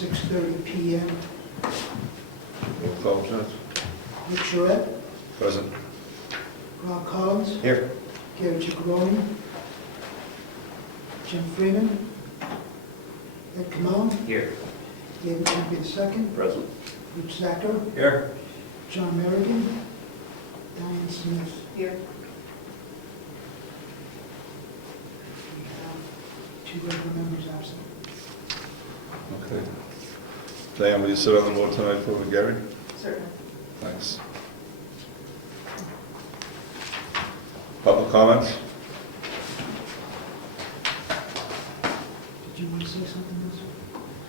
6:30 PM. Roll call, Judge. Rick Surrette, Present. Rob Collins, Here. Gary Chiccaroni, Jim Freeman, Ed Comeau, Here. David Champy II, Present. Rich Zacher, Here. John Merrigan, Dianne Smith. Here. We have 2 regular members absent. Okay. Diane, will you sit on the board tonight for Gary? Certainly. Thanks. Public comments? Did you want to say something, Liz?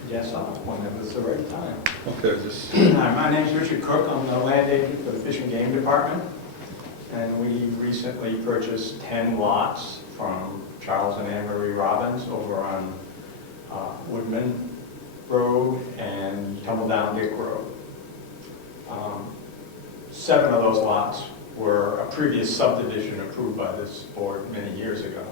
Yes, whenever it's the right time. Okay, just, Hi, my name's Richard Cook. I'm the land agent for the Fish and Game Department. And we recently purchased 10 lots from Charles and Anne Marie Robbins over on Woodman Road and Tumbledown Dick Road. 7 of those lots were a previous subdivision approved by this board many years ago.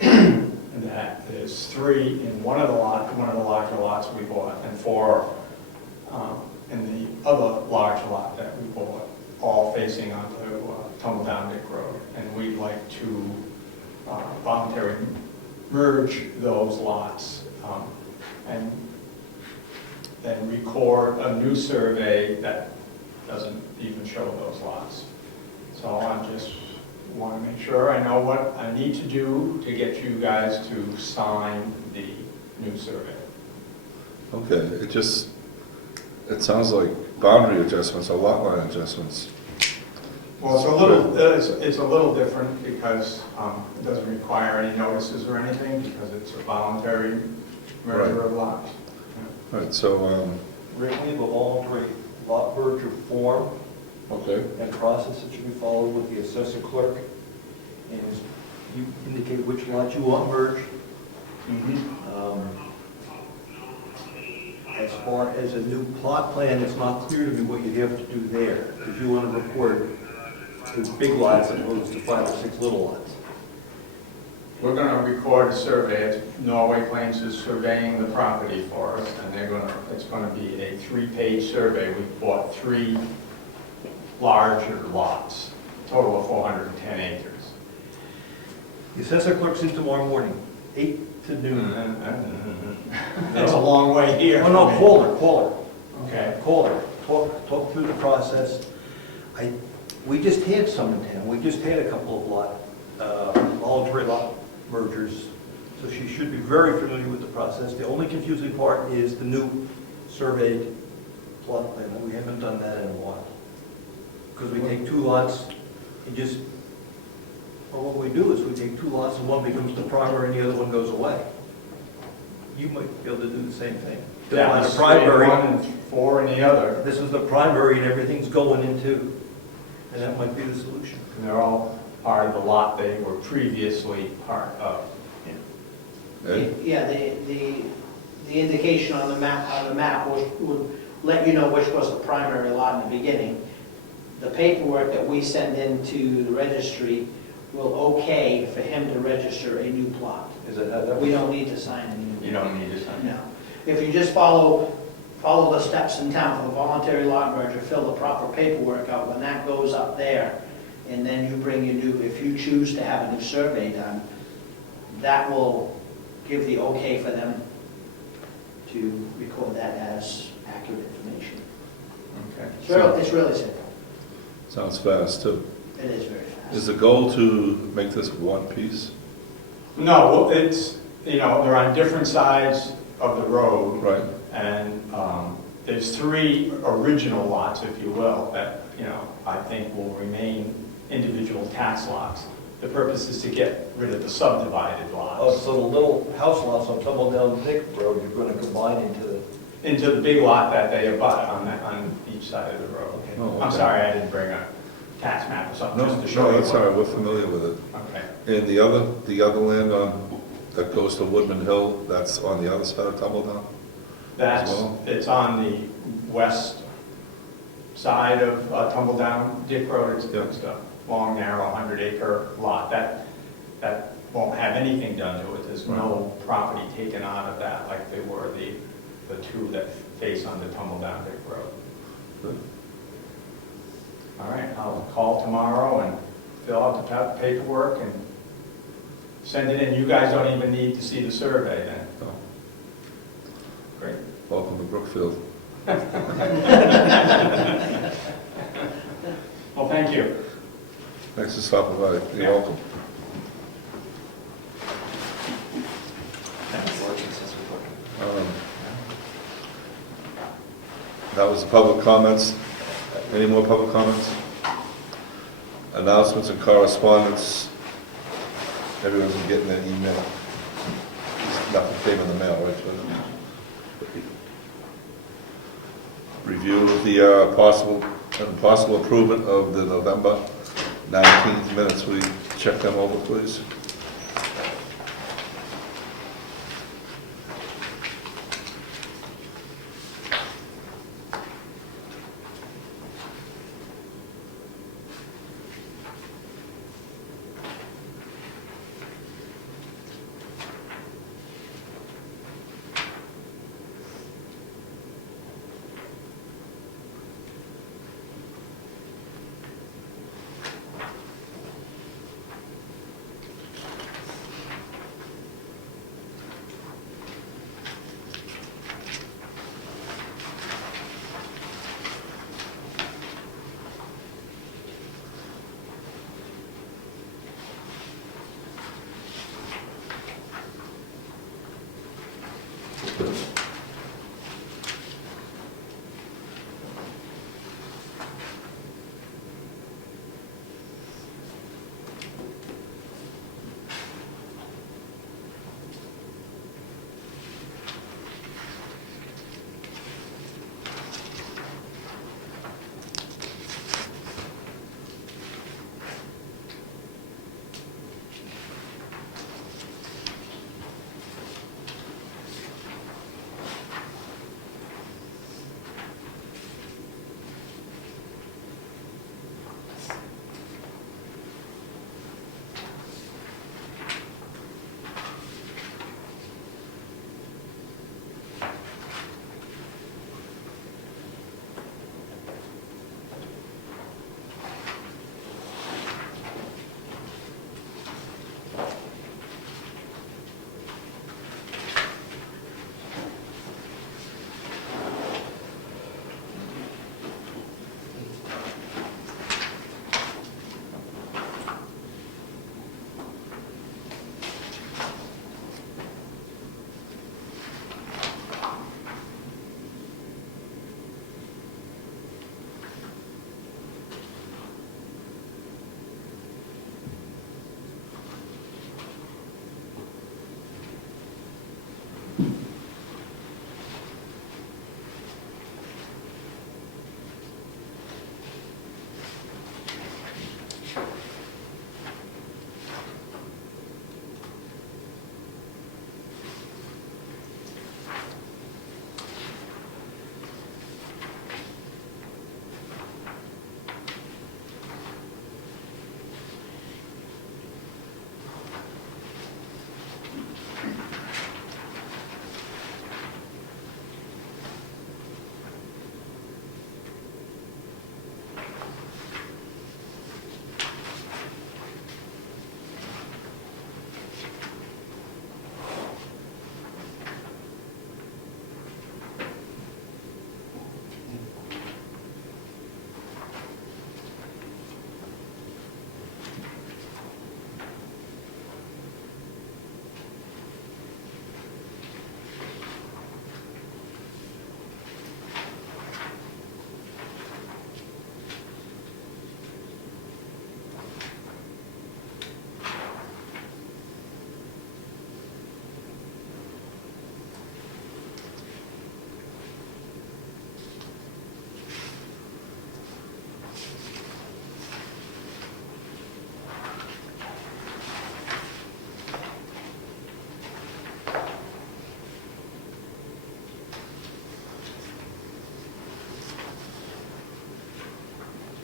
And that there's 3 in one of the larger lots we bought, and 4 in the other large lot that we bought, all facing onto Tumbledown Dick Road. And we'd like to voluntarily merge those lots and then record a new survey that doesn't even show those lots. So I just want to make sure I know what I need to do to get you guys to sign the new survey. okay, it sounds like boundary adjustments or lot line adjustments. Well, it's a little different because it doesn't require any notices or anything because it's a voluntary merger of lots. All right, so, Rick, we have a voluntary lot merger form okay, and process that should be followed with the assessor clerk. And you indicate which lot you want merged. As far as a new plot plan, it's not clear to me what you'd have to do there, because you want to record 2 big lots as opposed to 5 or 6 little lots. We're going to record a survey. Norway Plains is surveying the property for us, and it's going to be a 3-page survey. We've bought 3 larger lots, a total of 410 acres. The assessor clerk's in tomorrow morning, 8 to noon. It's a long way here. Oh, no, call her. Okay. Call her, talk through the process. We just had some in town, we just had a couple of voluntary lot mergers, so she should be very familiar with the process. The only confusing part is the new surveyed plot plan, we haven't done that in a while. Because we take 2 lots and what we do is we take 2 lots and one becomes the primary and the other one goes away. You might be able to do the same thing. Yeah, The the primary. 1 and 4 in the other. This is the primary and everything's going into, and that might be the solution. And they're all part of the lot they were previously part of. Ed? Yeah, the indication on the map would let you know which was the primary lot in the beginning. The paperwork that we send into the registry will okay for him to register a new plot. Is it that We don't need to sign anything. You don't need to sign. No. If you just follow the steps in town for the voluntary lot merger, fill the proper paperwork out, when that goes up there, and then you bring your new, if you choose to have a new survey done, that will give the okay for them to record that as accurate information. Okay. It's really simple. Sounds fast, too. It is very fast. Is the goal to make this one piece? No, well, it's, they're on different sides of the road. Right. And there's 3 original lots, if you will, that, I think will remain individual tax lots. The purpose is to get rid of the subdivided Oh, lots. so the little house lots on Tumbledown Dick Road, you're going to combine Into the big lot that they abut on each side of the road. Oh, okay. I'm sorry, I didn't bring a tax map or something, just to show you. No, that's all right, we're familiar with it. Okay. And the other land that goes to Woodman Hill, that's on the other side of Tumbledown? It's on the west side of Tumbledown Dick Road. It's a long, narrow, 100-acre lot. That won't have anything done to it. There's no property taken out of that like they were the the two that face on the Tumble Down Dick Road. Good. All right, I'll call tomorrow and fill out the paperwork and send it in. You guys don't even need to see the survey then. Oh, Great. welcome to Brookfield. Well, thank you. Thanks for stopping by. You're Yeah. welcome. Um, That was the public comments. Any more public comments? Announcements and correspondence. Everyone's been getting that email. Nothing came in the mail, right? Review of the possible approval of the November 19th minutes. Will you check them over, please?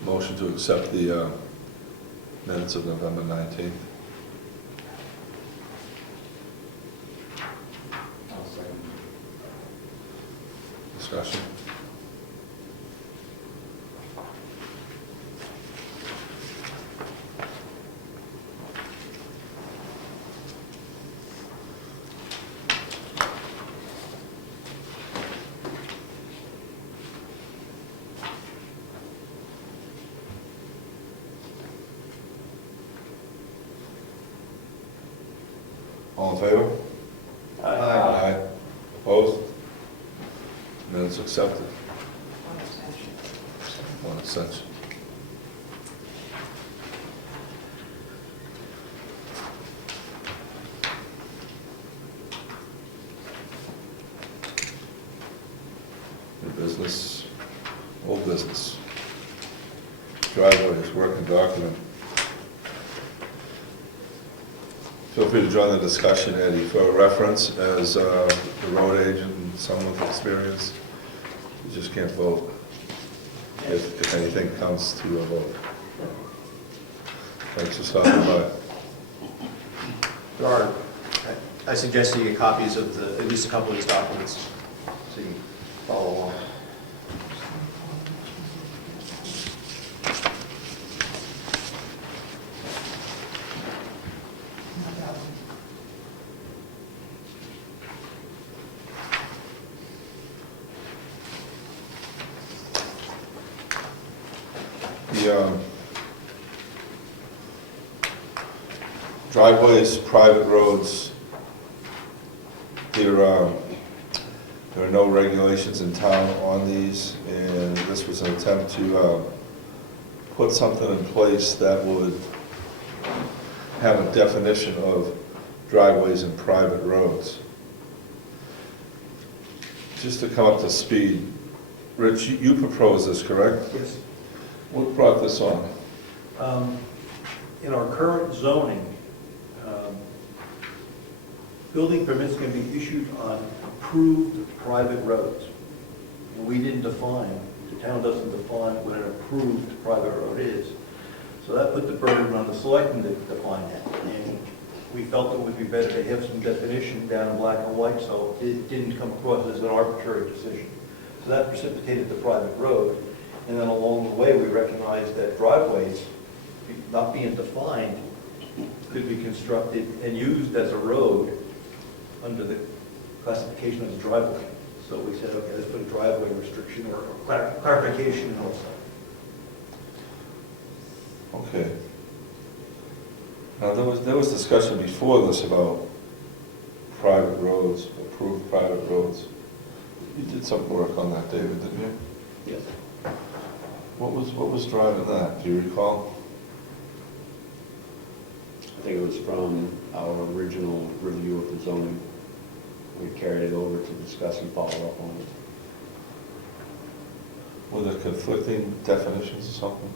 Motion to accept the minutes of November 19th. Discussion? All in favor? Aye. Opposed? Minutes accepted. One abstention. One abstention. New business, old business. Driveways, working document. Feel free to join the discussion, Eddie. For reference, as the road agent and someone with experience, you just can't vote if anything comes to a vote. Thanks for stopping by. There are, I suggest you get copies of at least a couple of these documents, so you can follow along. The driveways, private roads, there are no regulations in town on these, and this was an attempt to put something in place that would have a definition of driveways and private roads. Just to come up to speed, Rich, you proposed this, correct? Yes. What brought this on? In our current zoning, building permits can be issued on approved private roads. And we didn't define, the town doesn't define what an approved private road is. So that put the burden on the selectmen to define that. And we felt it would be better to have some definition down in black and white, so it didn't come across as an arbitrary decision. So that precipitated the private road. And then along the way, we recognized that driveways, not being defined, could be constructed and used as a road under the classification of the driveway. So we said, okay, let's put a driveway restriction or clarification also. Okay. Now, there was discussion before this about private roads, approved private roads. You did some work on that, David, didn't you? Yes. What was driving that? Do you recall? I think it was from our original review of the zoning. We carried it over to discuss and follow up on it. Were there conflicting definitions or something?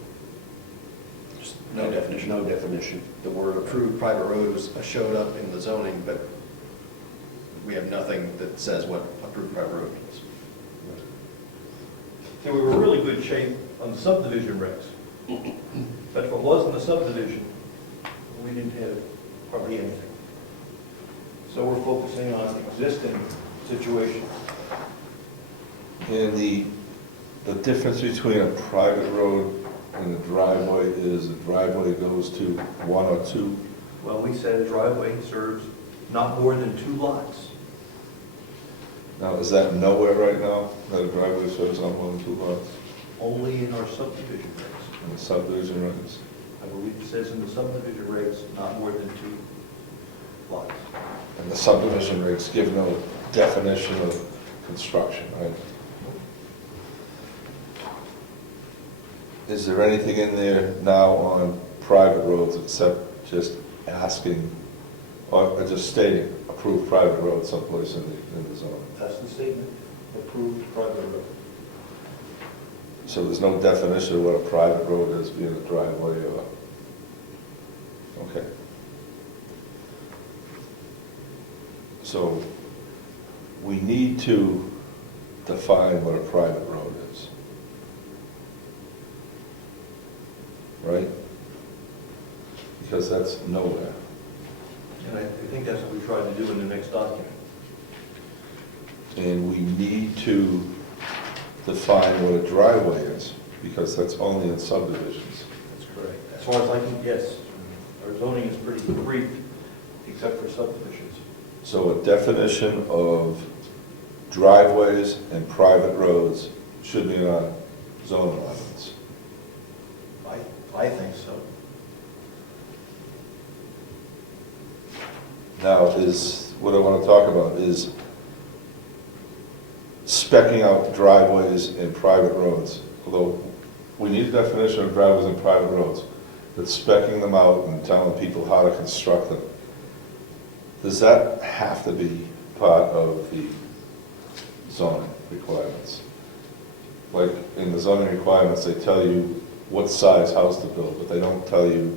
Just no definition. No definition. The word approved private road showed up in the zoning, but we have nothing that says what approved private road is. And we were in really good shape on the subdivision regs. But if it wasn't a subdivision, we didn't have hardly anything. So we're focusing on existing situations. And the difference between a private road and a driveway is a driveway goes to one or two. Well, we said a driveway serves not more than 2 lots. Now, is that nowhere right now, that a driveway serves on more than 2 lots? Only in our subdivision regs. In the subdivision regs? I believe it says in the subdivision regs, not more than 2 lots. And the subdivision regs give no definition of construction, right? Is there anything in there now on private roads except just asking, or just stating, approved private road someplace in the zone? That's the statement, approved private road. So there's no definition of what a private road is, being a driveway or, okay. So we need to define what a private road is. Right? Because that's nowhere. And I think that's what we tried to do in the next document. And we need to define what a driveway is, because that's only in subdivisions. That's correct. As far as I can guess, our zoning is pretty brief, except for subdivisions. So a definition of driveways and private roads should be on zoning ordinance. I think so. Now, what I want to talk about is specking out driveways and private roads. Although we need a definition of driveways and private roads, but specking them out and telling people how to construct them, does that have to be part of the zoning requirements? Like in the zoning requirements, they tell you what size house to build, but they don't tell you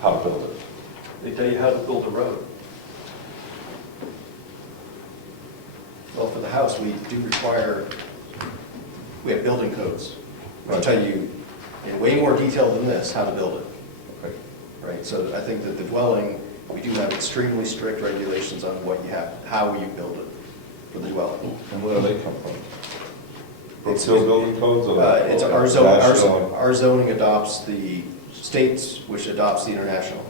how to build it. They tell you how to build a road. Well, for the house, we do require, we have building codes. I'll tell you in way more detail than this, how to build it. Okay. Right, so I think that the dwelling, we do have extremely strict regulations on what you have, how you build it for the dwelling. And where do they come from? Brookfield building codes or? It's our zoning adopts the states, which adopts the international.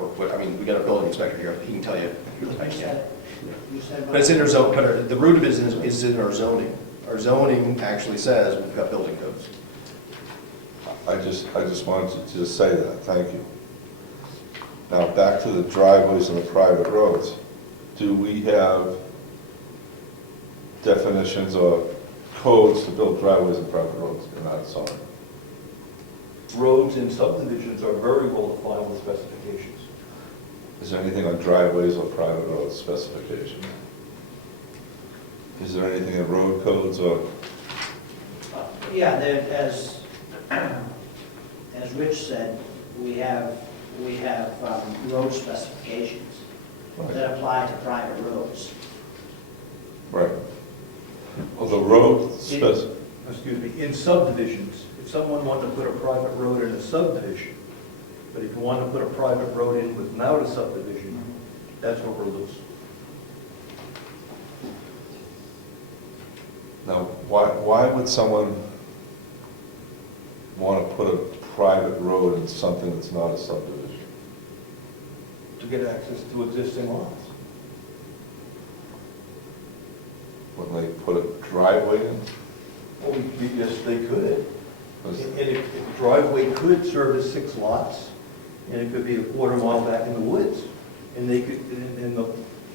I mean, we got a building inspector here, he can tell you. I can't. But it's in our zone, but the root of it is in our zoning. Our zoning actually says we've got building codes. I just wanted to just say that, thank you. Now, back to the driveways and the private roads. Do we have definitions or codes to build driveways and private roads in that zone? Roads and subdivisions are very well defined with specifications. Is there anything on driveways or private roads specifications? Is there anything in road codes or? Yeah, there, as Rich said, we have road specifications that apply to private roads. Right. Well, the road Excuse me, in subdivisions, if someone wanted to put a private road in a subdivision, but if you want to put a private road in without a subdivision, that's what we're losing. Now, why would someone want to put a private road in something that's not a subdivision? To get access to existing lots. When they put a driveway in? Well, yes, they could. Was- And if the driveway could service 6 lots, and it could be a quarter mile back in the woods, and they could, and the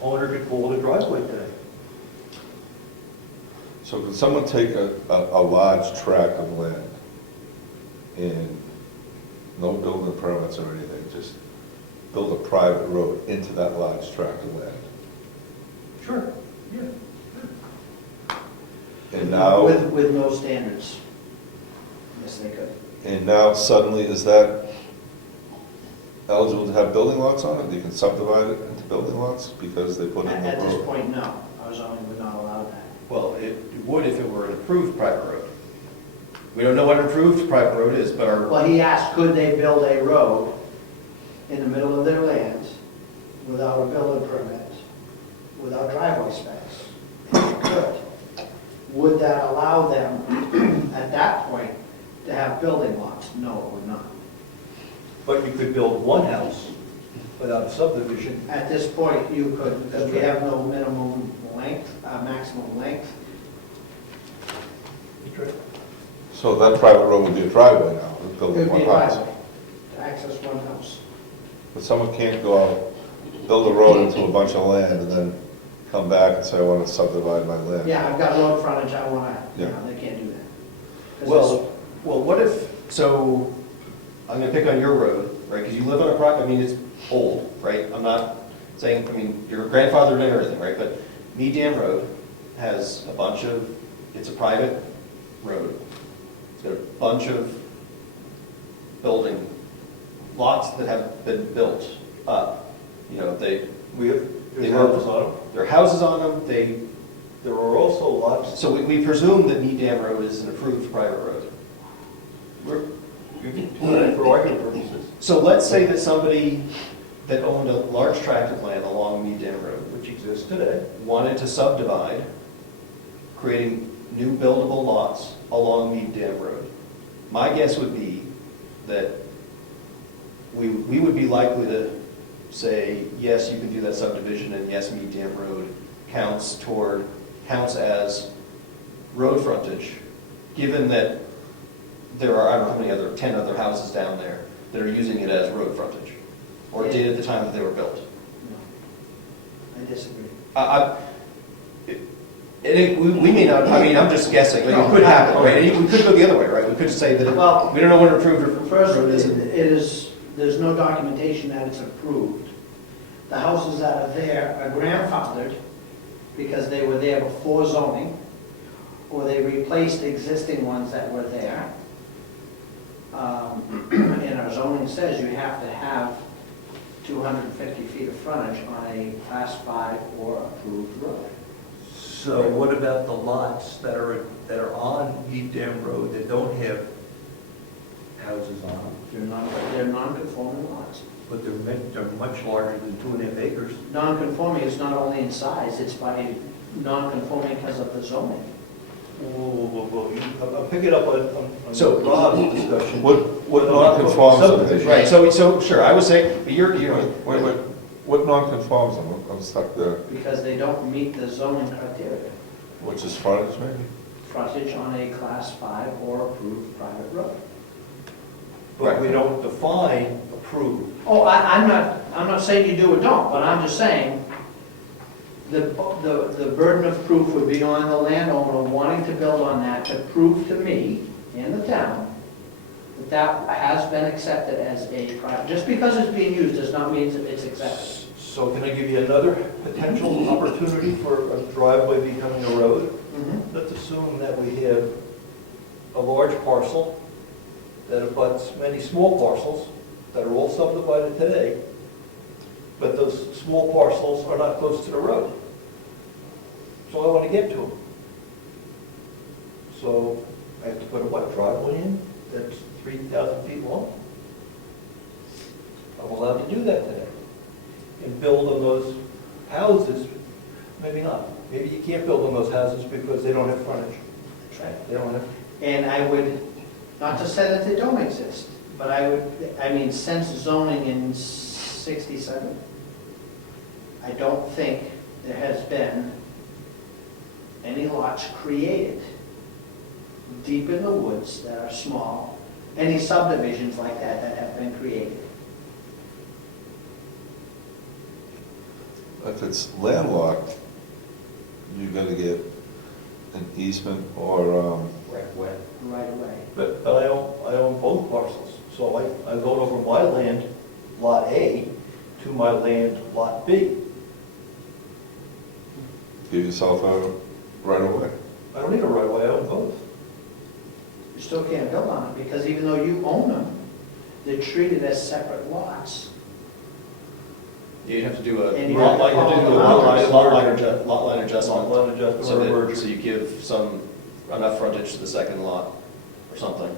owner could call it a driveway today. So could someone take a large tract of land and no building permits or anything, just build a private road into that large tract of land? Sure, yeah. And now, With no standards. Yes, they could. and now suddenly, is that eligible to have building lots on it? You can subdivide it into building lots because they put in the road? At this point, no. Our zoning would not allow that. Well, it would if it were an approved private road. We don't know what an approved private road is, but our, Well, he asked, could they build a road in the middle of their land without a building permit, without driveway specs? They could. Would that allow them, at that point, to have building lots? No, it would not. But you could build one house without a subdivision. At this point, you could, because we have no minimum length, maximum length. So that private road would be a driveway now, with It building would one be a house. driveway to access one house. But someone can't go out, build a road into a bunch of land and then come back and say, I want to subdivide my land. Yeah, I've got road frontage, I want to, Yeah. they can't do that. 'Cause well, what if, so, I'm gonna pick on your road, right, because you live on a property, I mean, it's old, right? I'm not saying, I mean, your grandfather and everything, right? But Mead Dam Road has a bunch of, it's a private road. It's got a bunch of building lots that have been built up. You know, There's They houses on them. there are houses on them, There are also lots, so we presume that Mead Dam Road is an approved private road. you can do that for argument purposes. So let's say that somebody that owned a large tract of land along Mead Dam Road Which exists today. wanted to subdivide, creating new buildable lots along Mead Dam Road. My guess would be that we would be likely to say, yes, you can do that subdivision, and yes, Mead Dam Road counts as road frontage, given that there are, I don't know how many 10 other houses down there that are using it as road frontage, or did at the time that they were built. No, I disagree. We may not, I mean, I'm just guessing, like, it could happen, right? And we could go the other way, right? We could say that, Well, we don't know what an approved First, road is. it is, there's no documentation that it's approved. The houses that are there are grandfathered because they were there before zoning, or they replaced existing ones that were there. And our zoning says you have to have 250 feet of frontage on a class 5 or approved road. So what about the lots that are on Mead Dam Road that don't have houses on them? They're non-conforming lots. But they're much larger than 2.5 acres. Non-conforming is not only in size, it's by non-conforming because of the zoning. I'll pick it up on So- Rob's discussion. What non-conforms them? Right, so, sure, I would say, but you're, Wait, what non-conforms them? I'm stuck there. Because they don't meet the zoning criteria. Which is frontage, maybe? Frontage on a class 5 or approved private road. But we don't define approved. Oh, I'm not saying you do or don't, but I'm just saying the burden of proof would be on the landowner wanting to build on that to prove to me and the town that that has been accepted as a private. Just because it's being used does not mean that it's accepted. So can I give you another potential opportunity for a driveway becoming a road? Let's assume that we have a large parcel that abuts many small parcels that are all subdivided today, but those small parcels are not close to the road. So I want to get to them. So I have to put a what, driveway in that's 3,000 feet long? I'm allowed to do that today. And build on those houses, maybe not. Maybe you can't build on those houses because they don't have frontage. That's right. They don't have, And I would, not to say that they don't exist, but I mean, since zoning in 67, I don't think there has been any lots created deep in the woods that are small, any subdivisions like that that have been created. If it's landlocked, you're gonna get an easement or, Right away. but I own both parcels. So I go over my land, Lot A, to my land, Lot B. give yourself a right of way. I don't need a right of way, I own both. You still can't build on it, because even though you own them, they're treated as separate lots. you'd have to do a And you lot have to line, follow the lot line boundaries. lot line adjustment. Lot line adjustment So or that, merger. so you give enough frontage to the second lot or something.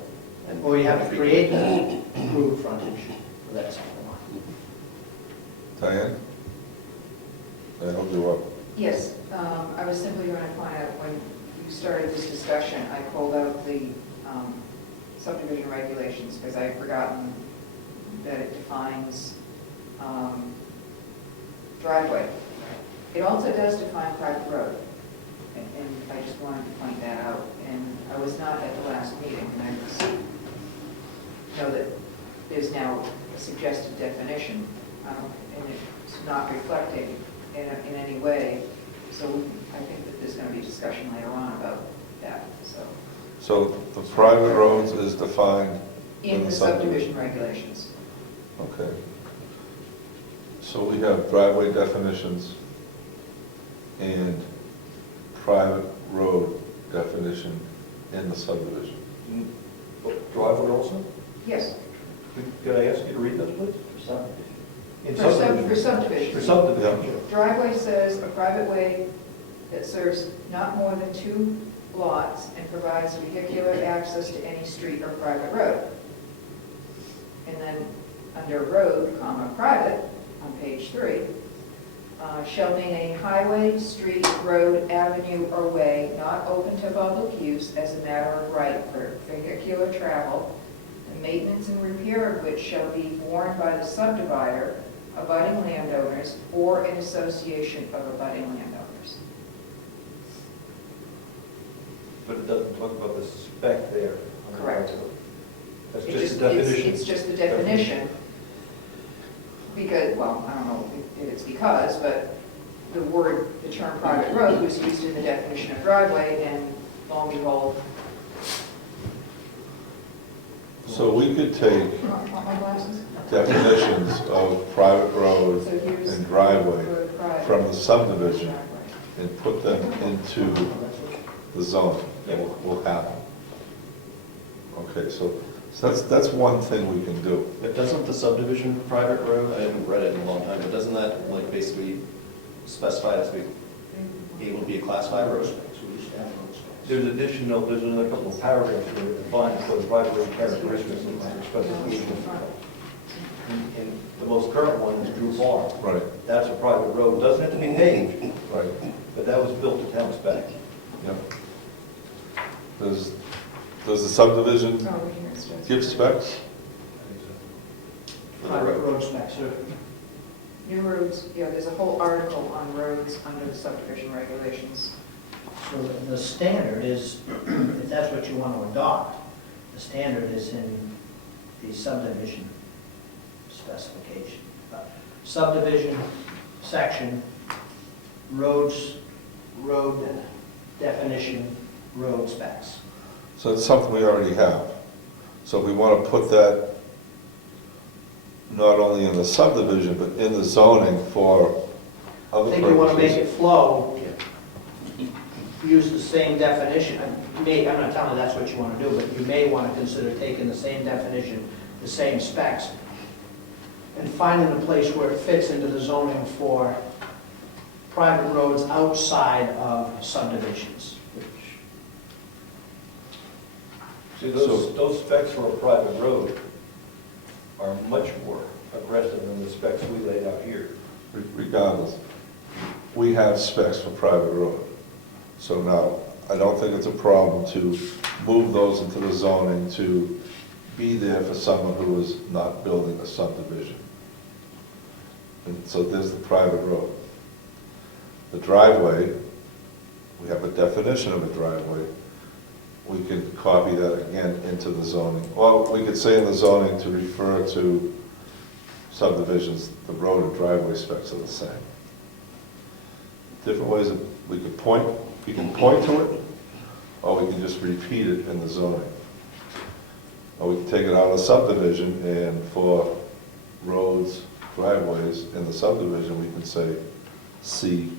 and- Or you have to create the approved frontage for that second lot. Diane? I held you up. Yes, I was simply going to point out, when you started this discussion, I pulled out the subdivision regulations, because I had forgotten that it defines driveway. It also does define private road, and I just wanted to point that out. And I was not at the last meeting, and I know that there's now a suggested definition, and it's not reflected in any way. So I think that there's going to be discussion later on about that, so. So the private roads is defined In the subdivision regulations. Okay. So we have driveway definitions and private road definition in the subdivision. Driveway also? Yes, Could I ask you to read those, please? In for subdivision. subdivision. For subdivision. Driveway says a private way that serves not more than 2 lots and provides vehicular access to any street or private road. And then under road, comma, private, on page 3, shall mean a highway, street, road, avenue, or way not open to public use as a matter of right for vehicular travel, the maintenance and repair of which shall be borne by the subdivider, abutting landowners, or an association of abutting landowners. But it doesn't talk about the spec there. Correct. That's It just the definition. It's just the definition, because, well, I don't know if it's because, but the term private road was used in the definition of driveway, and lo and behold, So we could take want my glasses? definitions of private road So here's and driveway road private, from the subdivision driveway. and put them into the zone. We'll have them. Okay, so that's one thing we can do. But doesn't the subdivision private road, I haven't read it in a long time, but doesn't that like basically specify it as being able to be a class 5 road? There's another couple of paragraphs that define for the private road characteristics and specifications. And the most current one is Drew Farm. Right, That's a private road, doesn't have to be paved, right, but that was built to town spec. yep. Does the subdivision Oh, here it's just- give specs? For the Private road? road specs, sir. New roads, yeah, there's a whole article on roads under the subdivision regulations. So the standard is, if that's what you want to adopt, the standard is in the subdivision specification. Subdivision section, roads, road definition, road specs. So it's something we already have. So we want to put that not only in the subdivision, but in the zoning for I other think you want to make purposes. it flow, use the same definition. I'm not telling you that's what you want to do, but you may want to consider taking the same definition, the same specs, and finding a place where it fits into the zoning for private roads outside of subdivisions. See, those specs for a private road are much more aggressive than the specs we laid out here. Regardless, we have specs for private road. So now, I don't think it's a problem to move those into the zoning to be there for someone who is not building a subdivision. And so there's the private road. The driveway, we have a definition of a driveway. We can copy that again into the zoning. Well, we could say in the zoning to refer to subdivisions, the road and driveway specs are the same. Different ways that we can point to it, or we can just repeat it in the zoning. Or we can take it out of subdivision, and for roads, driveways in the subdivision, we can say, see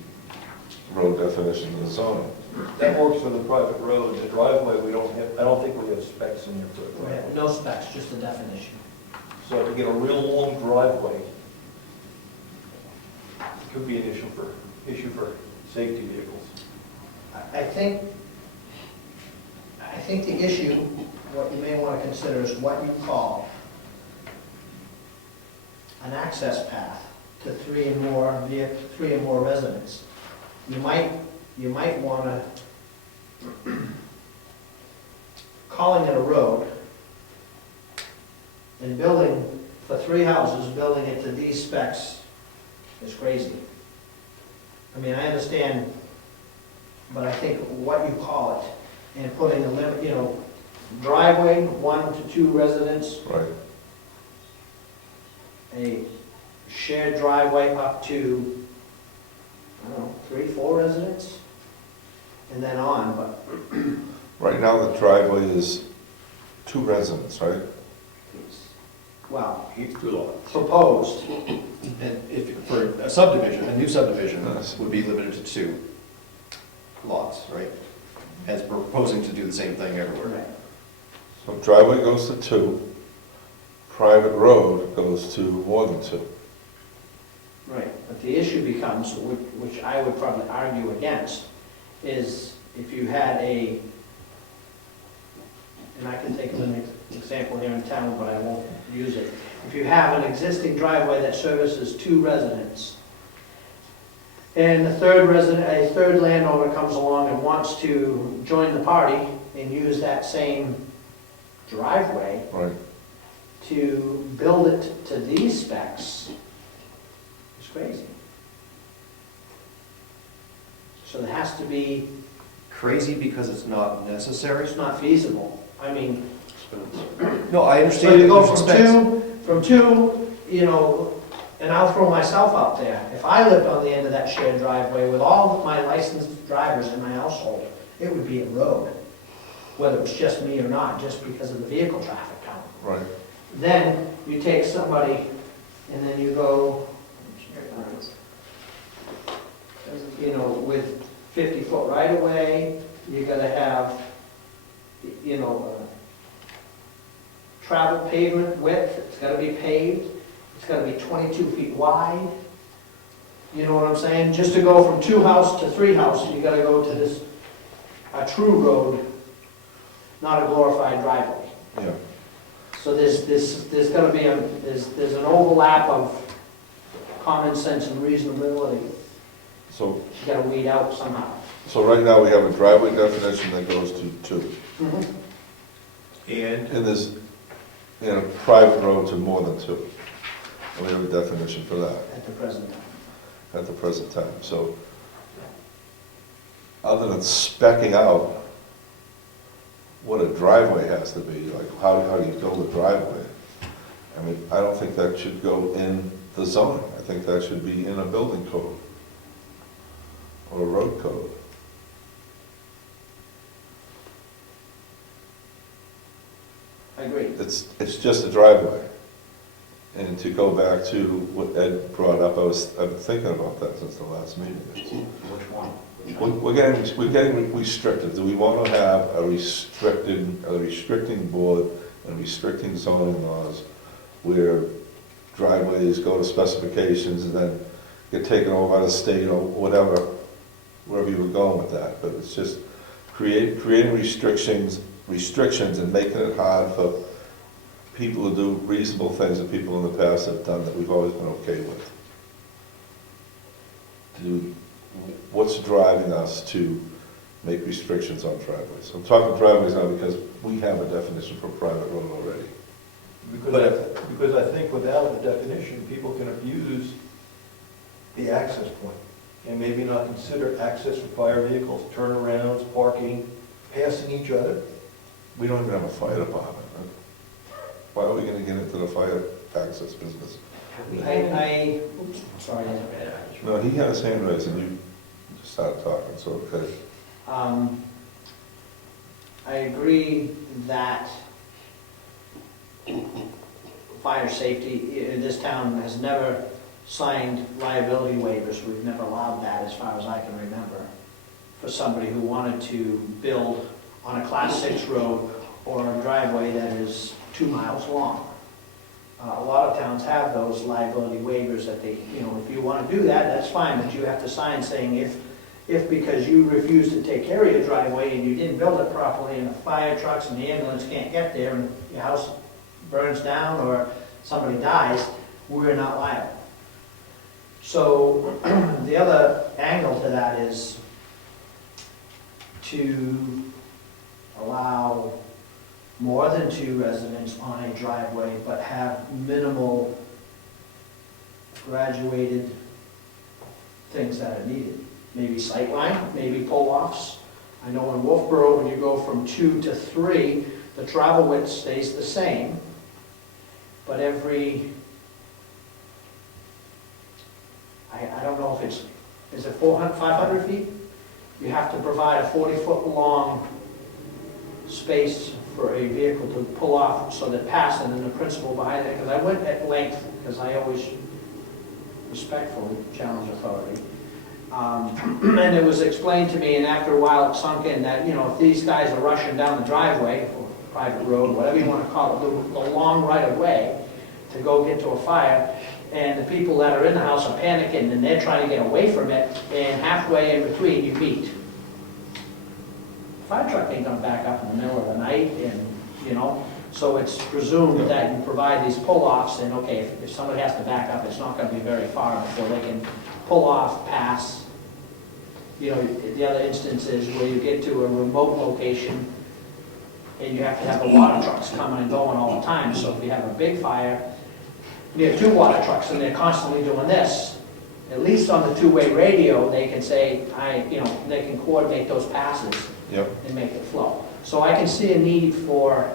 road definition in the zoning. That works for the private road. The driveway, I don't think we have specs in there for the We have driveway. no specs, just a definition. So to get a real long driveway, it could be an issue for safety vehicles. I think the issue, what you may want to consider is what you call an access path to three or more residents. You might want to, calling it a road and building, for 3 houses, building it to these specs is crazy. I mean, I understand, but I think what you call it, and putting a limit, driveway, 1 to 2 residents, Right. a shared driveway up to, I don't know, 3, 4 residents, and then on, but Right now, the driveway is 2 residents, right? it's, well, Two lots. proposed. And if, for a subdivision, a new subdivision Yes. would be limited to 2 lots, right? As we're proposing to do the same thing everywhere. So driveway goes to 2, private road goes to more than 2. Right, but the issue becomes, which I would probably argue against, is if you had a, and I can take an example here in town, but I won't use it. If you have an existing driveway that services 2 residents, and a third landowner comes along and wants to join the party and use that same driveway Right. to build it to these specs, it's crazy. So there has to be, Crazy because it's not necessary? it's not feasible. I mean, No, I so understand. you go there's from expense. from two, and I'll throw myself out there. If I lived on the end of that shared driveway with all of my licensed drivers in my household, it would be a road, whether it was just me or not, just because of the vehicle traffic count. Right. Then you take somebody and then you go, with 50-foot right-of-way, you gotta have, travel pavement width, it's gotta be paved, it's gotta be 22 feet wide. You know what I'm saying? Just to go from 2 house to 3 house, you gotta go to this, a true road, not a glorified driveway. Yeah. So there's gonna be there's an overlap of common sense and reasonability. So, You gotta weed out somehow. so right now we have a driveway definition that goes to 2. And And there's, a private road to more than 2. And we have a definition for that At the present time. at the present time. So, other than specking out what a driveway has to be, like how do you build a driveway? I mean, I don't think that should go in the zoning. I think that should be in a building code or a road code. I agree. It's just a driveway. And to go back to what Ed brought up, I've been thinking about that since the last meeting. Which one? We're getting restricted. Do we want to have a restricting board and restricting zoning laws where driveways go to specifications and then get taken over by the state or whatever, wherever you were going with that? But it's just creating restrictions and making it hard for people to do reasonable things that people in the past have done that we've always been okay with. What's driving us to make restrictions on driveways? I'm talking driveways now because we have a definition for private road already. because I think without a definition, people can abuse the access point and maybe not consider access for fire vehicles, turnarounds, parking, passing each other. We don't even have a fire department. Why are we gonna get into the fire access business? Oops, sorry. No, he had his hand raised and you just started talking, so, okay. I agree that fire safety, this town has never signed liability waivers. We've never allowed that as far as I can remember for somebody who wanted to build on a class 6 road or a driveway that is 2 miles long. A lot of towns have those liability waivers that they, if you want to do that, that's fine, but you have to sign saying if because you refuse to take care of your driveway and you didn't build it properly and the fire trucks and the ambulance can't get there and your house burns down or somebody dies, we're not liable. So the other angle to that is to allow more than 2 residents on a driveway, but have minimal graduated things that are needed. Maybe sightline, maybe pull-offs. I know in Wolfboro, when you go from 2 to 3, the travel width stays the same, but every, I don't know if is it 500 feet? You have to provide a 40-foot long space for a vehicle to pull off so that pass, and then the principal behind it, because I went at length, because I always respectfully challenge authority. And it was explained to me, and after a while it sunk in that, if these guys are rushing down the driveway, or private road, whatever you want to call it, the long right of way to go get to a fire, and the people that are in the house are panicking and they're trying to get away from it, and halfway in between you meet. Fire truck ain't gonna back up in the middle of the night, and, so it's presumed that you provide these pull-offs, and okay, if somebody has to back up, it's not gonna be very far before they can pull-off pass. You know, the other instance is where you get to a remote location and you have to have the water trucks coming and going all the time. So if you have a big fire, you have 2 water trucks and they're constantly doing this. At least on the two-way radio, they can say, they can coordinate those passes Yep. and make it flow. So I can see a need for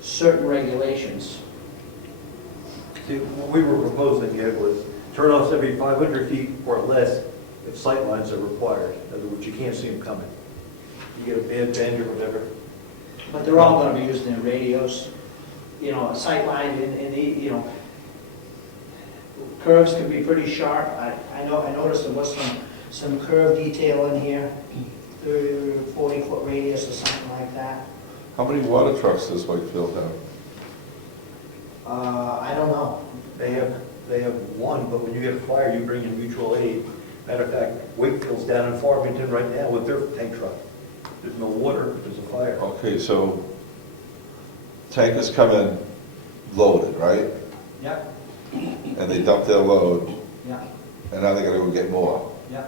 certain regulations. See, what we were proposing here was turn offs every 500 feet or less if sight lines are required. In other words, you can't see them coming. You get a bad bend or whatever. But they're all gonna be using their radios, a sight line in the, curves can be pretty sharp. I noticed there was some curve detail in here, 30 or 40-foot radius or something like that. How many water trucks does Wakefield have? I don't know. They have one, but when you get a fire, you bring in mutual aid. Matter of fact, Wakefield's down in Farmington right now with their tank truck. There's no water if there's a fire. Okay, so tankers come in loaded, right? Yeah, And they dump their load, yeah, and now they're gonna go get more. yeah.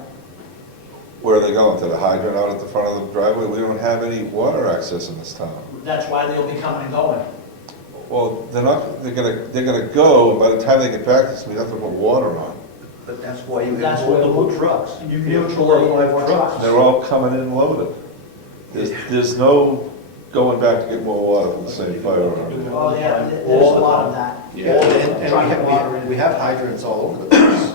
Where are they going? To the hydrant out at the front of the driveway? We don't have any water access in this town. That's why they'll be coming and going. Well, they're gonna go, by the time they get back, we have to put water on. But that's why you That's have where multiple trucks. You can have mutual 4 aid or 5 more trucks. trucks. They're all coming in loaded. There's no going back to get more water from the same fire alarm. Oh, yeah, there's a lot of that. Yeah, and we have hydrants all over the place.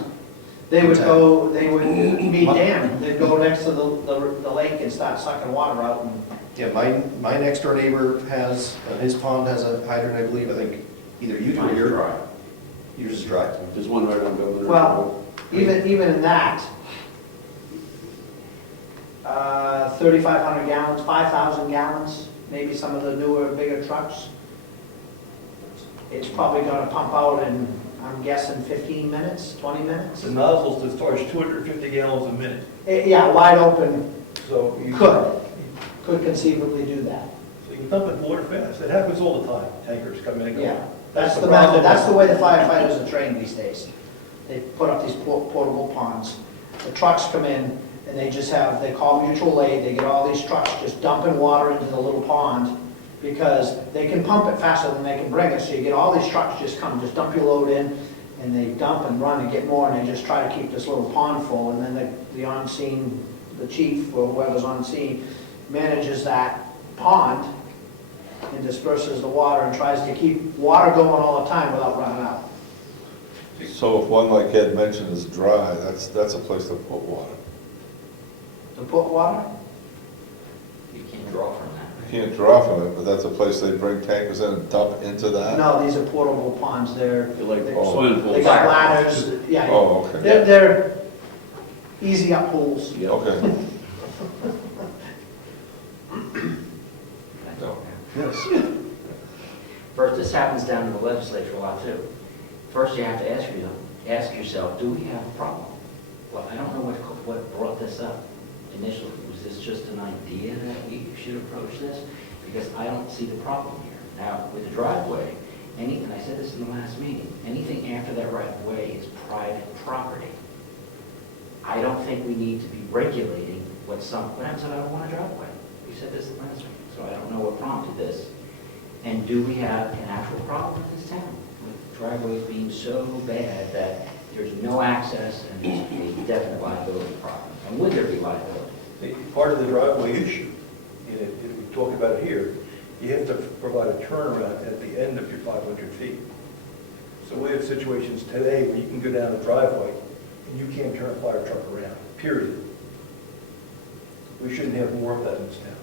They would be dammed. They'd go next to the lake and start sucking water out and Yeah, my next door neighbor has, his pond has a hydrant, I believe, I think either you do or Mine's yours. dry. Yours is dry. There's one right on Government. Well, even in that, 3,500 gallons, 5,000 gallons, maybe some of the newer, bigger trucks. It's probably gonna pump out in, I'm guessing 15 minutes, 20 minutes? The nozzles as far as 250 gallons a minute. Yeah, wide open, So you could conceivably do that. So you can pump it water fast. It happens all the time. Tankers come in and go. Yeah, that's the problem. method, that's the way the firefighters are trained these days. They put up these portable ponds. The trucks come in and they call mutual aid, they get all these trucks just dumping water into the little pond because they can pump it faster than they can bring it. So you get all these trucks just dump your load in and they dump and run and get more and they just try to keep this little pond full. And then the on-scene, the chief or whoever's on scene manages that pond and disperses the water and tries to keep water going all the time without running out. So if one, like Ed mentioned, is dry, that's a place to put water. To put water? You can't draw from that. You can't draw from it, but that's a place they bring tankers in and dump into that? No, these are portable ponds. They're Like they swimming pools. got ladders. Yeah, Oh, okay. they're easy up pools. Okay. No. Yes. First, this happens down in the legislature a lot too. First, you have to ask yourself, do we have a problem? Well, I don't know what brought this up initially. Was this just an idea that we should approach this? Because I don't see the problem here. Now, with the driveway, and I said this in the last meeting, anything after that right of way is private property. I don't think we need to be regulating what happens if I don't want a driveway? We said this in the last meeting, so I don't know what prompted this. And do we have an actual problem in this town with driveways being so bad that there's no access and there's a definite liability problem? And would there be liability? Part of the driveway issue, and we talked about it here, you have to provide a turnaround at the end of your 500 feet. So we have situations today where you can go down a driveway and you can't turn a fire truck around, period. We shouldn't have more of that in this town.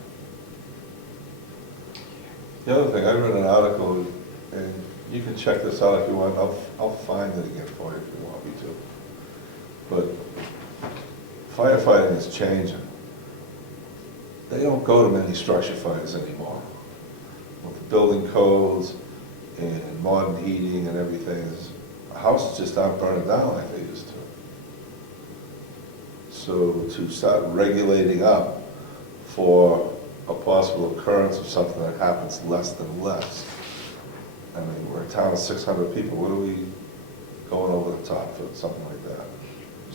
The other thing, I read an article, and you can check this out if you want, I'll find it again for you if you want me to. But firefighting is changing. They don't go to many structure fires anymore. With the building codes and modern heating and everything, houses just aren't burning down like they used to. So to start regulating up for a possible occurrence of something that happens less than less. I mean, we're a town of 600 people, what are we going over the top for something like that?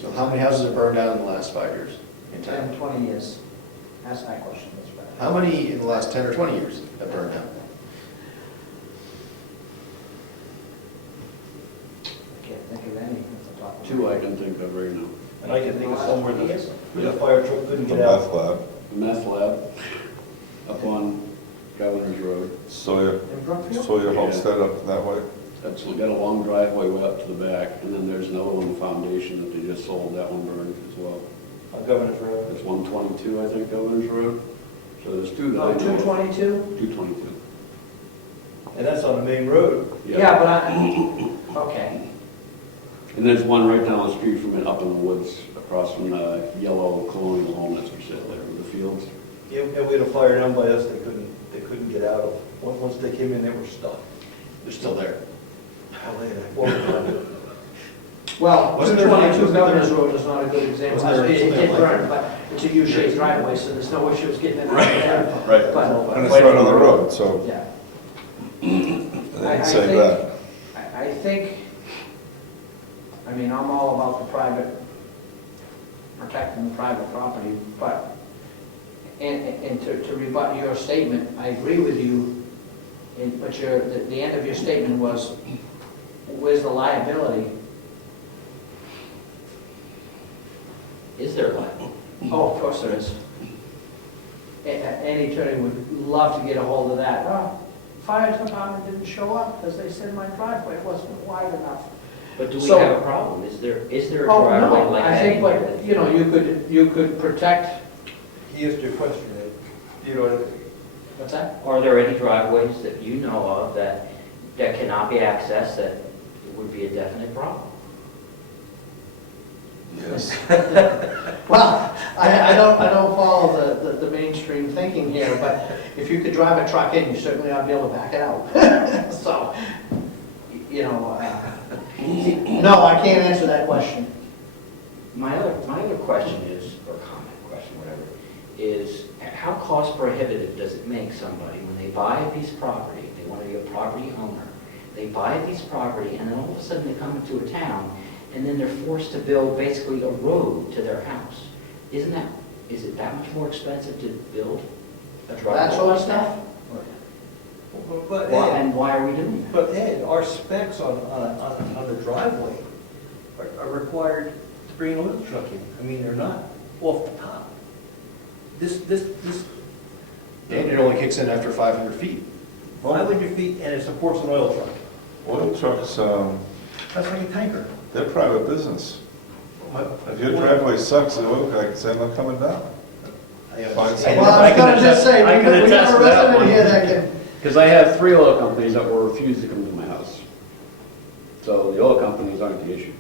So how many houses have burned down in the last 5 years in town? 10, 20 years. That's my question, that's better. How many in the last 10 or 20 years have burned down? I can't think of any at the top of my Two I head. can think of right now. And I can think of somewhere Yes. that the fire truck couldn't The get out. meth lab, The meth lab up on Governor's Road. Sawyer, In Brookfield? Sawyer Homestead up that way. That's got a long driveway way up to the back, and then there's another one, foundation, that they just sold, that one burned as well. On Governor's Road. There's 122, I think, Governor's Road. So there's two that I Oh, know of. 222? 222. And that's on the main road. Yeah, but I, okay. And there's one right down the street from it, up in the woods, across from the yellow colonial home that's for sale there, with the fields. Yeah, and we had a fire down by us, they couldn't get out of. Once they came in, they were stuck. They're still there. Well, Wasn't there- 222 Governor's Road is not a good example. Wasn't there It something did like burn, that? but it's a U-shaped driveway, so there's no issues getting it out of there. Right. But, And it's right on the road, so yeah. they I didn't say think- that. I think, I mean, I'm all about the private, protecting the private property, but, and to rebut your statement, I agree with you, but the end of your statement was, where's the liability? Is there liability? Oh, of course there is. Any attorney would love to get a hold of that. Well, fire department didn't show up because they said my driveway wasn't wide enough. But do we So- have a problem? Is there a Oh, driveway no, like that? I think, in but, here that- you know, you could protect, He asked you a question, Ed. You know, what's that? Are there any driveways that you know of that cannot be accessed, that would be a definite problem? Yes. Well, I don't follow the mainstream thinking here, but if you could drive a truck in, you certainly ought to be able to back it out. So, you know, no, I can't answer that question. My other question is, or comment, question, whatever, is how cost prohibitive does it make somebody when they buy a piece of property, they want to be a property owner, they buy a piece of property, and then all of a sudden they come into a town, and then they're forced to build basically a road to their house? Is it that much more expensive to build a driveway? That sort of stuff? but Why- Ed, And why are we doing that? but Ed, our specs on the driveway are required to bring an oil truck in. I mean, they're not off the top. This, And it only kicks in after 500 feet. 500 feet and it supports an oil truck. Oil trucks, That's like a tanker. they're private business. If your driveway sucks, the oil guy can say, I'm not coming down. Find someone- Well, I was gonna just say, I can we attest have a to that resident one. here that can, Because I have 3 oil companies that will refuse to come to my house. So the oil companies aren't the issue.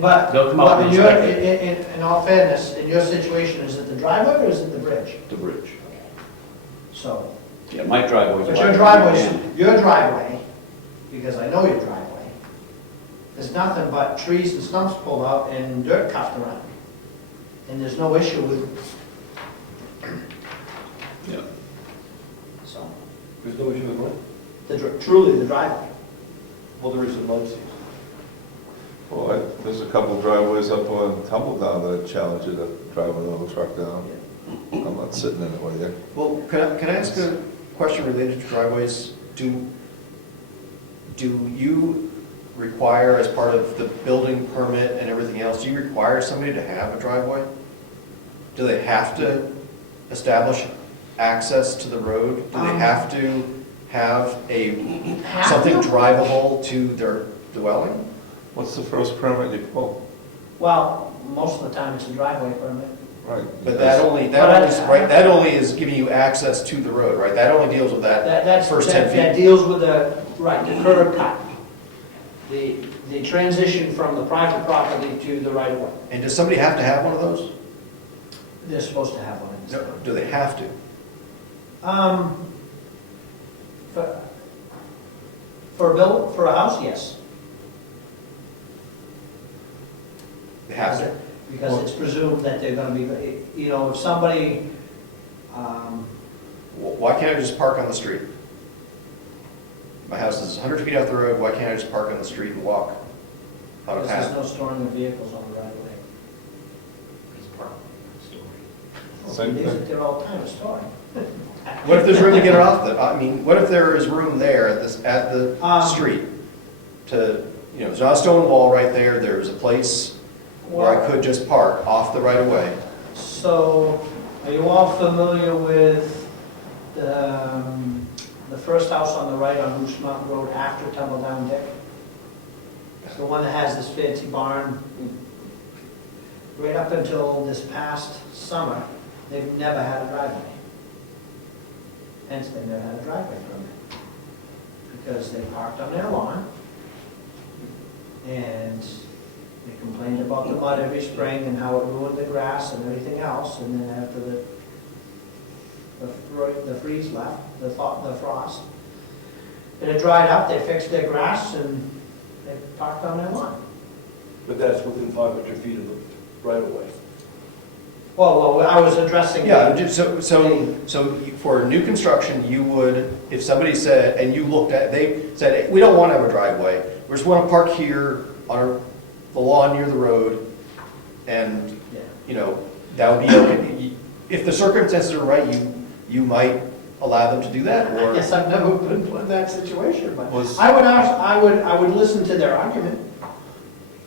but, They'll come out but and in your, inspect in all fairness, in your situation, is it the driveway or is it the bridge? The bridge. So, Yeah, my driveway's. but wide. your driveway, because I know your driveway, there's nothing but trees and stumps pulled out and dirt cuffed around. And there's no issue with, Yeah. so, There's no issue with what? truly the driveway. Well, there is a mud season. Well, there's a couple driveways up on Tumbledown that challenge you to drive an oil truck down. I'm not sitting in it with you. Well, can I ask a question related to driveways? Do you require, as part of the building permit and everything else, do you require somebody to have a driveway? Do they have to establish access to the road? Do they have to have something drivable to their dwelling? What's the first permit you pull? Well, most of the time it's a driveway permit. Right. But that only is giving you access to the road, right? That only deals with that first 10 feet. That deals with the curb cut. The transition from the private property to the right of way. And does somebody have to have one of those? They're supposed to have one in this town. Do they have to? For a house, yes. They have to. Because it's presumed that they're gonna be, you know, if somebody, Why can't I just park on the street? My house is 100 feet off the road, why can't I just park on the street and walk on a Because there's path. no storing of vehicles on the right of way. It's part of the story. Same There's- thing. There are all kinds of storing. What if there's room to get it off the, I mean, what if there is room there at the street to, there's not a stone wall right there, there's a place where I could just park off the right of way. So, are you all familiar with the first house on the right on Moose Mountain Road after Tumble Down Dick? It's the one that has this fancy barn. Right up until this past summer, they've never had a driveway. Hence, they never had a driveway permit. Because they parked on their lawn, and they complained about the mud every spring and how it ruined the grass and everything else, and then after the freeze left, the frost, it had dried up, they fixed their grass, and they parked on their lawn. But that's within 500 feet of the right of way. Well, I was addressing. Yeah, so for new construction, you would, if somebody said, and you looked at, they said, we don't want to have a driveway, we just want to park here on the lawn near the road, and, Yeah. that would be okay. If the circumstances are right, you might allow them to do that, I or, guess I've never been put in that situation, but Was- I would listen to their argument.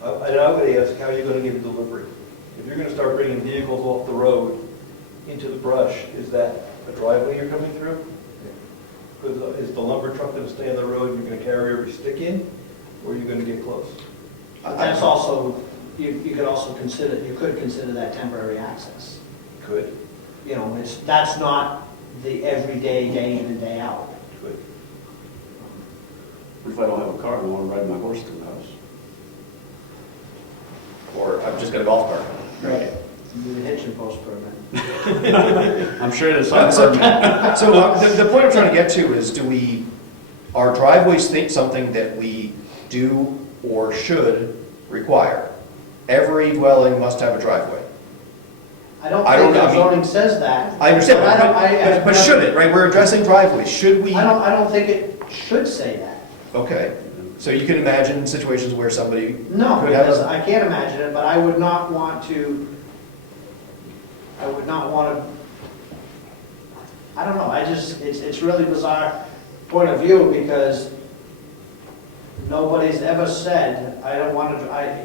And I would ask, how are you going to give delivery? If you're going to start bringing vehicles off the road into the brush, is that a driveway you're coming through? Because is the lumber truck going to stay on the road and you're going to carry every stick in, or are you going to get close? But that's also, you could also consider, you could consider that temporary access. Could, That's not the everyday, day in and day out. could. What if I don't have a car and I want to ride my horse to the house? or I've just got a golf cart. Right. Do the hitching post permit. I'm sure there's some permit. So the point I'm trying to get to is, are driveways something that we do or should require? Every dwelling must have a driveway. I don't I don't think know, our I mean- zoning says that. I understand, But I don't- but should it, right? We're addressing driveways, should we? I don't think it should say that. Okay, so you can imagine situations where somebody No, could have because a, I can't imagine it, but I would not want to, I don't know, it's really bizarre point of view, because nobody's ever said, I don't want to, I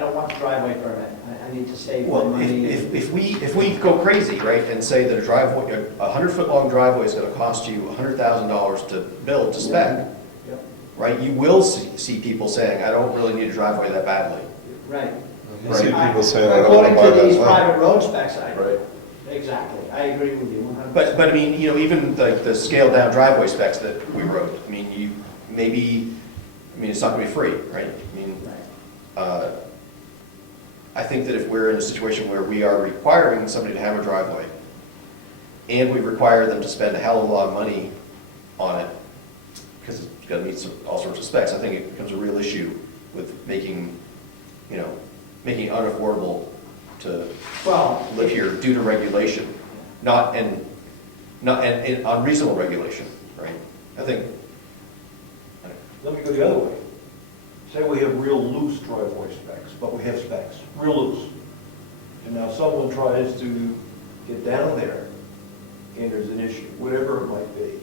don't want the driveway permit, I need to save my well, money. if we go crazy, right, and say that a driveway, a 100-foot-long driveway is gonna cost you $100,000 to build to spec, Yep. right, you will see people saying, I don't really need a driveway that badly. Right. You see people saying, I don't want to buy According to that these land. private road specs, Right. exactly, I agree with you 100%. But I mean, even like the scaled down driveway specs that we wrote, I mean, it's not gonna be free, right? I mean, Right. I think that if we're in a situation where we are requiring somebody to have a driveway, and we require them to spend a hell of a lot of money on it, because it's gotta meet all sorts of specs, I think it becomes a real issue with making it unaffordable to Well, live here due to regulation, not unreasonable regulation, right? I think, Let me go the other way. Say we have real loose driveway specs, but we have specs, real loose. And now someone tries to get down there, and there's an issue, whatever it might be.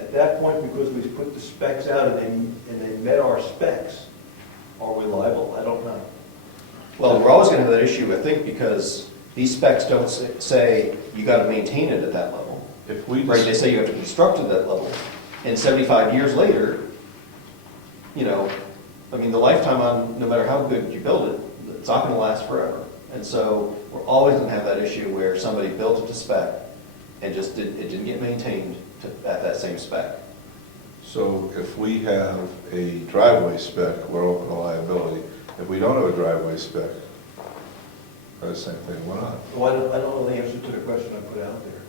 At that point, because we put the specs out and they met our specs, are we liable? I don't know. well, we're always gonna have that issue, I think, because these specs don't say you gotta maintain it at that level. If we, Right, they say you have to construct it at that level. And 75 years later, the lifetime on, no matter how good you build it, it's not gonna last forever. And so we're always gonna have that issue where somebody built it to spec and it didn't get maintained at that same spec. so if we have a driveway spec, we're open to liability. If we don't have a driveway spec, the same thing, we're not. Well, I don't know the answer to the question I put out there.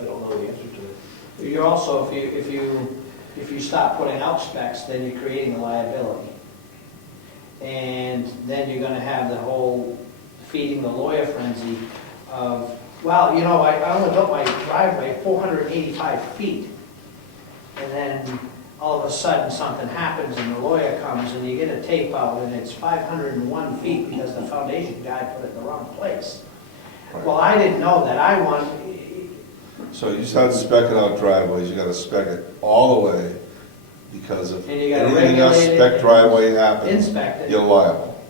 I don't know the answer to it. you're also, if you stop putting out specs, then you're creating a liability. And then you're gonna have the whole feeding the lawyer frenzy of, well, I only built my driveway 485 feet. And then all of a sudden something happens and the lawyer comes and you get a tape out and it's 501 feet because the foundation guy put it in the wrong place. Right. Well, I didn't know that. I want, So you start specking out driveways, you gotta spec it all the way, because if And you gotta anything else regulate it spec and driveway happens, inspect it. you're liable.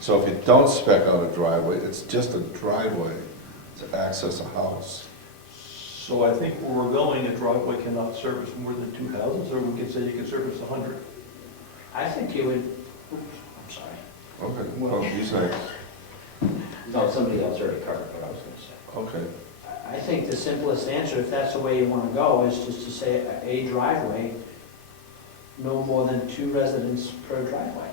So if you don't spec out a driveway, it's just a driveway to access a house. So I think where we're going, a driveway cannot service more than 2 houses, or we can say you can service 100. I think you would, oops, I'm sorry. Okay, well, you say, No, somebody else already covered what I was gonna say. okay. I think the simplest answer, if that's the way you want to go, is just to say a driveway, no more than 2 residents per driveway.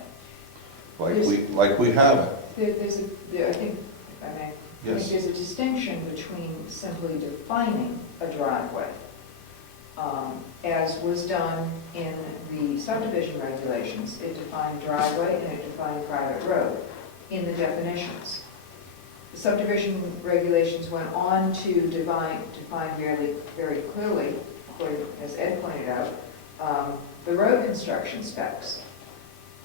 Like we have it, I think, if I may, I yes. think there's a distinction between simply defining a driveway, as was done in the subdivision regulations. It defined driveway and it defined private road in the definitions. The subdivision regulations went on to define very clearly, as Ed pointed out, the road construction specs.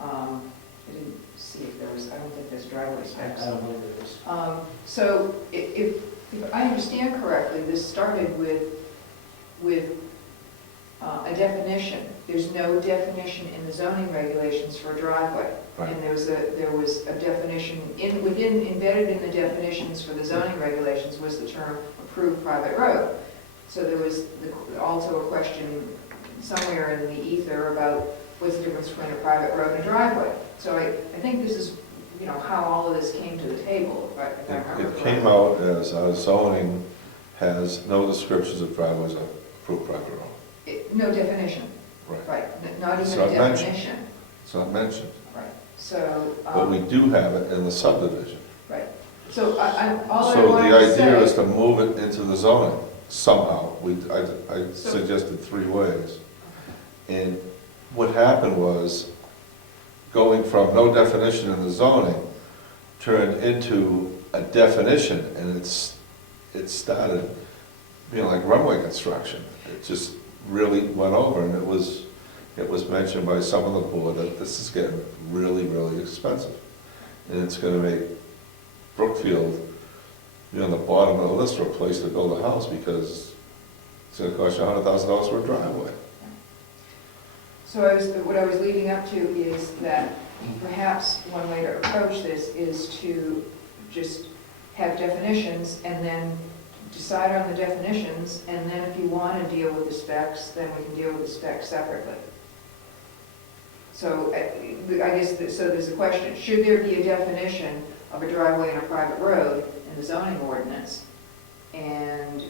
I didn't see if there was, I don't think there's driveway specs. I don't believe it is. So if I understand correctly, this started with a definition. There's no definition in the zoning regulations for a driveway. Right. And there was a definition, embedded in the definitions for the zoning regulations was the term approved private road. So there was also a question somewhere in the ether about what's the difference between a private road and a driveway. So I think this is, how all of this came to the table, if I remember It came correctly. out as our zoning has no descriptions of driveways of approved private road. No definition, Right. right, not It's even a not mentioned. definition. It's not mentioned, Right, so, but we do have it in the subdivision. right. So all I So wanted the to idea is say, to move it into the zoning somehow. I So- suggested 3 ways. And what happened was, going from no definition in the zoning turned into a definition, and it started being like runway construction. It just really went over, and it was mentioned by some of the board that this is getting really, really expensive. And it's gonna make Brookfield, on the bottom of the list for a place to build a house, because it's gonna cost you $100,000 for a driveway. so what I was leading up to is that perhaps one way to approach this is to just have definitions and then decide on the definitions, and then if you want to deal with the specs, then we can deal with the specs separately. So I guess, so there's a question, should there be a definition of a driveway and a private road in the zoning ordinance? And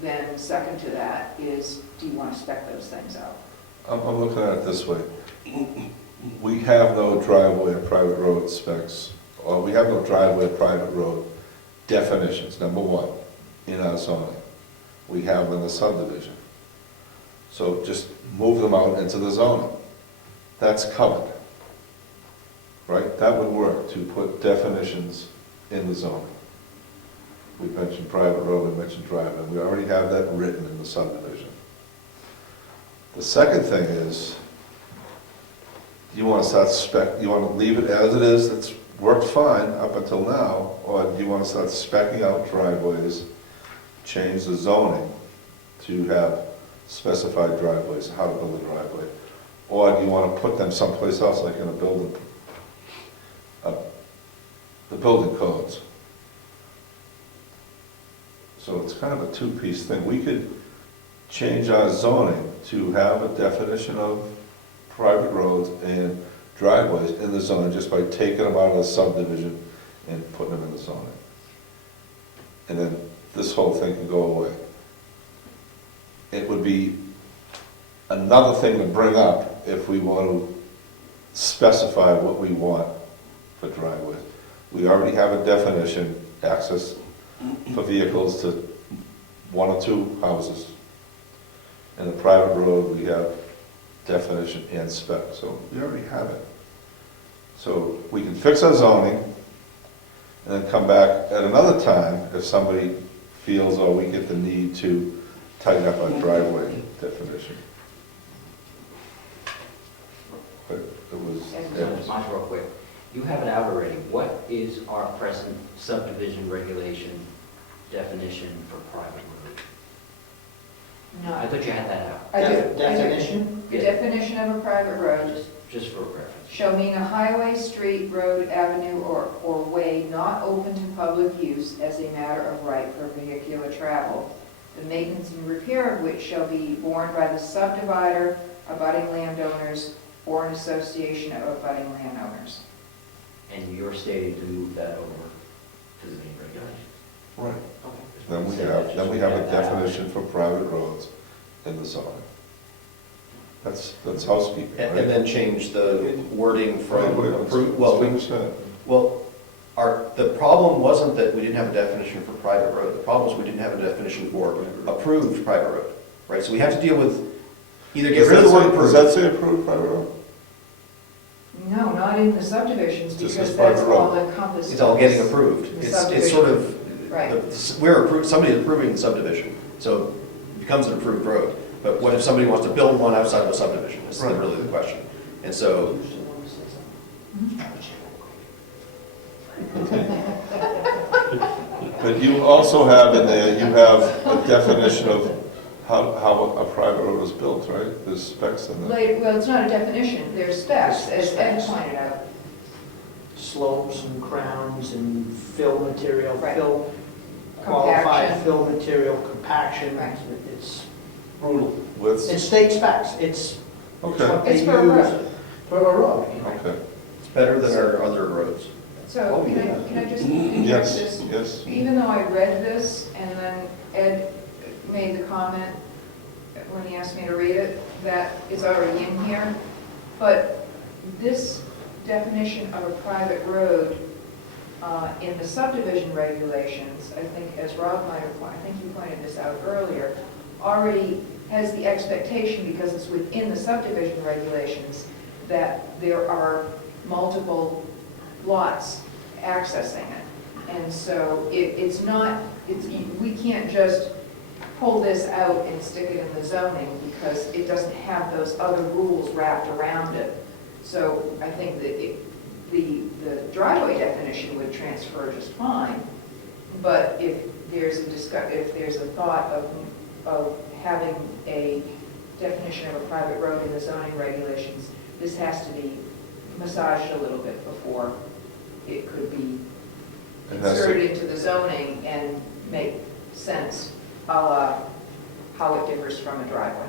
then second to that is, do you want to spec those things out? I'm looking at it this way. We have no driveway or private road specs, or we have no driveway or private road definitions, number 1, in our zoning. We have them in the subdivision. So just move them out into the zoning. That's covered. Right? That would work, to put definitions in the zoning. We mentioned private road, we mentioned driveway, we already have that written in the subdivision. The second thing is, you want to you want to leave it as it is, it's worked fine up until now, or do you want to start speccing out driveways, change the zoning to have specified driveways, how to build a driveway? Or do you want to put them someplace else, like in a building, the building codes? So it's kind of a 2-piece thing. We could change our zoning to have a definition of private roads and driveways in the zoning just by taking them out of the subdivision and putting them in the zoning. And then this whole thing can go away. It would be another thing to bring up if we want to specify what we want for driveways. We already have a definition, access for vehicles to 1 or 2 houses. And the private road, we have definition and spec, so we already have it. So we can fix our zoning and then come back at another time if somebody feels, we get the need to tighten up our driveway definition. Mine's real quick. You have it out already. What is our present subdivision regulation definition for private road? No. I thought you had that out, I do. Definition? The definition of a private road just for reference. shall mean a highway, street, road, avenue, or way not open to public use as a matter of right for vehicular travel, the maintenance and repair of which shall be borne by the subdivider, abutting landowners, or an association of abutting landowners. And you're stating to move that over to the main regulation. Right. Okay. Then we have a definition for private roads in the zoning. That's housekeeping, right? And then change the wording from Wait, approved, let's finish that. the problem wasn't that we didn't have a definition for private road. The problem was we didn't have a definition for approved private road, right? So we have to deal with, either get rid of the word Does that approved. say approved private road? No, not in the subdivisions, Just because as that's private road. all encompassed. It's all getting approved. The It's sort of, Right. we're approved, somebody's approving the subdivision, so it becomes an approved road. But what if somebody wants to build one outside of a subdivision, is Right. really the question. And so, But you also have in there, you have a definition of how a private road is built, right? There's specs in there. Well, it's not a definition, there's specs, as Ed pointed out. Slopes and crowns and fill material, Right. fill, qualified Compaction. fill material, compaction. Right. It's brutal. With, It's state specs, it's okay, what they It's for a use road. for a road, you know. okay. it's better than our other roads. So can I just interject Yes, this? yes. Even though I read this, and then Ed made the comment when he asked me to read it, that it's already in here, but this definition of a private road in the subdivision regulations, I think, as Rob might have pointed, I think you pointed this out earlier, already has the expectation, because it's within the subdivision regulations, that there are multiple lots accessing it. And so it's not, we can't just pull this out and stick it in the zoning, because it doesn't have those other rules wrapped around it. So I think that the driveway definition would transfer just fine, but if there's a thought of having a definition of a private road in the zoning regulations, this has to be massaged a little bit before it could be It has to- inserted into the zoning and make sense, a la how it differs from a driveway.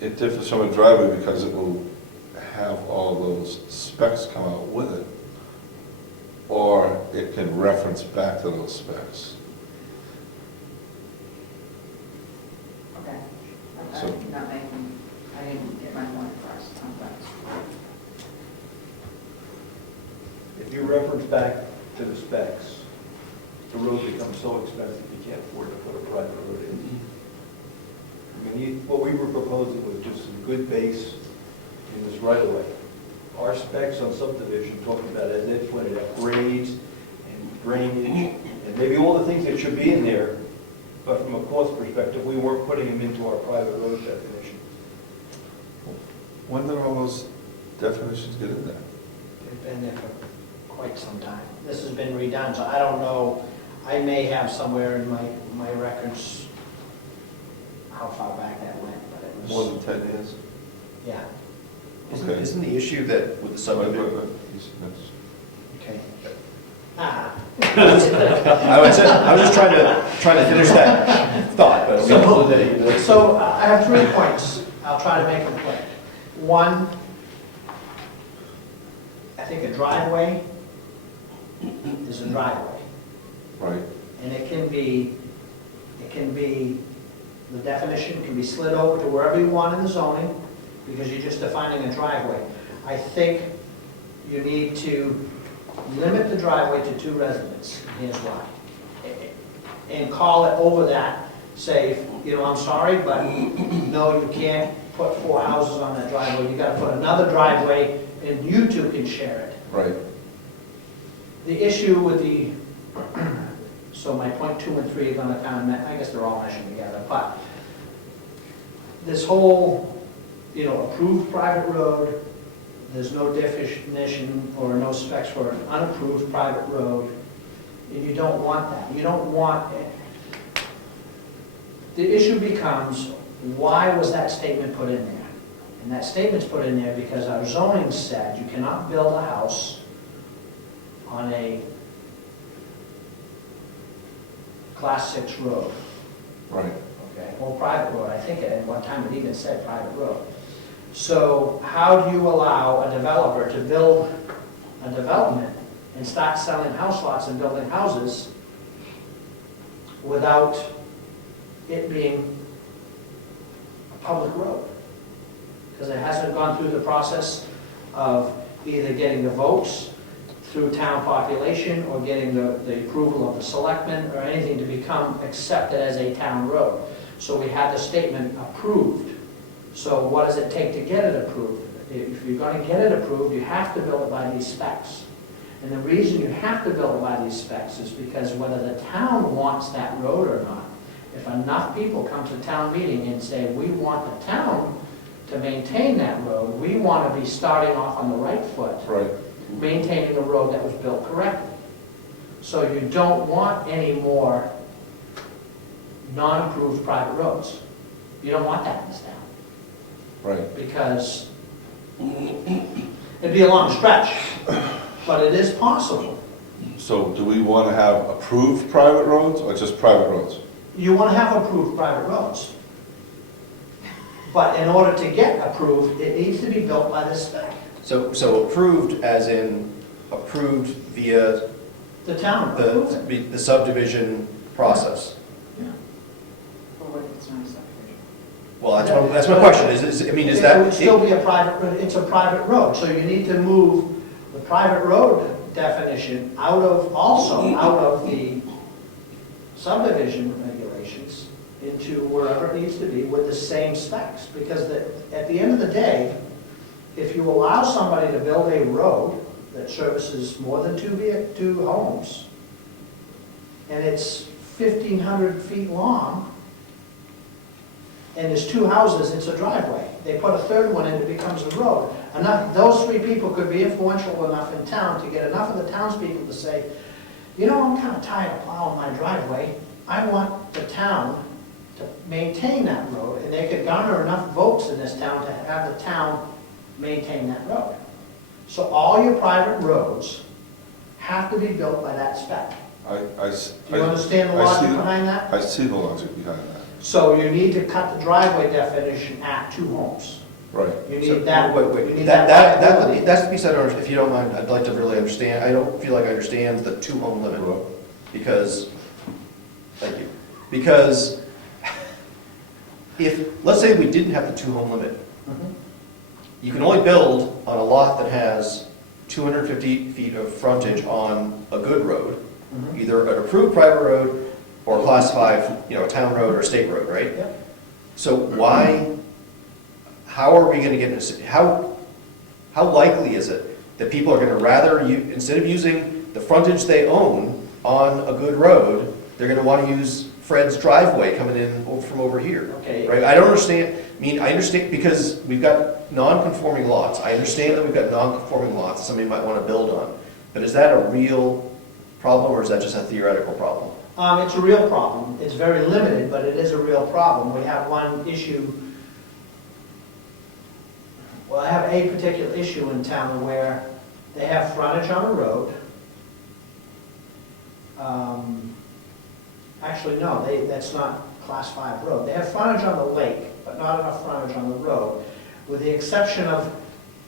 It differs from a driveway because it will have all those specs come out with it, or it can reference back to those specs. Okay. So- I'm not making, I didn't get my point across on that. If you reference back to the specs, the road becomes so expensive you can't afford to put a private road in. I mean, what we were proposing was just a good base in this right of way. Our specs on subdivision talk about, as Ed pointed out, grades and drainage, and maybe all the things that should be in there, but from a cost perspective, we weren't putting them into our private road definition. When did all those definitions get in there? They've been there for quite some time. This has been redone, so I don't know, I may have somewhere in my records how far back that went, but it was. More than 10 years? Yeah, Okay. Isn't the issue that with the subdivision? okay. Ah, I was just trying to finish that thought, but. so I have 3 points. I'll try to make them quick. One, I think a driveway is a driveway. Right. And it can be, the definition can be slid over to wherever you want in the zoning, because you're just defining a driveway. I think you need to limit the driveway to 2 residents, and here's why. And call it over that, say, you know, I'm sorry, but no, you can't put 4 houses on that driveway, you gotta put another driveway, and you 2 can share it. Right. The issue with the, so my point 2 and 3 are gonna kind of, I guess they're all meshing together, but this whole approved private road, there's no definition or no specs for an unapproved private road, and you don't want that. You don't want, the issue becomes, why was that statement put in there? And that statement's put in there because our zoning said you cannot build a house on a Class 6 road. Right. Okay, or private road, I think at one time it even said private road. So how do you allow a developer to build a development and start selling house lots and building houses without it being a public road? Because it hasn't gone through the process of either getting the votes through town population or getting the approval of the selectmen or anything to become accepted as a town road. So we had the statement approved. So what does it take to get it approved? If you're going to get it approved, you have to build it by these specs. And the reason you have to build it by these specs is because whether the town wants that road or not, if enough people come to town meeting and say, we want the town to maintain that road, we want to be starting off on the right foot, Right. maintaining a road that was built correctly. So you don't want any more non-approved private roads. You don't want that in this town. Right. Because it'd be a long stretch, but it is possible. So do we want to have approved private roads or just private roads? You want to have approved private roads. But in order to get approved, it needs to be built by this spec. So approved as in approved via The town approves it. the subdivision process? Or what if it's not a subdivision? Well, that's my question, is It that? would still be a private, it's a private road, so you need to move the private road definition out of the subdivision regulations into wherever it needs to be with the same specs. Because at the end of the day, if you allow somebody to build a road that services more than two homes, and it's 1,500 feet long, and there's two houses, it's a driveway. They put a third one in, it becomes a road. Those three people could be influential enough in town to get enough of the townspeople to say, I'm kind of tired of plowing my driveway. I want the town to maintain that road, and they could garner enough votes in this town to have the town maintain that road. So all your private roads have to be built by that spec. Do you understand the logic behind that? I see the logic behind that. So you need to cut the driveway definition at two homes. Right. You So, need that, wait, you need that, that that, liability. that's the piece I don't, if you don't mind, I'd like to really understand, I don't feel like I understand the two-home limit, because, thank you, because let's say we didn't have the two-home limit, Mhm. you can only build on a lot that has 250 feet of frontage on a good road, Mhm. either an approved private road or a class 5, a town road or a state road, right? Yep. So how are we gonna get this, how likely is it that people are gonna rather, instead of using the frontage they own on a good road, they're gonna wanna use Fred's driveway coming in from over here? Okay. Right, I don't understand, I understand, because we've got non-conforming lots, I understand that we've got non-conforming lots that somebody might wanna build on, but is that a real problem, or is that just a theoretical problem? It's a real problem. It's very limited, but it is a real problem. We have one issue. Well, I have a particular issue in town where they have frontage on a road. Actually, no, that's not class 5 road. They have frontage on the lake, but not enough frontage on the road, with the exception of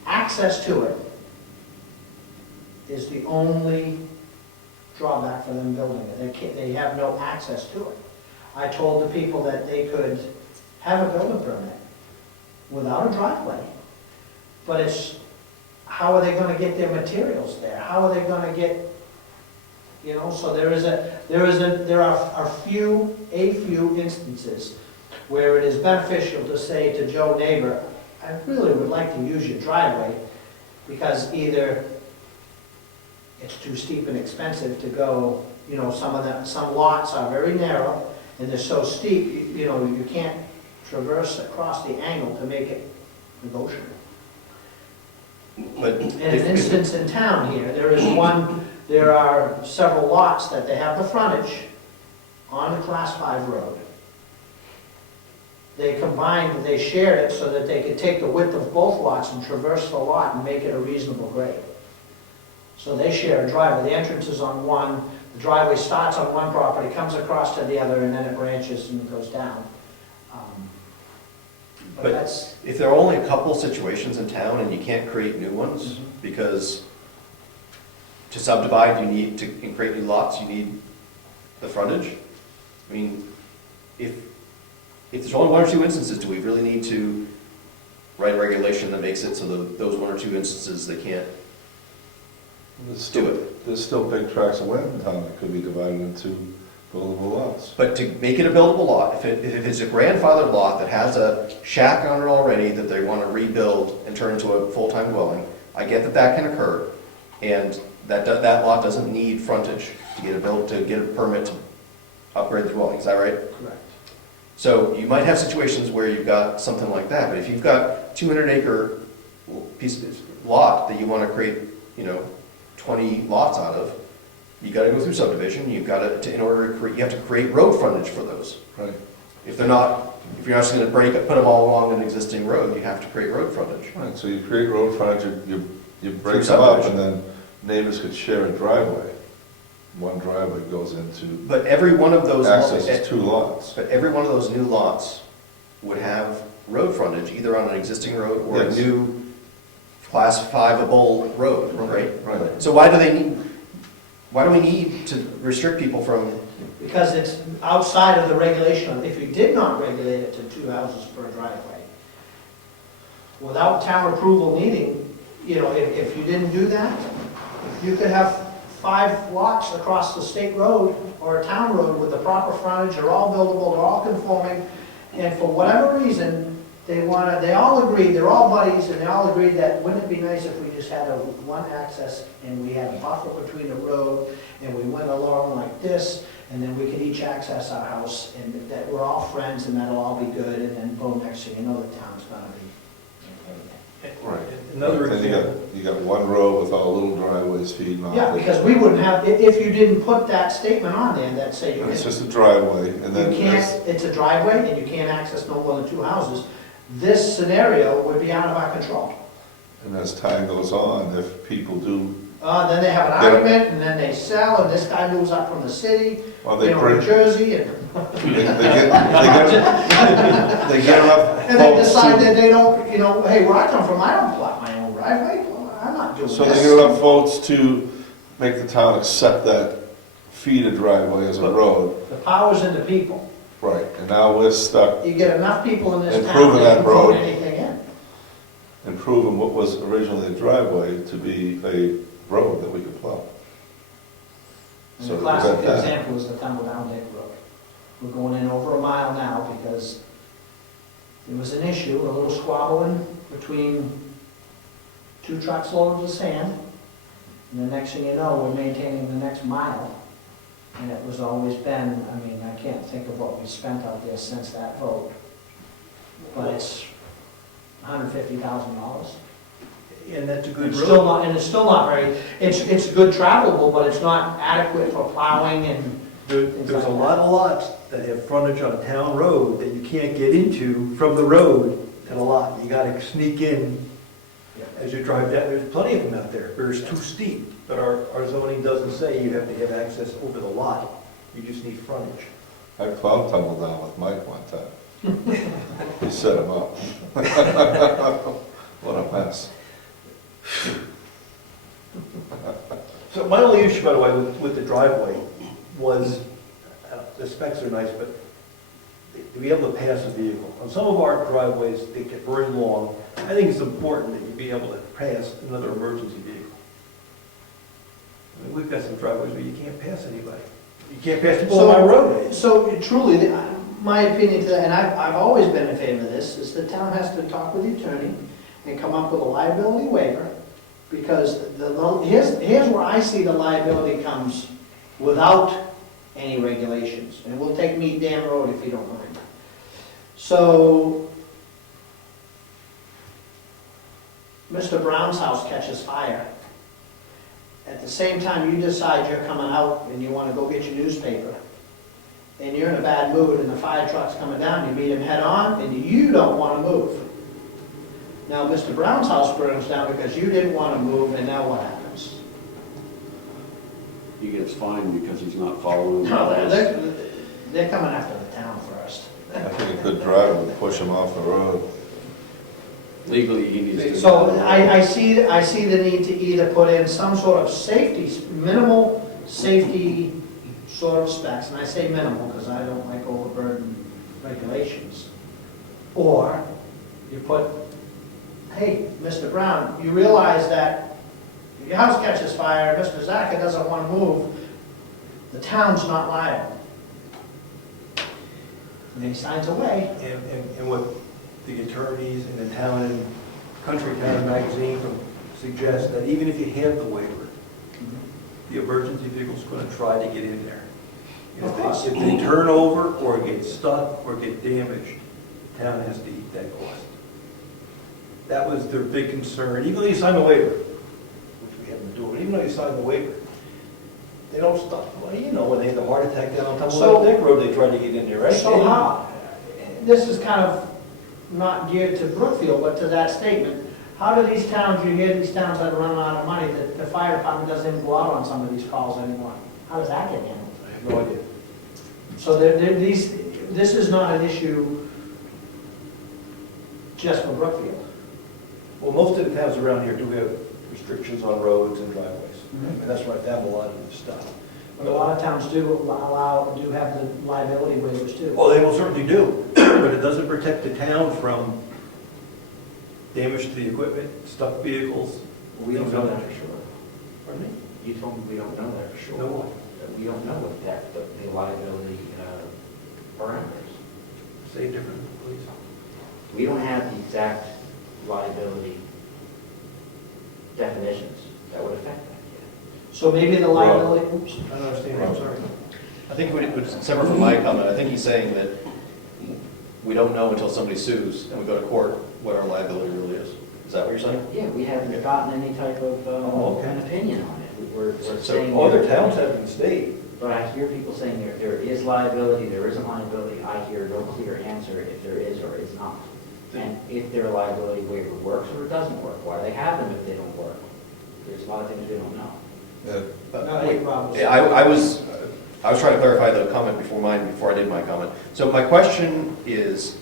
access to it is the only drawback for them building it. They have no access to it. I told the people that they could have a building permit without a driveway, but it's, how are they gonna get their materials there? How are they gonna get, so there are a few instances where it is beneficial to say to Joe neighbor, I really would like to use your driveway, because either it's too steep and expensive to go, some lots are very narrow, and they're so steep, you can't traverse across the angle to make it negotiable. But In an instance in town here, there are several lots that they have the frontage on the Class 5 road. They combined, they shared it so that they could take the width of both lots and traverse the lot and make it a reasonable grade. So they share a driveway. The entrance is on one, the driveway starts on one property, comes across to the other, and then it branches and goes down. But But that's, if there are only a couple situations in town and you can't create new ones, because to subdivide, you need to and create new lots, you need the frontage. I mean, if there's only one or two instances, do we really need to write a regulation that makes it so that those one or two instances, they can't do it? There's still big tracts of land in town that could be divided into buildable lots. But to make it a buildable lot, if it's a grandfathered lot that has a shack on it already that they want to rebuild and turn into a full-time dwelling, I get that that can occur, and that lot doesn't need frontage to get a permit to upgrade the dwelling, is that right? correct. So you might have situations where you've got something like that, but if you've got 200-acre piece of lot that you want to create, 20 lots out of, you got to go through subdivision. You've got to, in order to create, you have to create road frontage for those. Right. If you're not just going to put them all along an existing road, you have to create road frontage. Right, so you create road frontage, you break Through them up, and subdivision. then neighbors could share a driveway. One driveway goes into, But every one of those, accesses two lots. but every one of those new lots would have road frontage, either on an existing road or Yes. a new Class 5-able road, right? Right. So why do we need to restrict people from? Because it's outside of the regulation. If you did not regulate it to 2 houses per driveway, without town approval needing, if you didn't do that, you could have 5 lots across the state road or a town road with the proper frontage, they're all buildable, they're all conforming, and for whatever reason, they all agree, they're all buddies, and they all agree that wouldn't it be nice if we just had one access and we had a buffer between the road and we went along like this, and then we could each access our house, and that we're all friends and that'll all be good, and then boom, next thing you know, the town's gonna be. Right. Another Then example. you got one road with all little driveways feeding off. Yeah, it. because we wouldn't have, if you didn't put that statement on there that say you And it's can't, just a driveway, and then it's a driveway and you can't access no more than 2 houses, this scenario would be out of our control. as time goes on, if people do, Then they have an Yeah. argument, and then they sell, and this guy moves up from the city, well, they New bring, Jersey, and they get enough and they folks decide to, that they don't, hey, where I come from, I don't plot my own driveway, well, I'm not doing this. so they get enough votes to make the town accept that feeder driveway as a road. The power's in the people. Right, and now we're stuck You get enough people in this town, Improving they that can put road. anything in. improving what was originally a driveway to be a road that we could plow. And So the we got classic that. example is the Tumble Down Lake Road. We're going in over a mile now because there was an issue, a little squabbling between 2 trucks loads of sand. And the next thing you know, we're maintaining the next mile. And it was always been, I can't think of what we spent out there since that vote. But it's $150,000. And that's a good It's road. still not, and it's still not very, it's good travelable, but it's not adequate for plowing and There's a lot of lots that have frontage on a town road that you can't get into from the road to the lot. You gotta sneak in as you drive down. There's plenty of them out there. It's too steep, but our zoning doesn't say you have to have access over the lot. You just need frontage. I plowed Tumble Down with Mike one time. He set him up. What a mess. So my only issue, by the way, with the driveway was, the specs are nice, but to be able to pass a vehicle. On some of our driveways, they get very long. I think it's important that you be able to pass another emergency vehicle. We've got some driveways where you can't pass anybody. You can't pass people on my roadways. So truly, my opinion to that, and I've always been in favor of this, is the town has to talk with the attorney and come up with a liability waiver, because here's where I see the liability comes without any regulations. And we'll take me down the road if you don't mind. So Mr. Brown's house catches fire. At the same time, you decide you're coming out and you wanna go get your newspaper, and you're in a bad mood, and the fire truck's coming down, you meet him head on, and you don't wanna move. Now, Mr. Brown's house burns down because you didn't wanna move, and now what happens? He gets fined because he's not following the No, laws. they're coming after the town first. I think a good driver would push him off the road. Legally, he needs to. So I see the need to either put in some sort of safety, minimal safety sort of specs, and I say minimal because I don't like overburden regulations. Or you put, hey, Mr. Brown, you realize that if your house catches fire, Mr. Zaka doesn't want to move, the town's not liable. And he signs away. And what the attorneys in the town and Country Town magazine suggest, that even if you have the waiver, the emergency vehicle's gonna try to get in there. If they turn over or get stuck or get damaged, the town has to eat that cost. That was their big concern, even though you sign the waiver, which we haven't been doing, even though you sign the waiver, they don't stop. Well, you know, when they had the heart attack down on Tumbleweed Neck Road, they tried to get in there, right? So how, this is kind of not geared to Brookfield, but to that statement. How do these towns, you hear these towns that are running out of money, that the fire department doesn't even go out on some of these calls anymore? How does that get handled? I have no idea. So this is not an issue just for Brookfield. Well, most of the towns around here do have restrictions on roads and driveways. And that's why I found a lot of this stuff. But a lot of towns do have the liability waivers too. Well, they will certainly do, but it doesn't protect the town from damage to the equipment, stuck vehicles. We don't know that for sure. Pardon me? You told me we don't know that for sure. No what? We don't know what the liability parameters. Say it differently, please. We don't have the exact liability definitions that would affect that yet. So maybe the liability, oops. I don't understand, I'm sorry. I think it would, separate from my comment, I think he's saying that we don't know until somebody sues and we go to court what our liability really is. Is that what you're saying? Yeah, we haven't gotten any type of okay. an opinion on it. We're saying. So other towns have in the state. But I hear people saying there is liability, there isn't liability. I hear no clear answer if there is or is not. And if their liability waiver works or it doesn't work, why they have them if they don't work. There's a lot of things we don't know. I was trying to clarify the comment before I did my comment. So my question is,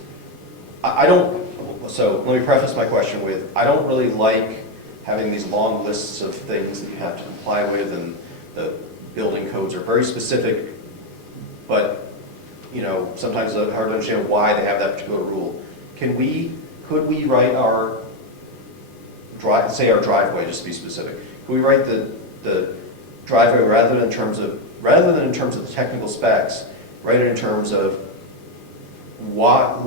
so let me preface my question with, I don't really like having these long lists of things that you have to comply with, and the building codes are very specific, but, you know, sometimes it's hard to understand why they have that particular rule. Could we write our driveway, just to be specific, could we write the driveway rather than in terms of the technical specs, write it in terms of what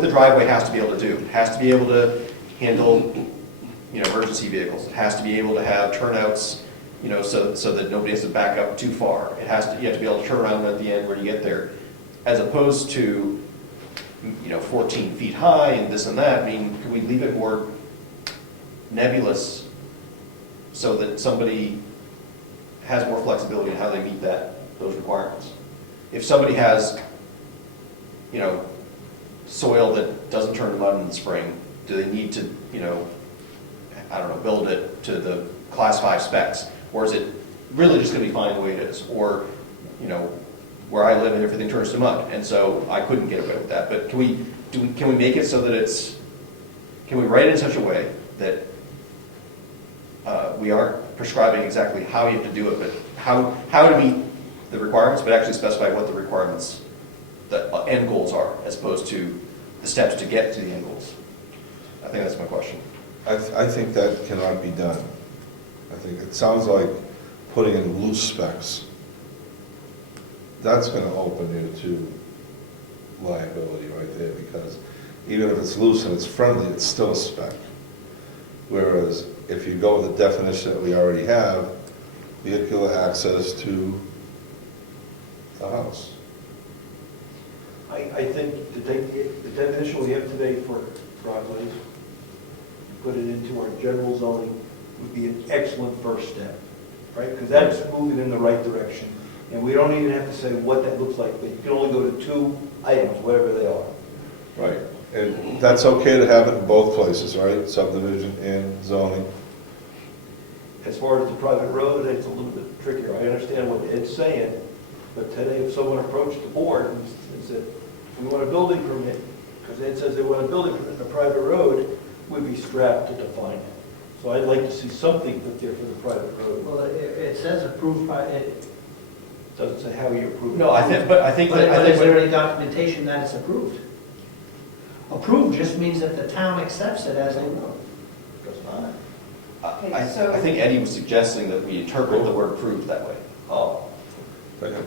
the driveway has to be able to do? It has to be able to handle, you know, emergency vehicles. It has to be able to have turnouts, you know, so that nobody has to back up too far. You have to be able to turn around at the end when you get there, as opposed to, you know, 14 feet high and this and that. I mean, could we leave it more nebulous so that somebody has more flexibility in how they meet those requirements? If somebody has, you know, soil that doesn't turn to mud in the spring, do they need to, you know, I don't know, build it to the class 5 specs? Or is it really just going to be fine the way it is? Or, you know, where I live and everything turns to mud, and so I couldn't get away with that. But can we make it so that can we write it in such a way that we aren't prescribing exactly how you have to do it, but how to meet the requirements, but actually specify what the requirements, the end goals are, as opposed to the steps to get to the end goals? I think that's my question. I think that cannot be done. I think it sounds like putting in loose specs. That's gonna open you to liability right there, because even if it's loose and it's friendly, it's still a spec. Whereas if you go with the definition that we already have, vehicular access to the house. I think to take the definition we have today for driveways, put it into our general zoning would be an excellent first step, right? Because that's moving in the right direction. And we don't even have to say what that looks like, but you can only go to 2 items, whatever they are. Right, and that's okay to have it in both places, right? Subdivision and zoning. As far as the private road, it's a little bit trickier. I understand what Ed's saying, but today if someone approached the board and said, we want a building permit, because Ed says they want a building permit in a private road, we'd be strapped to define it. So I'd like to see something put there for the private road. Well, it says approved by, it, Doesn't say how you approve it. No, I think but is there any documentation that it's approved? Approved just means that the town accepts it as a road. Does not. Okay, I so- think Eddie was suggesting that we interpret the word approved that way. Oh, Okay.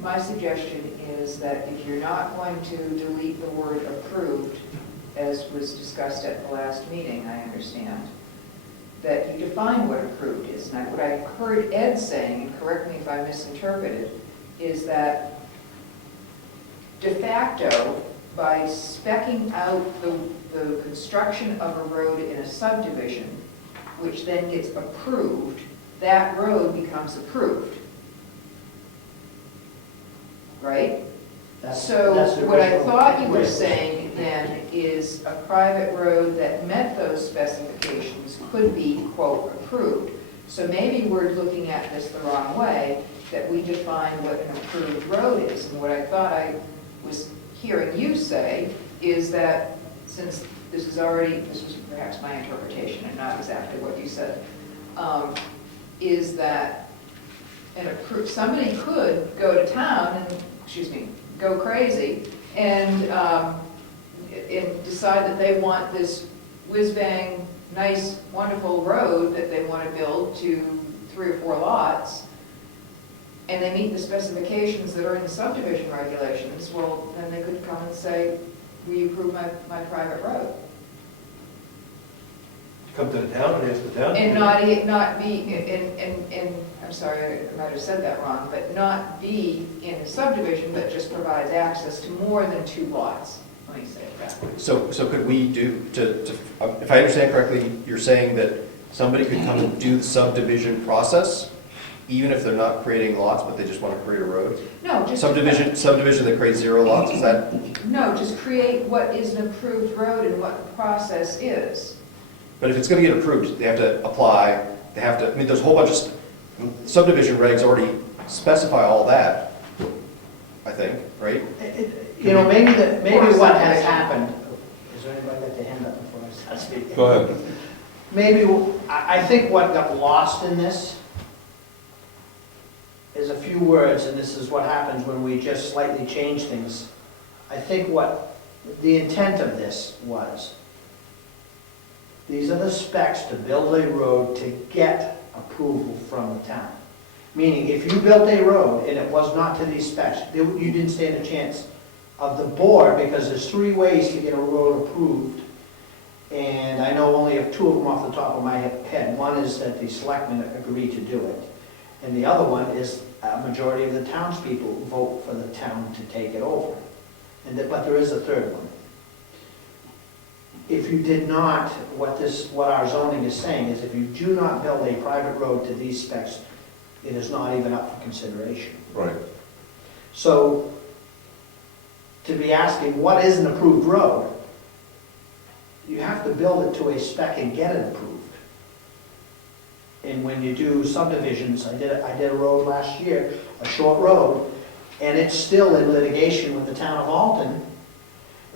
My suggestion is that if you're not going to delete the word approved, as was discussed at the last meeting, I understand, that you define what approved is. And what I heard Ed saying, and correct me if I misinterpreted, is that de facto, by speccing out the construction of a road in a subdivision, which then gets approved, that road becomes approved. Right? That's So the what I original thought you were language. saying then is a private road that met those specifications could be, quote, approved. So maybe we're looking at this the wrong way, that we define what an approved road is. And what I thought I was hearing you say is that since this was perhaps my interpretation and not exactly what you said, is that somebody could go to town and, go crazy and decide that they want this whiz-bang, nice, wonderful road that they want to build to 3 or 4 lots, and they meet the specifications that are in the subdivision regulations, well, then they could come and say, will you approve my private road? come to the town and ask the town. And not be, and I'm sorry, I might have said that wrong, but not be in a subdivision that just provides access to more than 2 lots. Let me say it that way. So could we do, if I understand correctly, you're saying that somebody could come and do the subdivision process, even if they're not creating lots, but they just want to create a road? No, just. Subdivision that creates 0 lots, is that? No, just create what is an approved road and what the process is. But if it's going to get approved, they have to apply, they have to, I mean, there's a whole bunch of, subdivision regs already specify all that, I think, right? Maybe what has happened, is there anybody got their hand up before I start speaking? Go ahead. Maybe, I think what got lost in this is a few words, and this is what happens when we just slightly change things. I think what the intent of this was, these are the specs to build a road to get approval from the town. Meaning, if you built a road and it was not to these specs, you didn't stand a chance of the board, because there's 3 ways to get a road approved. And I know only of 2 of them off the top of my head. One is that the selectmen agree to do it. And the other one is a majority of the townspeople vote for the town to take it over. But there is a third one. If you did not, what our zoning is saying is if you do not build a private road to these specs, it is not even up for consideration. Right. So, to be asking, what is an approved road? You have to build it to a spec and get it approved. And when you do subdivisions, I did a road last year, a short road, and it's still in litigation with the town of Alton.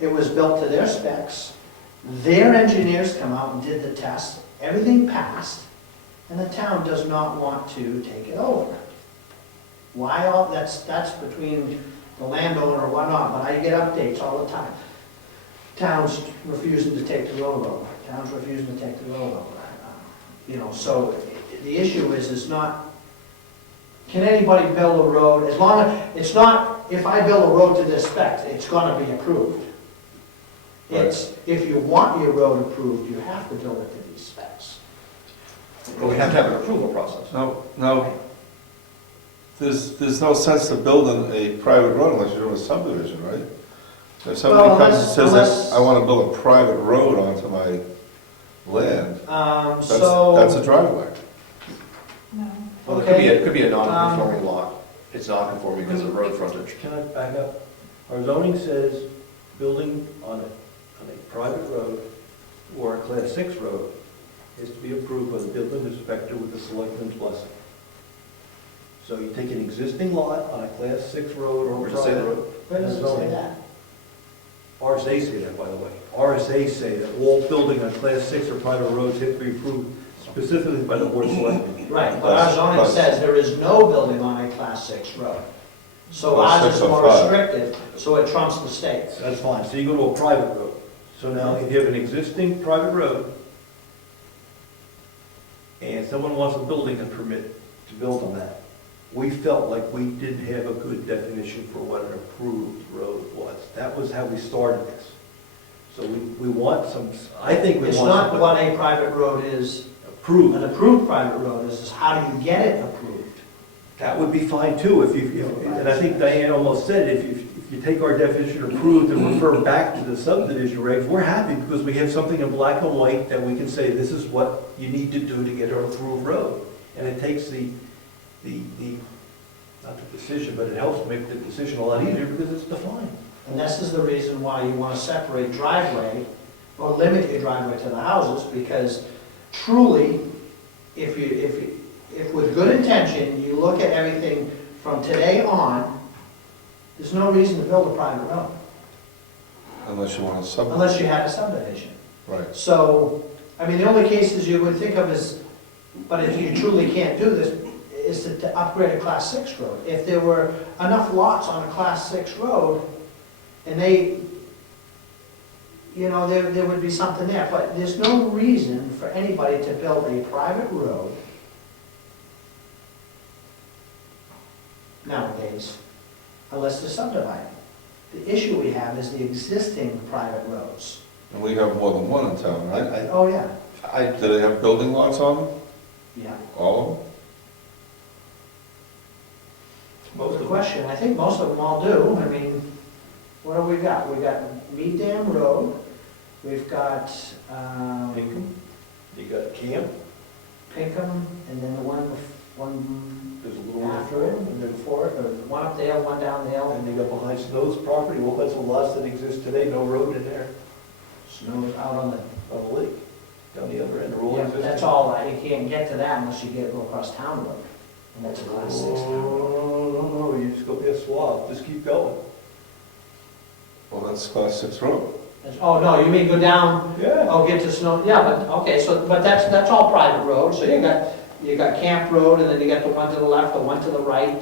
It was built to their specs. Their engineers come out and did the test, everything passed, and the town does not want to take it over. Why that's between the landowner or whatnot, but I get updates all the time. Towns refusing to take the road over, towns refusing to take the road over. So the issue is not, can anybody build a road, as long as, it's not, if I build a road to this spec, it's gonna be approved. It's, if you want your road approved, you have to build it to these specs. But we have to have an approval process. Now, there's no sense to building a private road unless you're doing a subdivision, right? If somebody Well, comes and says unless- that I want to build a private road onto my land, that's So, a driveway. No. Well, Okay. it could be a non-conforming lot. It's non-conforming because of road frontage. Can I back up? Our zoning says building on a private road or a class 6 road is to be approved by the building inspector with the selectman's blessing. So you take an existing lot on a class 6 road or Where does it say the private. road? where does it say that? RSA say that, by the way. RSA say that all building on class 6 or private roads have to be approved specifically by the board of selectmen. Right, but our zoning says there is no building on a class 6 road. So Class ours is 6 or more 5. restrictive, so it trumps the state's. That's fine, so you go to a private road. So now, if you have an existing private road, and someone wants a building permit to build on that, we felt like we didn't have a good definition for what an approved road was. That was how we started this. So we want some, I think we It's want. not some what a private road is, Approved. an approved private road is how do you get it approved? That would be fine too, and I think Dianne almost said, if you take our definition of approved and refer back to the subdivision regs, we're happy because we have something in black and white that we can say, this is what you need to do to get an approved road. And it takes not the decision, but it helps make the decision a lot easier because it's defined. And this is the reason why you want to separate driveway or limit your driveway to the houses, because truly, if with good intention, you look at everything from today on, there's no reason to build a private road Unless you want to subdivide. unless you had a subdivision. Right. So, I mean, the only cases you would think of is, but if you truly can't do this, is to upgrade a class 6 road. If there were enough lots on a class 6 road, and they, there would be something there, but there's no reason for anybody to build a private road nowadays, unless they're subdividing. The issue we have is the existing private roads. And we have more than one in town, right? Oh, yeah, Do they have building lots on them? yeah. All of them? Good question, I think most of them all do. I mean, what have we got? We've got Mead Dam Road, we've got Pinkham, you got Camp, Pinkham, and then the one there's a little one after it, and then before it, or one up the hill, one down the hill. and you got behind Snow's property, well, that's a lot that exists today, no road in there, Snow's out on the, on the lake, down the other end, the road yeah, exists. that's all, you can't get to that unless you go across town road. And that's a class 6 town road. No, you just go be a swab, just keep going. Well, that's class 6 road. Oh, no, you mean go down, Yeah. oh, get to Snow, yeah, but, okay, so, but that's all private road, so you got Camp Road, and then you got the one to the left, the one to the right.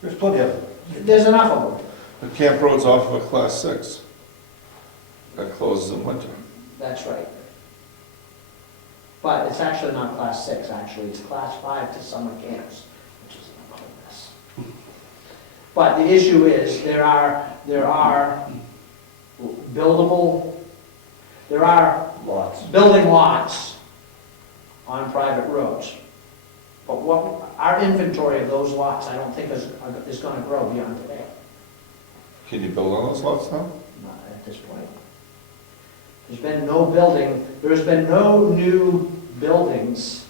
There's plenty of them. There's enough of them. The Camp Road's off of a class 6. That closes in winter. That's right. But it's actually not class 6, actually, it's class 5 to summer camps, which is a whole mess. But the issue is, there are buildable, there are Lots. building lots on private roads. But what, our inventory of those lots, I don't think is gonna grow beyond today, Can you build on those lots now? not at this point. There's been no new buildings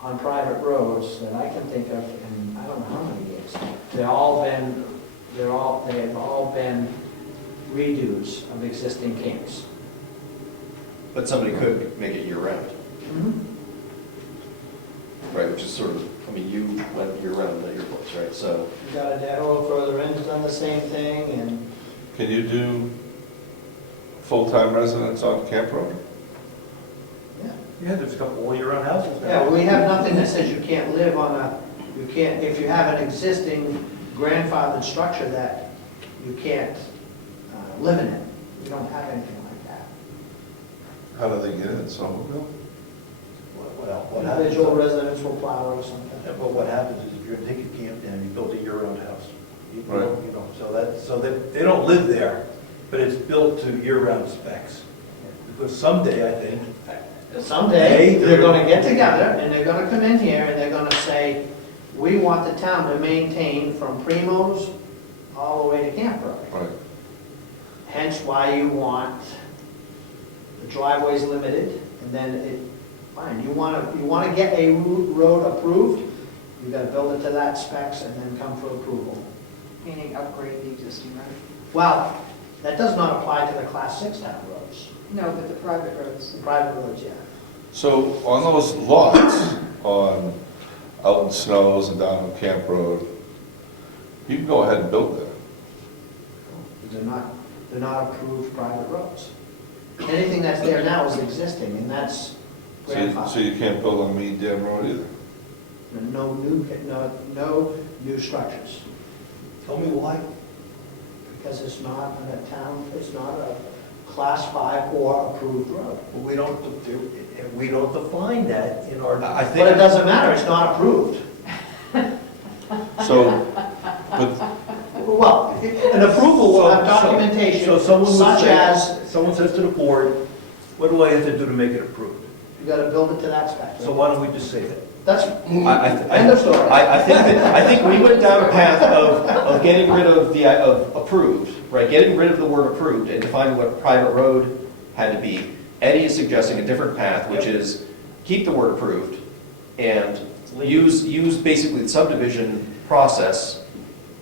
on private roads that I can think of in, I don't know how many years. They've all been redos of existing camps. But somebody could make it year-round, right, which is sort of, I mean, you went year-round at your place, right, so. You got a Darrow further in, has done the same thing, and Can you do full-time residents on Camp Road? Yeah, there's a couple all year-round houses now. yeah, we have nothing that says you can't live on if you have an existing grandfathered structure that you can't live in it. We don't have anything like that. How do they get in, Somerville? What happens? Individual residents will plow or something. Yeah, but what happens is if you're taking camp down, you build a year-round house. You Right. know, so they don't live there, but it's built to year-round specs. Because someday, I think, Someday, they're gonna get together, and they're gonna come in here, and they're gonna say, we want the town to maintain from Primo's all the way to Camp Road. Right. Hence why you want the driveways limited, and then fine, you wanna get a road approved, you gotta build it to that specs and then come for approval. Meaning upgrade the existing road? Well, that does not apply to the class 6 town roads, No, but the private roads. the private roads, yeah. So on those lots, out in Snows and down on Camp Road, you can go ahead and build there. They're not approved private roads. Anything that's there now is existing, and that's So grandfathered. you can't build on Mead Dam Road either. No new structures, Tell me why. because it's not in a town, it's not a class 5 or approved road. We don't define that in our. I But it think, doesn't matter, it's not approved. So, but Well, an approval will have documentation So someone would such say, as, someone says to the board, what do I have to do to make it approved? you gotta build it to that spec. So why don't we just say that? That's, I end of story. I think we went down a path of getting rid of approved, right? Getting rid of the word approved and defining what private road had to be. Eddie is suggesting a different path, which is keep the word approved and use basically the subdivision process,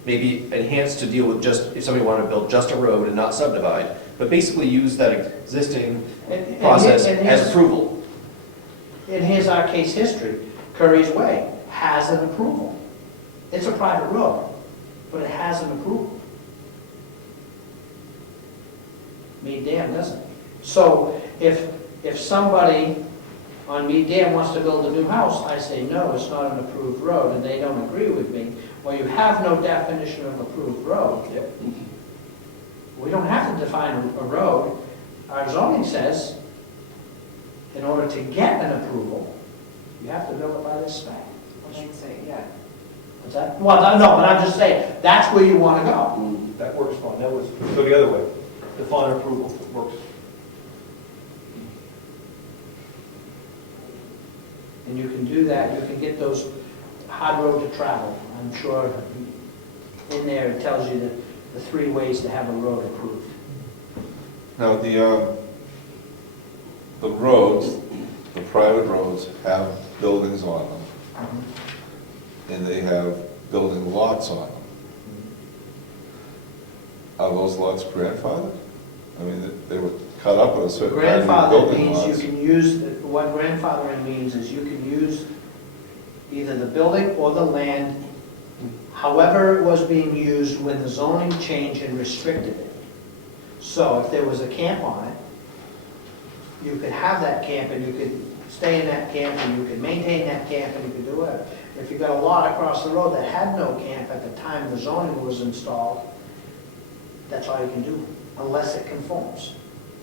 maybe enhanced to deal with just, if somebody wanted to build just a road and not subdivide, but basically use that existing And- process and as here's- approval. And here's our case history. Curry's Way has an approval. It's a private road, but it has an approval. Mead Dam doesn't. So if somebody on Mead Dam wants to build a new house, I say, no, it's not an approved road, and they don't agree with me. Well, you have no definition of approved road. We don't have to define a road. Our zoning says, in order to get an approval, you have to build it by this spec. I didn't say, yeah. What's that? Well, no, but I'm just saying, that's where you want to go. That works fine, that was, go the other way, define approval, it works. And you can do that, you can get those hard road to travel. I'm sure in there it tells you the 3 ways to have a road approved. now the roads, the private roads have buildings on them, and they have building lots on them. Are those lots grandfathered? I mean, they were cut up at a certain time. Grandfather building means you lots. can use, what grandfathering means is you can use either the building or the land, however it was being used when the zoning changed and restricted it. So if there was a camp on it, you could have that camp and you could stay in that camp and you could maintain that camp and you could do it. If you got a lot across the road that had no camp at the time the zoning was installed, that's all you can do, unless it conforms,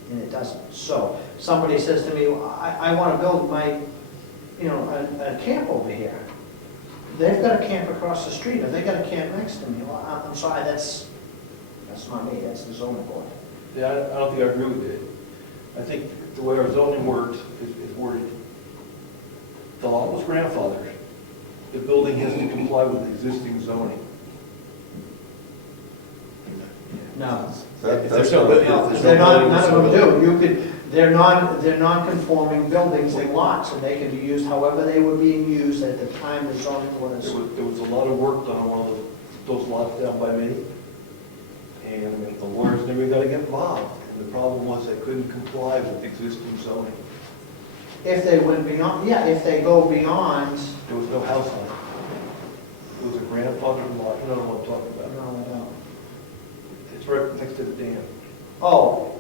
and it doesn't. So, somebody says to me, well, I want to build my, a camp over here. They've got a camp across the street, or they got a camp next to me. Well, I'm sorry, that's not me, that's the zoning board. Yeah, I don't think I agree with it. I think the way our zoning works is worded. The lot was grandfathered. The building has to comply with existing zoning. No, That- There's that's no- what- if there's they're no not, building, none of there's no them do. You could, they're non-conforming buildings and lots, and they can be used however they were being used at the time the zoning was. There was a lot of work done on one of those lots down by me, and the lawyers never got to get involved. And the problem was they couldn't comply with existing zoning. If they went beyond, yeah, if they go beyond, There was no house on it. It was a grandfathered lot, you know what I'm talking about? no, I don't. It's right next to the dam. Oh,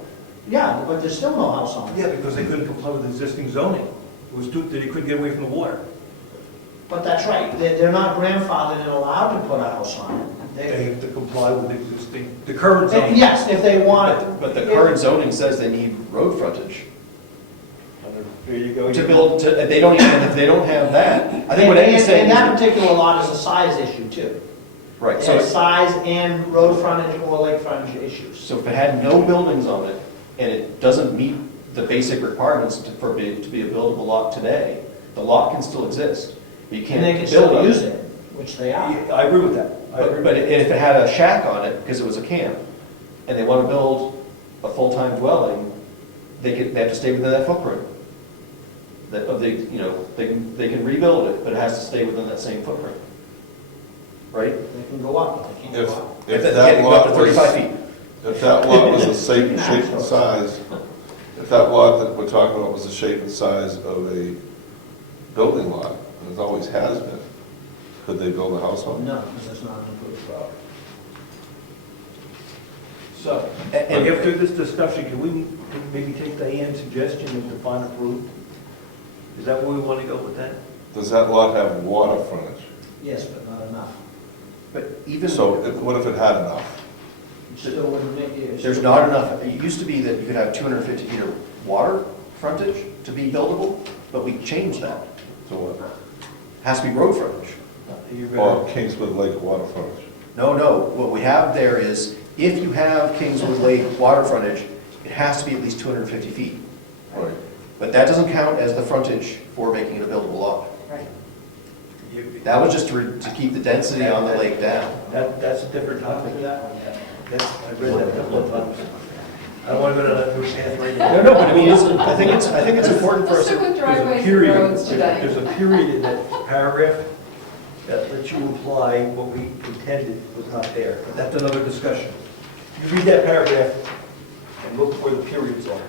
yeah, but there's still no house on it. Yeah, because they couldn't comply with existing zoning. It was too, they couldn't get away from the water. But that's right, they're not grandfathered and allowed to put a house on it. They have to comply with existing, the current zoning. Yes, if they want it. But the current zoning says they need road frontage There you go. to build, they don't even, if they don't have that, I think what Eddie's saying And that is, particular lot is a size issue too. right, It so, has size and road frontage or lake frontage issues. so if it had no buildings on it, and it doesn't meet the basic requirements to be a buildable lot today, the lot can still exist. You And they can can't build still on use it. it, which they are. I agree with that. I agree. But if it had a shack on it, because it was a camp, and they want to build a full-time dwelling, they have to stay within that footprint. That, of the, you know, they can rebuild it, but it has to stay within that same footprint. Right? They can go up, but they can't If, go out. if They that can go up lot to was, 35 feet. if that lot was the shape and size, if that lot that we're talking about was the shape and size of a building lot, and it always has been, could they build a house on it? No, because it's not an approved road. So, and after this discussion, can we maybe take Diane's suggestion and define approved? Is that where we want to go with that? Does that lot have water frontage? Yes, but not enough. But even, So what if it had enough? It still wouldn't make it. there's not enough, it used to be that you could have 250 feet of water frontage to be buildable, but we changed that. So what? Has to be road frontage. You're Or gonna- Kingswood Lake water frontage? No, what we have there is, if you have Kingswood Lake water frontage, it has to be at least 250 feet. Right. But that doesn't count as the frontage for making it a buildable lot. Right. That was just to keep the density on the lake down. That's a different topic. After that one, yeah. I read that a couple of times. I don't want to go down that path right now. No, but I mean, I think it's important for us Let's stick to, with There's a driveways and period, roads today. there's a period in that paragraph that lets you apply what we intended was not there. But that's another discussion. You read that paragraph and look where the periods are.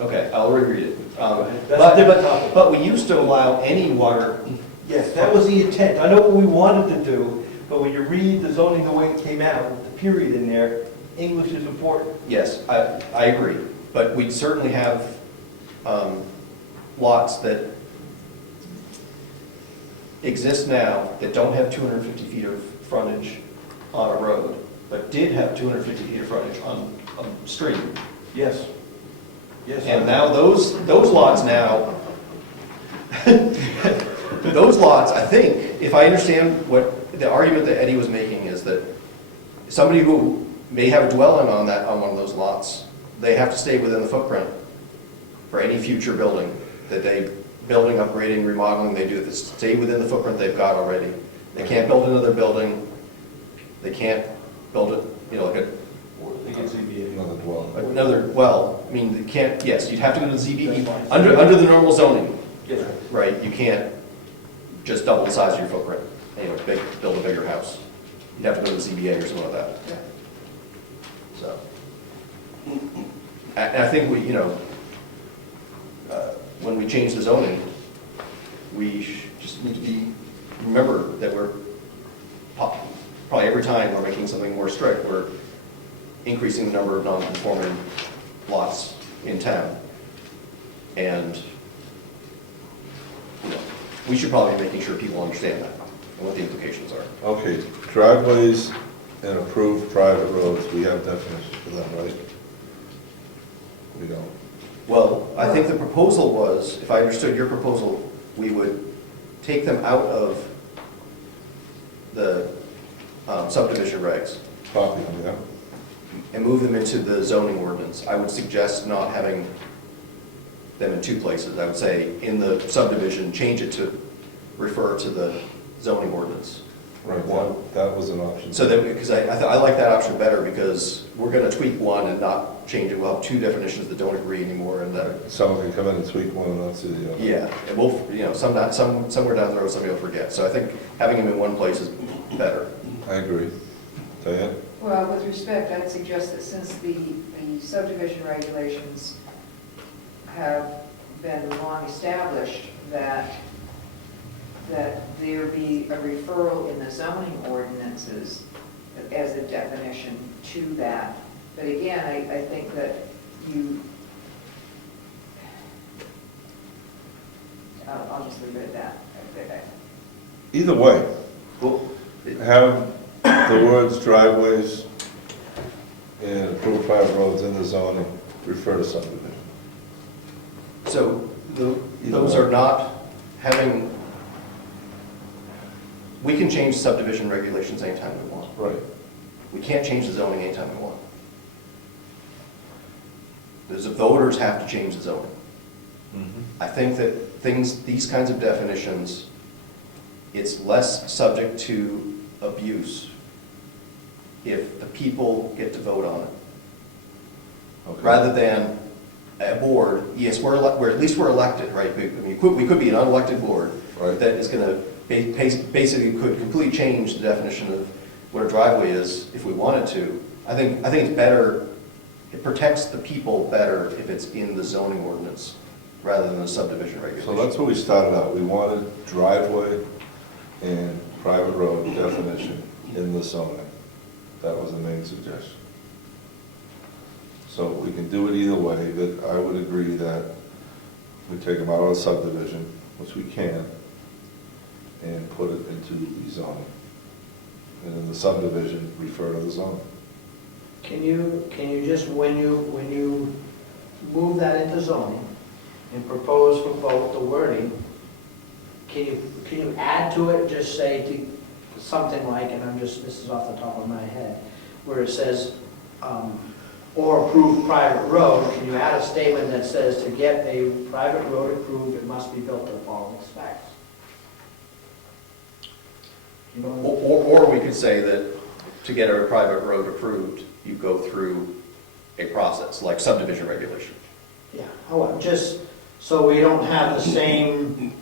okay, I'll reread it. That's a different topic. But we used to allow any water, Yes, that was the intent. I know what we wanted to do, but when you read the zoning the way it came out, with the period in there, English is important. yes, I agree. But we certainly have lots that exist now that don't have 250 feet of frontage on a road, but did have 250 feet of frontage on a stream. Yes. Yes. And now those lots now, those lots, I think, if I understand what the argument that Eddie was making is that somebody who may have a dwelling on one of those lots, they have to stay within the footprint for any future building that building, upgrading, remodeling, they do this, stay within the footprint they've got already. They can't build another building, they can't build it, you know, like Another dwelling. well, I mean, they can't, yes, you'd have to go to the ZBE, under the normal zoning, Yes. right? You can't just double the size of your footprint, you know, build a bigger house. You'd have to go to the ZBA or something like that. So, and I think we, you know, when we change the zoning, we just need to remember that we're, probably every time we're making something more strict, we're increasing the number of non-conforming lots in town. And, you know, we should probably be making sure people understand that and what the implications are. Okay, driveways and approved private roads, we have definitions for them, right? We don't. Well, I think the proposal was, if I understood your proposal, we would take them out of the subdivision regs Copy them, yeah? and move them into the zoning ordinance. I would suggest not having them in two places. I would say in the subdivision, change it to refer to the zoning ordinance. Right, that was an option. So that, because I like that option better, because we're gonna tweak one and not change it. We'll have two definitions that don't agree anymore, and that, Someone can come in and tweak one and not see the other. yeah, and we'll, you know, somewhere down the road, somebody will forget. So I think having them in one place is better. I agree. Diane? Well, with respect, I'd suggest that since the subdivision regulations have been long established, that there be a referral in the zoning ordinances as a definition to that. But again, I think that I'll just leave it at that. Either way, Well, have the words driveways and approved private roads in the zoning refer to subdivision. so those are not having, we can change subdivision regulations anytime we want. Right. We can't change the zoning anytime we want. The voters have to change the zoning. I think that these kinds of definitions, it's less subject to abuse if the people get to vote on it. Okay. rather than a board. Yes, we're at least we're elected, right? I mean, we could be an unelected board Right. that is going to basically could completely change the definition of what a driveway is if we wanted to. I think it's better, it protects the people better if it's in the zoning ordinance rather than the subdivision regulation. So that's where we started out. We wanted driveway and private road definition in the zoning. That was the main suggestion. So we can do it either way, but I would agree that we take them out of the subdivision, which we can, and put it into the zoning. And in the subdivision, refer to the zoning. Can you just, when you move that into zoning and propose for vote the wording, can you add to it, just say to something like, and this is off the top of my head, where it says, or approved private road, can you add a statement that says to get a private road approved, it must be built to the following specs? You know, Or we could say that to get a private road approved, you go through a process, like subdivision regulation. yeah, however, just so we don't have the same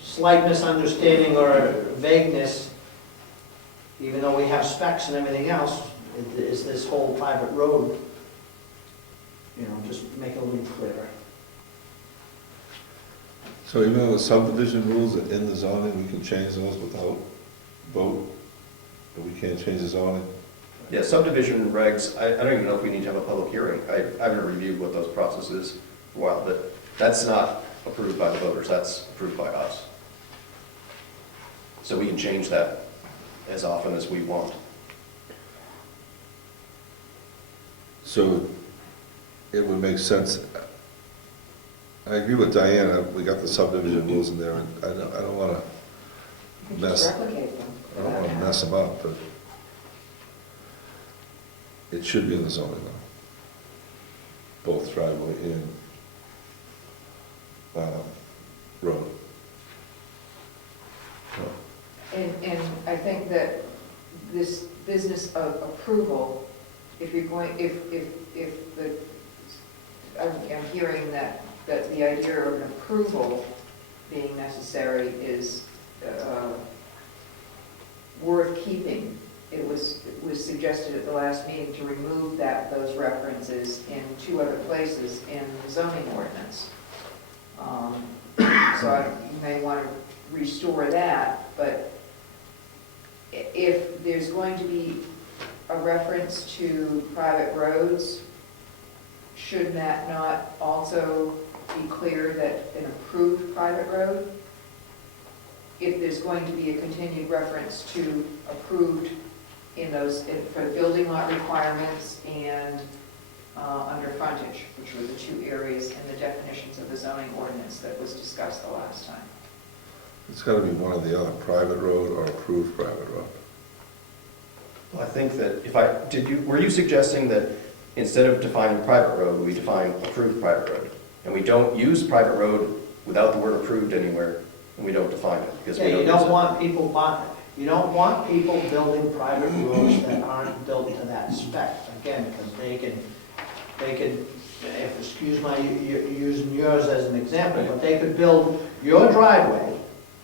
slight misunderstanding or vagueness, even though we have specs and everything else, is this whole private road, just make it a little clearer. So even though the subdivision rules are in the zoning, we can change those without vote? But we can't change the zoning? Yeah, subdivision regs, I don't even know if we need to have a public hearing. I haven't reviewed what those processes for a while, but that's not approved by the voters, that's approved by us. So we can change that as often as we want. So it would make sense. I agree with Diane, we got the subdivision rules in there, and I don't want to You can just mess, replicate them. I don't want to mess them up, but it should be in the zoning though. Both driveway and road. And I think that this business of approval, if you're going, if the, I'm hearing that the idea of an approval being necessary is worth keeping. It was suggested at the last meeting to remove those references in two other places in the zoning ordinance. So you may want to restore that, but if there's going to be a reference to private roads, should that not also be clear that an approved private road? If there's going to be a continued reference to approved in those, for building lot requirements and under frontage, which were the two areas in the definitions of the zoning ordinance that was discussed the last time. It's got to be one or the other, private road or approved private road. Well, I think that were you suggesting that instead of defining private road, we define approved private road? And we don't use private road without the word approved anywhere, and we don't define it because we Yeah, don't you don't use it. want people building private roads that aren't built to that spec, again, because they could, excuse my using yours as an example, but they could build your driveway,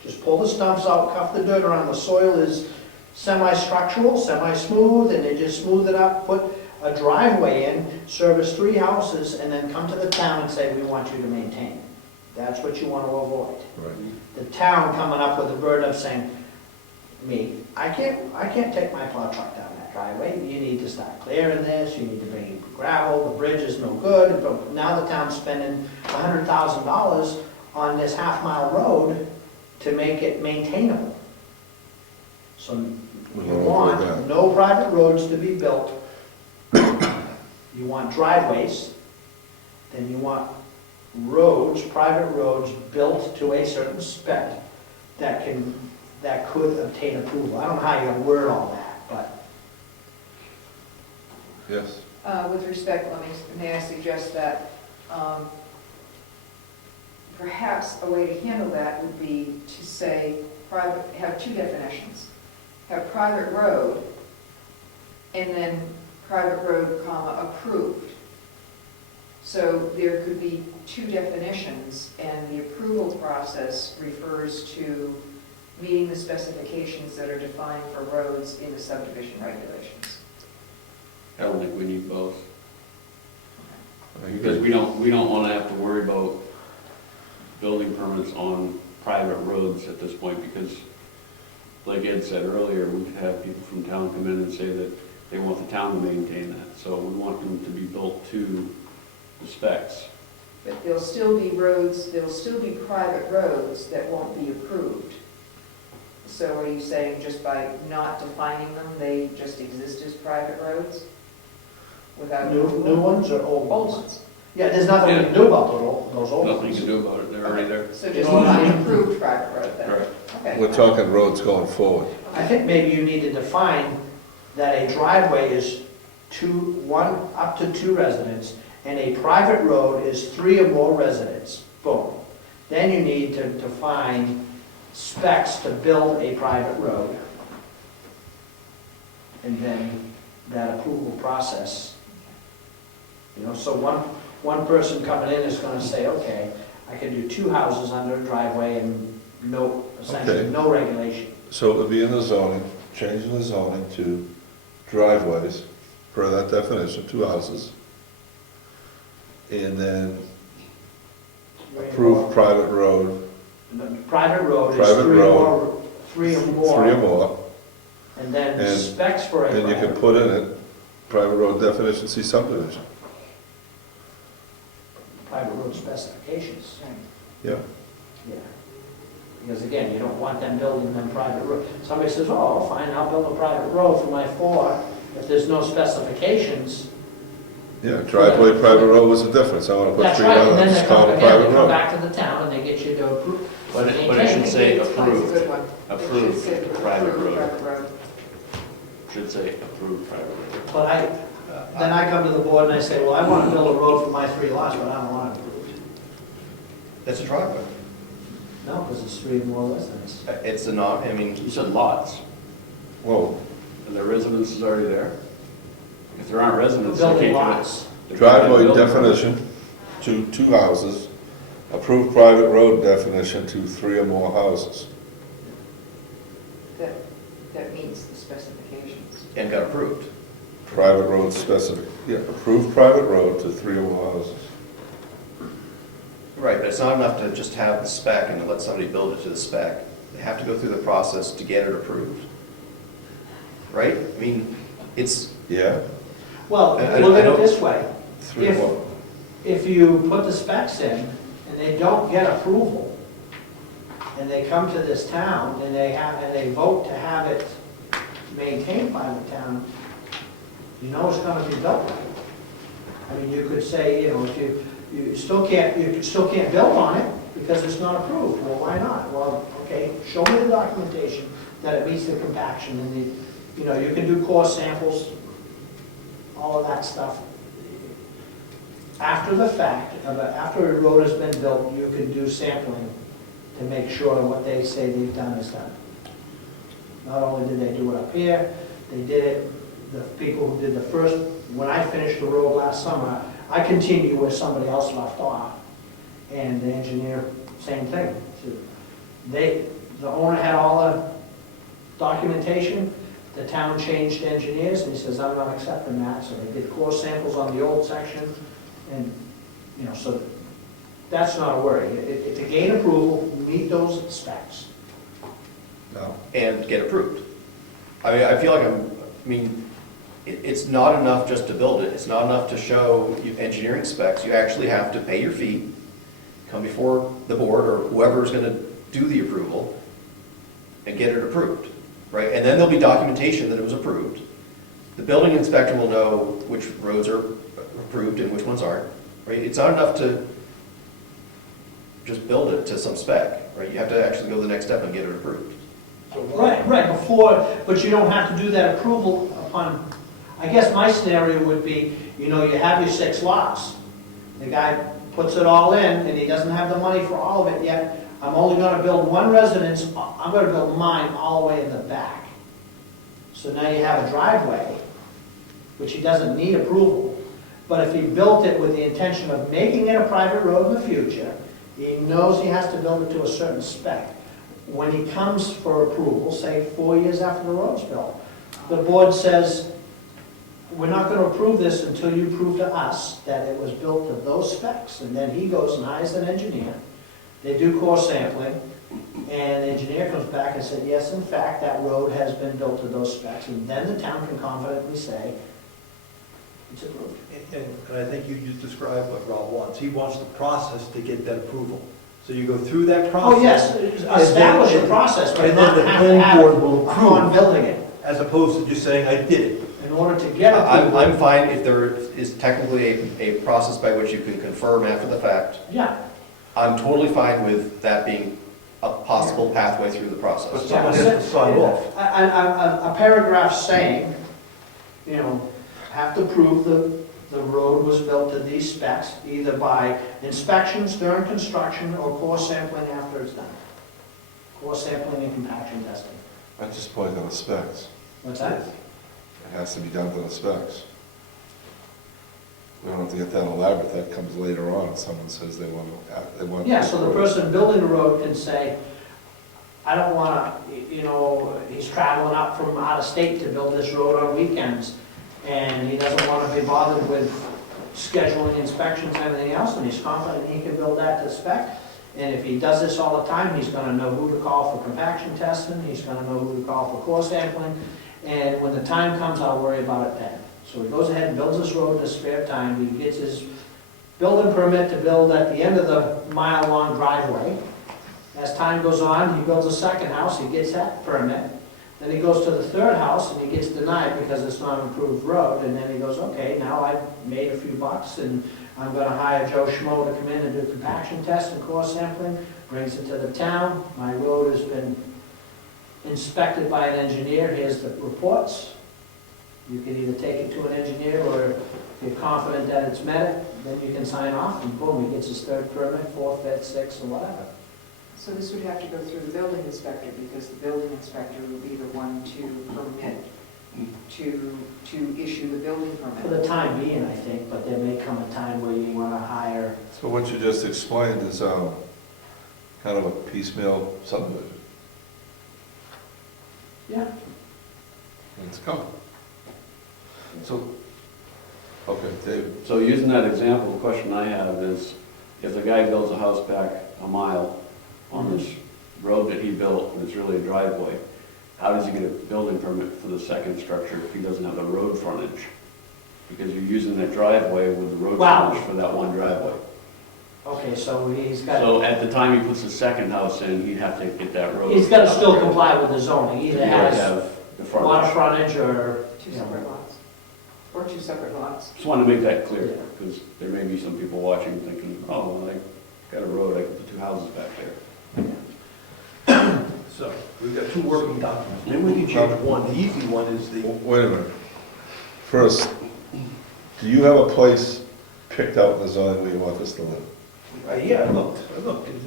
just pull the stumps out, cuff the dirt around, the soil is semi-structural, semi-smooth, and they just smooth it up, put a driveway in, service 3 houses, and then come to the town and say, we want you to maintain it. That's what you want to avoid. Right. The town coming up with the burden of saying, I can't take my plow truck down that driveway, you need to start clearing this, you need to bring in gravel, the bridge is no good, but now the town's spending $100,000 on this half-mile road to make it maintainable. So We you don't want avoid that. no private roads to be built, you want driveways, then you want roads, private roads built to a certain spec that could obtain approval. I don't know how you're gonna word all that, but Yes. With respect, may I suggest that perhaps a way to handle that would be to say have two definitions. Have private road and then private road, approved. So there could be two definitions, and the approval process refers to meeting the specifications that are defined for roads in the subdivision regulations. I don't think we need both. Because we don't want to have to worry about building permits on private roads at this point, because like Ed said earlier, we could have people from town come in and say that they want the town to maintain that. So we want them to be built to the specs. But there'll still be roads, there'll still be private roads that won't be approved. So are you saying just by not defining them, they just exist as private roads? Without New approval? ones or old Old ones? ones. Yeah, there's nothing we can do about those old Nothing you ones. can do about it, they're already there. So just not an approved private road then? Right. Okay. We're talking roads going forward. I think maybe you need to define that a driveway is up to two residents, and a private road is 3 or more residents. Boom. Then you need to define specs to build a private road. And then that approval process. So one person coming in is gonna say, okay, I can do 2 houses under a driveway and essentially Okay. no regulation. So it would be in the zoning, changing the zoning to driveways, per that definition, 2 houses. And then approved private road, The private road is Private 3 road. 3 or 3 more. or more. And then And- specs for a And you can private. put in it, private road definition, see subdivision. Private road specifications. Yeah. Yeah. Because again, you don't want them building them private road. Somebody says, oh, fine, I'll build a private road for my 4. If there's no specifications, Yeah, driveway, private road was the difference. I want to put that's 3 right. down, And then it's they called come, a again, private they come road. back to the town and they get you to approve. But it should say That's a approved, good one. It should approved say private approved road. private road. Should say approved private road. But then I come to the board and I say, well, I want to build a road for my 3 lots, but I don't want it approved. That's a driveway. No, because it's 3 or more residents. It's a not, I mean, You said lots, Whoa, and the residence is already there? If there aren't residents, they Building can't lots. get it. They can't driveway build it. definition to 2 houses, approved private road definition to 3 or more houses. That meets the specifications. and got approved. Private road specific, yeah, approved private road to 3 or more houses. Right, but it's not enough to just have the spec and to let somebody build it to the spec. They have to go through the process to get it approved. Right? I mean, it's, Yeah, Well, I look at it don't- this way. 3 or more. If you put the specs in and they don't get approval, and they come to this town and they vote to have it maintained by the town, you know it's gonna be built right. I mean, you could say, if you still can't build on it because it's not approved. Well, why not? Well, okay, show me the documentation that it meets the compaction and you can do core samples, all of that stuff. After the fact, after a road has been built, you can do sampling to make sure what they say they've done is done. Not only did they do it up here, they did it, the people who did the first, when I finished the road last summer, I continued where somebody else left off. And the engineer, same thing. So the owner had all the documentation, the town changed engineers, and he says, I'm not accepting that. So they did core samples on the old section, and, so that's not a worry. To gain approval, meet those specs. No. and get approved. I feel like it's not enough just to build it. It's not enough to show you engineering specs. You actually have to pay your fee, come before the board or whoever's gonna do the approval, and get it approved, right? And then there'll be documentation that it was approved. The building inspector will know which roads are approved and which ones aren't, right? It's not enough to just build it to some spec, right? You have to actually go the next step and get it approved. Right, but you don't have to do that approval upon, I guess my scenario would be, you have your 6 lots. The guy puts it all in, and he doesn't have the money for all of it yet. I'm only gonna build one residence, I'm gonna build mine all the way in the back. So now you have a driveway, which he doesn't need approval. But if he built it with the intention of making it a private road in the future, he knows he has to build it to a certain spec. When he comes for approval, say 4 years after the road's built, the board says, we're not gonna approve this until you prove to us that it was built to those specs. And then he goes and hires an engineer, they do core sampling, and the engineer comes back and said, yes, in fact, that road has been built to those specs. And then the town can confidently say, it's approved. And I think you just described what Rob wants. He wants the process to get that approval. So you go through that process. Oh, yes, establish a process, but And not then the have to planning have board will upon approve, building it. as opposed to just saying, I did it. In order to get approval. I'm fine if there is technically a process by which you can confirm after the fact. Yeah. I'm totally fine with that being a possible pathway through the process. But someone has to sign off. A paragraph saying, you know, have to prove the road was built to these specs, either by inspections during construction or core sampling after it's done. Core sampling and compaction testing. I just pointed out the specs. What's that? It has to be done to the specs. We don't have to get that elaborate, that comes later on, someone says they want. Yeah, so the person building the road can say, I don't wanna, you know, he's traveling up from out of state to build this road on weekends, and he doesn't wanna be bothered with scheduling inspections and everything else, and he's confident he can build that to spec. And if he does this all the time, he's gonna know who to call for compaction testing, he's gonna know who to call for core sampling, and when the time comes, I'll worry about it then. So he goes ahead and builds this road in his spare time, he gets his building permit to build at the end of the mile-long driveway. As time goes on, he builds a second house, he gets that permit. Then he goes to the third house and he gets denied because it's not an approved road, and then he goes, okay, now I've made a few bucks and I'm gonna hire Joe Schmo to come in and do compaction tests and core sampling, brings it to the town, my road has been inspected by an engineer, here's the reports. You can either take it to an engineer, or if you're confident that it's met it, then you can sign off, and boom, he gets his third permit, fourth, fifth, sixth, or whatever. So this would have to go through the building inspector, because the building inspector would be the one to permit, to issue the building For permit. the time being, I think, but there may come a time where you wanna hire, So what you just explained is kind of a piecemeal subdivision. yeah, It's coming. So, okay, David. So using that example, the question I have is, if the guy builds a house back a mile on this road that he built, and it's really a driveway, how does he get a building permit for the second structure if he doesn't have the road frontage? Because you're using that driveway with the road Wow. frontage for that one driveway. okay, so he's got, So at the time he puts the second house in, he'd have to get that road. he's gotta still comply with the zoning, He either has has the water frontage. frontage or, Two you know. separate lots, or two separate lots. Just wanted to make that clear, because there may be some people watching thinking, oh, well, I got a road, I can put two houses back there. So, we've got two working documents. Maybe we can change one. The easy one is the, Wait a minute. First, do you have a place picked out in the zone where you want this to live? yeah, I looked.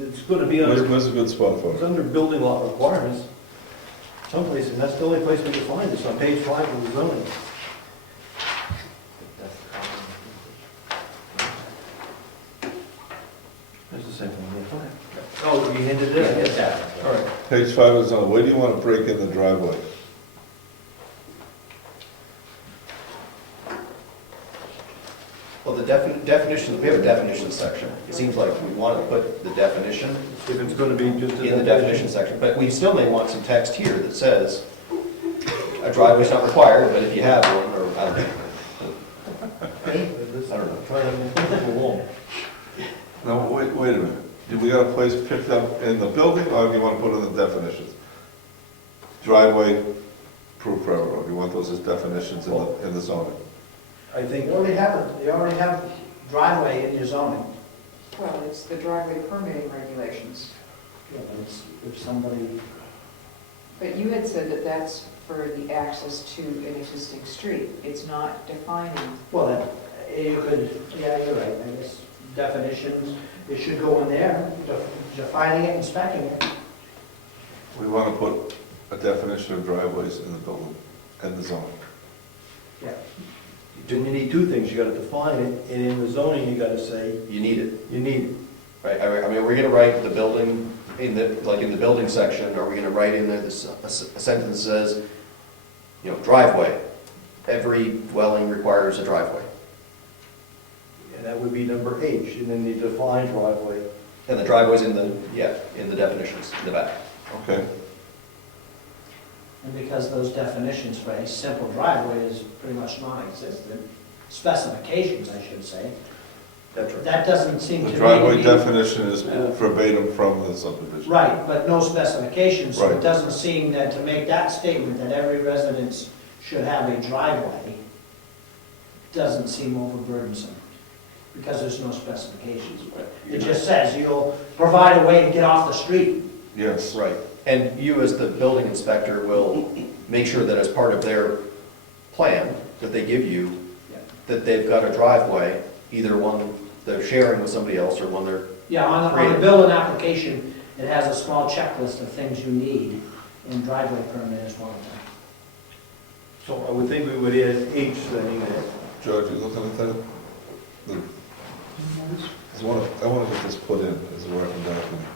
It's gonna be under, Where's a good spot for it's it? under building lot requirements. Someplace, and that's the only place we can find it. It's on page 5 of the zoning. That's the same thing. Oh, you handed it in? that. All right. Page 5 of the zone, where do you want to break in the driveway? Well, the definitions, we have a definition section. It seems like we want to put the definition If it's gonna be just in the definition section, but we still may want some text here that says, a driveway's not required, but if you have one, or, I don't know. I don't know. Try to move along. No, wait a minute. Do we got a place picked up in the building, or do you want to put in the definitions? Driveway, approved private road, you want those as definitions in the zoning? I think, You already have driveway in your zoning. Well, it's the driveway permitting regulations. Yeah, but it's, if somebody, But you had said that that's for the access to an existing street. It's not defining. well, then, you could, yeah, you're right, I guess, definitions, it should go in there, defining it and specing it. We want to put a definition of driveways in the building, and the zoning. Yeah. Then you need two things, you gotta define it, and in the zoning, you gotta say, You need it, you need it. right? I mean, are we gonna write the building, in the, like in the building section, are we gonna write in there this, a sentence that says, you know, driveway? Every dwelling requires a driveway. And that would be number H, and then you define driveway. And the driveway's in the, yeah, in the definitions, in the back. Okay, And because those definitions for a simple driveway is pretty much non-existent, specifications, I should say, That's right. that doesn't seem to the me driveway to be... definition is pulled verbatim from the subdivision. Right, but no specifications, so it Right. doesn't seem that to make that statement that every residence should have a driveway doesn't seem overburdensome, because there's no specifications. It just says you'll provide a way to get off the street. Yes. Right. And you, as the building inspector, will make sure that as part of their plan that they give you, that they've got a driveway, either one they're sharing with somebody else or one they're, Yeah, on the Creative. building application, it has a small checklist of things you need, and driveway permit is one of them. So I would think we would add H then in there. George, you looking at that? I want to get this put in as a working document.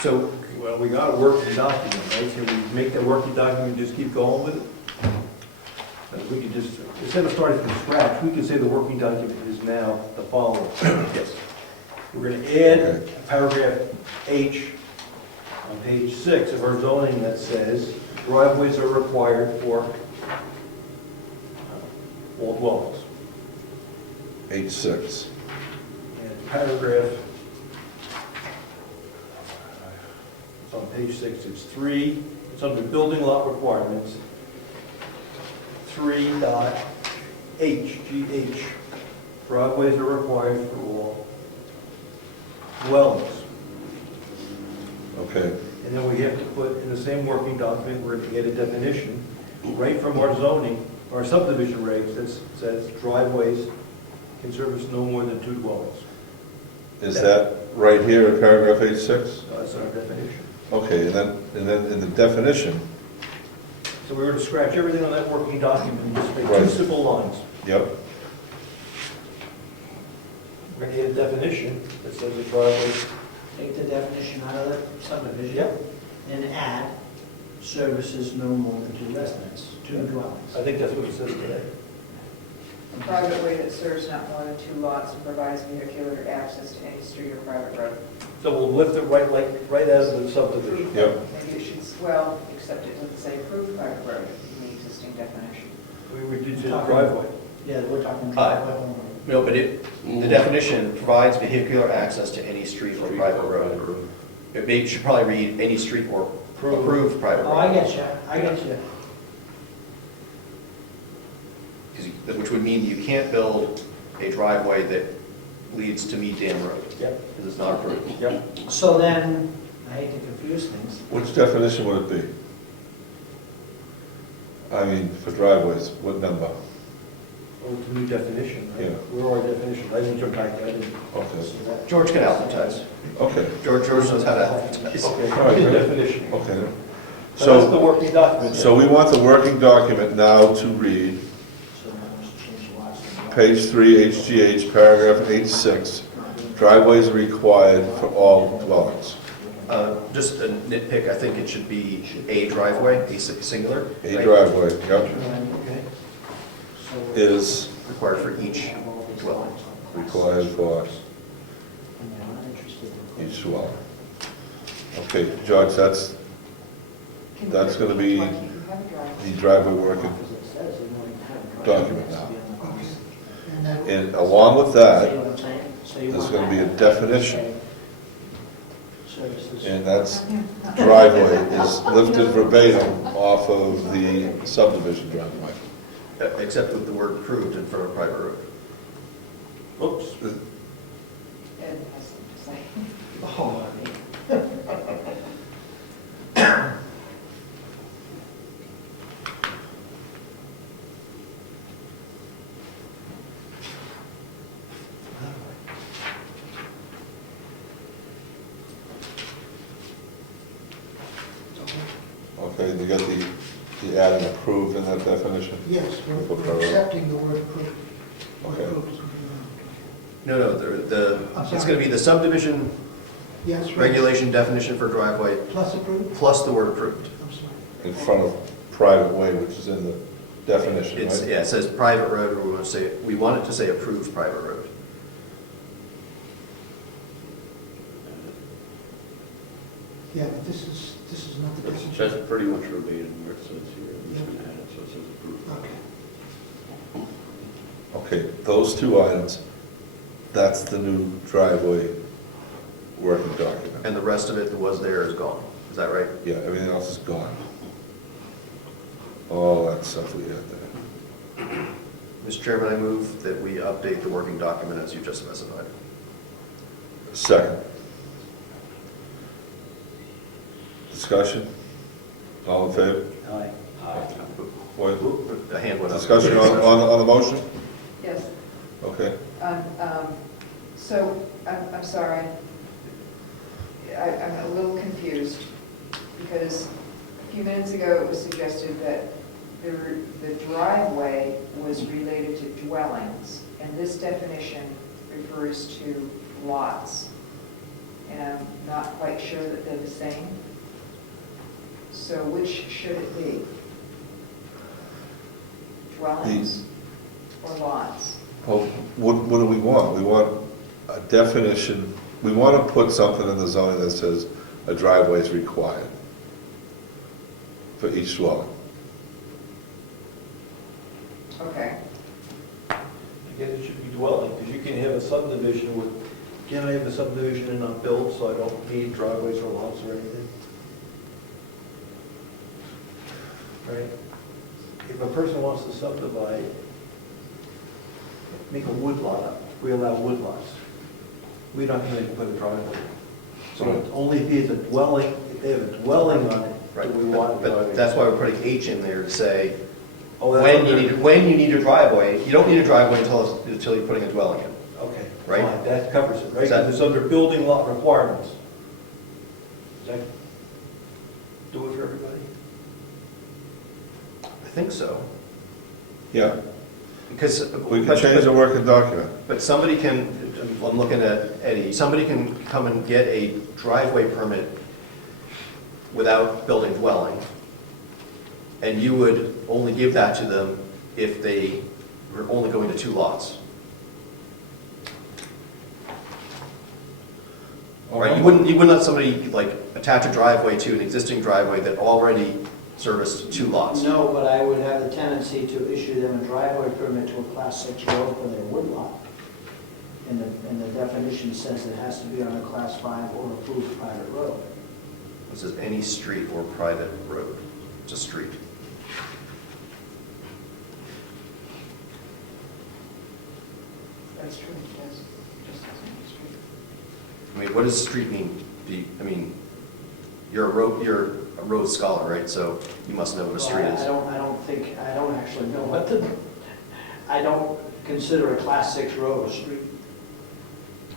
so, Well, we got a working document, right? Can we make that working document and just keep going with it? We could just, instead of starting from scratch, we could say the working document is now the following. yes. We're gonna add paragraph H on page 6 of our zoning that says driveways are required for all dwellings. H6. And paragraph, it's on page 6, it's 3, it's under building lot requirements, 3.h, GH, driveways are required for all dwellings. Okay, And then we have to put in the same working document, we're going to add a definition, right from our zoning, our subdivision regs, that says driveways can service no more than 2 dwellings. is that right here in paragraph H6? So that's our definition. Okay, and then in the definition, So we were to scratch everything on that working document and just make 2 Right. simple lines. yep, We're going to add a definition that says the driveway. Take the definition out of the subdivision. Yep. And add services no more than 2 residents, 2 dwellings. I think that's what it says today. A private way that serves not more than 2 lots and provides vehicular access to any street or private road. So we'll lift it right out of the subdivision. Yep. Maybe it should, well, except it doesn't say approved private road in the existing definition. We did the driveway. Yeah, we're talking driveway only. No, but the definition provides vehicular access to any street or private road. It should probably read any street or approved private road. Oh, I get you, I get you. 'Cause which would mean you can't build a driveway that leads to Mead Dam Road, Yep. because it's not approved. Yep. So then, I hate to confuse things, which definition would it be? I mean, for driveways, what number? Oh, it's a new definition, right? Yeah. Where are our definitions? I didn't jump back, I didn't Okay, see that. George can alphabetize. okay, George knows how to alphabetize. Okay, All right, new good. definition. okay. So that's the So, working document. so we want the working document now to read, so now let's change the lots. page 3, HGH, paragraph H6, driveways required for all dwellings. Just a nitpick, I think it should be a driveway, a singular. A right? driveway, yep, Okay. So- is Required for each dwelling. required for I'm not interested in- each dwelling. Okay, George, that's Can That's you- gonna be like you can have a driveway. the driveway working Because it says they don't even have a driveway. document now. And then- And along with See that, what I'm saying? So you there's want gonna be a that. definition. Services. and that's driveway is lifted verbatim off of the subdivision driveway. Except with the word approved in front of private road. Oops. Ed has something to say. Oh, Okay, you got the You adding approved in that definition? Yes, we're accepting the word approved. Okay. No, it's gonna be the subdivision Yes, right. regulation definition for driveway, Plus approved? plus the word approved. I'm sorry. In front of private way, which is in the definition, It's, right? yeah, it says private road, we want it to say approved private road. Yeah, but this is not the That's definition. that's pretty much verbatim where it says here, I'm just gonna add it, so it says approved. Okay. Okay, those two items, that's the new driveway working document. And the rest of it that was there is gone. Is that right? Yeah, everything else is gone. All that stuff we had there. Mr. Chairman, I move that we update the working document as you just specified. Second. Discussion? All in favor? Aye. What? A hand went up. Discussion on the motion? Yes. Okay. So, I'm sorry. I'm a little confused, because a few minutes ago it was suggested that the driveway was related to dwellings, and this definition refers to lots. And I'm not quite sure that they're the same. So which should it be? Dwellings or lots? Well, what do we want? We want a definition, we want to put something in the zoning that says a driveway is required for each dwelling. Okay. Again, it should be dwelling, because you can have a subdivision with, can I have a subdivision and not build, so I don't need driveways or lots or anything? Right? If a person wants to subdivide, make a wood lot up, we allow wood lots. We don't have to put a driveway. So Right. it's only if it's a dwelling, if they have a dwelling on it, Right, that we want a but driveway. that's why we're putting H in there to say, Oh, that's when you need a driveway, you don't need a driveway until you're putting a dwelling in. Okay, Right. fine, that covers it, right? Is that- Because it's under building lot requirements. Does that do it for everybody? I think so. Yeah, Because. we can change the working document. But somebody can, I'm looking at Eddie, somebody can come and get a driveway permit without building dwelling, and you would only give that to them if they were only going to 2 lots. Right, you wouldn't let somebody like attach a driveway to an existing driveway that already serviced 2 lots. No, but I would have the tendency to issue them a driveway permit to a Class 6 road for their wood lot. And the definition says it has to be on a Class 5 or approved private road. It says any street or private road. It's a street. That's true, yes. Just as in the street. I mean, what does street mean? You're a road scholar, right? So you must know what a street Well, is. I don't actually know what I don't consider a Class 6 road a street.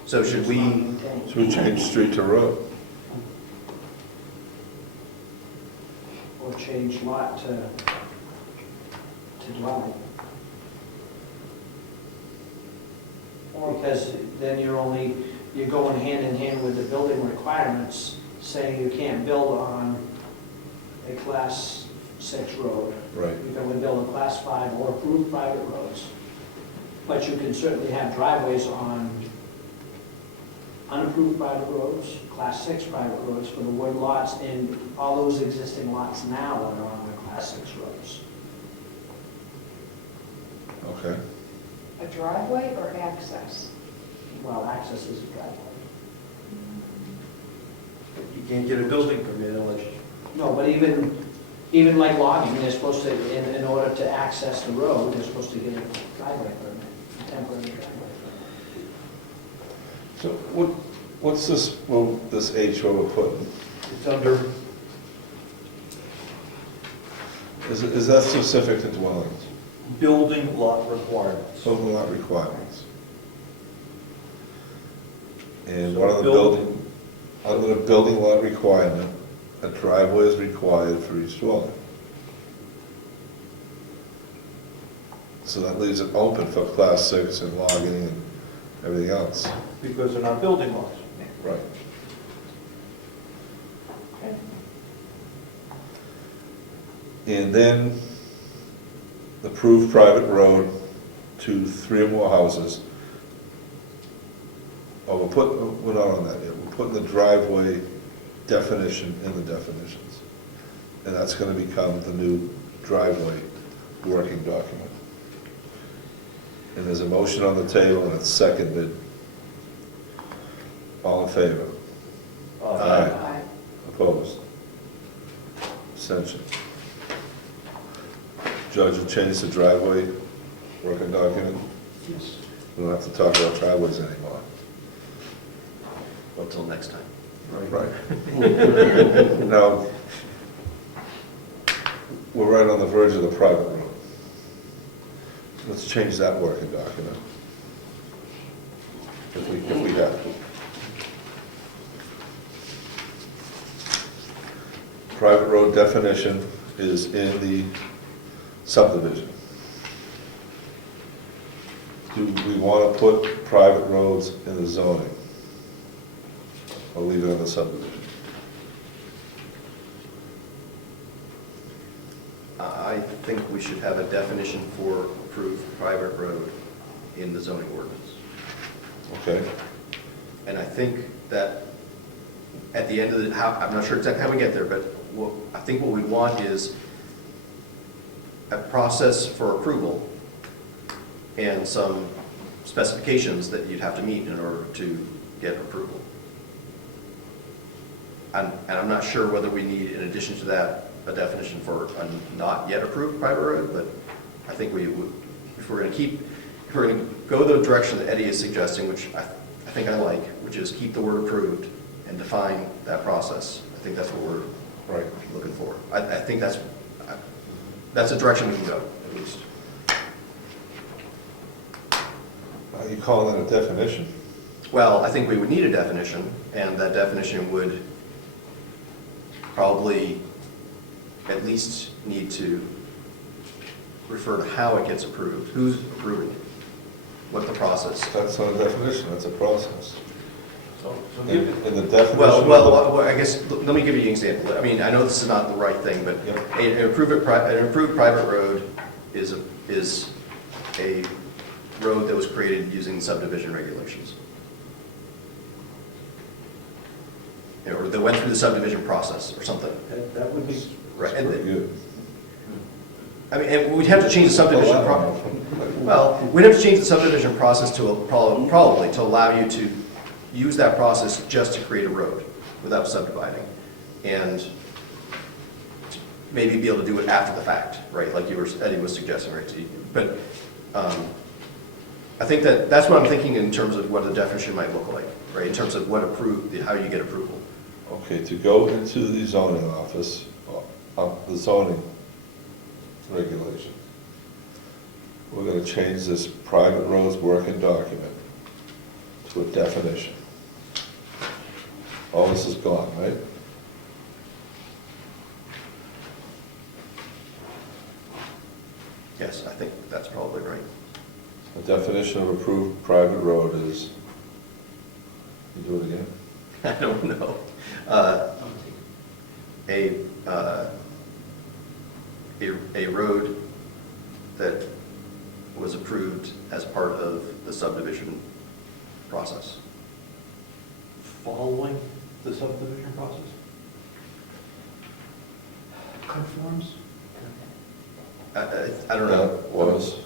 So should It's we, not maintained. Should we change street to road? Or change lot to dwelling. Because then you're going hand in hand with the building requirements, saying you can't build on a Class 6 road. Right. You can only build a Class 5 or approved private roads. But you can certainly have driveways on unapproved private roads, Class 6 private roads for the wood lots, and all those existing lots now that are on the Class 6 roads. Okay. A driveway or access? Well, access is a driveway. You can't get a building permit unless, No, but even like logging, they're supposed to, in order to access the road, they're supposed to get a driveway permit, a temporary driveway permit. So what's this, well, this H what we're putting? it's under, Is that specific to dwellings? building lot requirements. Total lot requirements. And So what are the building- under the building lot requirement, a driveway is required for each dwelling. So that leaves it open for class 6 and logging and everything else. Because they're not building lots. Right. And then approved private road to 3 or more houses. Oh, we're not on that yet. We're putting the driveway definition in the definitions. And that's gonna become the new driveway working document. And there's a motion on the table and it's seconded. All in favor? Aye. Opposed? Abstention. Judge will change the driveway working document. Yes. We don't have to talk about driveways anymore. Until next time. Right. Now, we're right on the verge of the private road. Let's change that working document. If we have to. Private road definition is in the subdivision. Do we want to put private roads in the zoning? Or leave it in the subdivision? I think we should have a definition for approved private road in the zoning ordinance. Okay, And I think that at the end of I'm not sure exactly how we get there, but I think what we want is a process for approval and some specifications that you'd have to meet in order to get approval. And I'm not sure whether we need, in addition to that, a definition for a not yet approved private road, but I think if we're going to go the direction that Eddie is suggesting, which I think I like, which is keep the word approved and define that process. I think that's what we're looking for. I think that's a direction we can go, at least. are you calling that a definition? Well, I think we would need a definition, and that definition would probably at least need to refer to how it gets approved, who's approving it, what the process. That's not a definition, that's a process. So In give it, in the definition. Well, I guess, let me give you an example. I mean, I know this is not the right thing, but Yep. an approved private road is a road that was created using subdivision regulations. Or that went through the subdivision process or something. that would be, Right. That's pretty good. I mean, and we'd have to change the subdivision well, we'd have to change the subdivision process to probably to allow you to use that process just to create a road without subdividing. And maybe be able to do it after the fact, right? Like Eddie was suggesting, right? But I think that's what I'm thinking in terms of what the definition might look like, right? In terms of how you get approval. Okay, to go into the zoning office, the zoning regulation, we're gonna change this private roads working document to a definition. All this is gone, right? Yes, I think that's probably right. The definition of approved private road is, you do it again? I don't know. A road that was approved as part of the subdivision process. following the subdivision process? Conforms? I don't know. That was,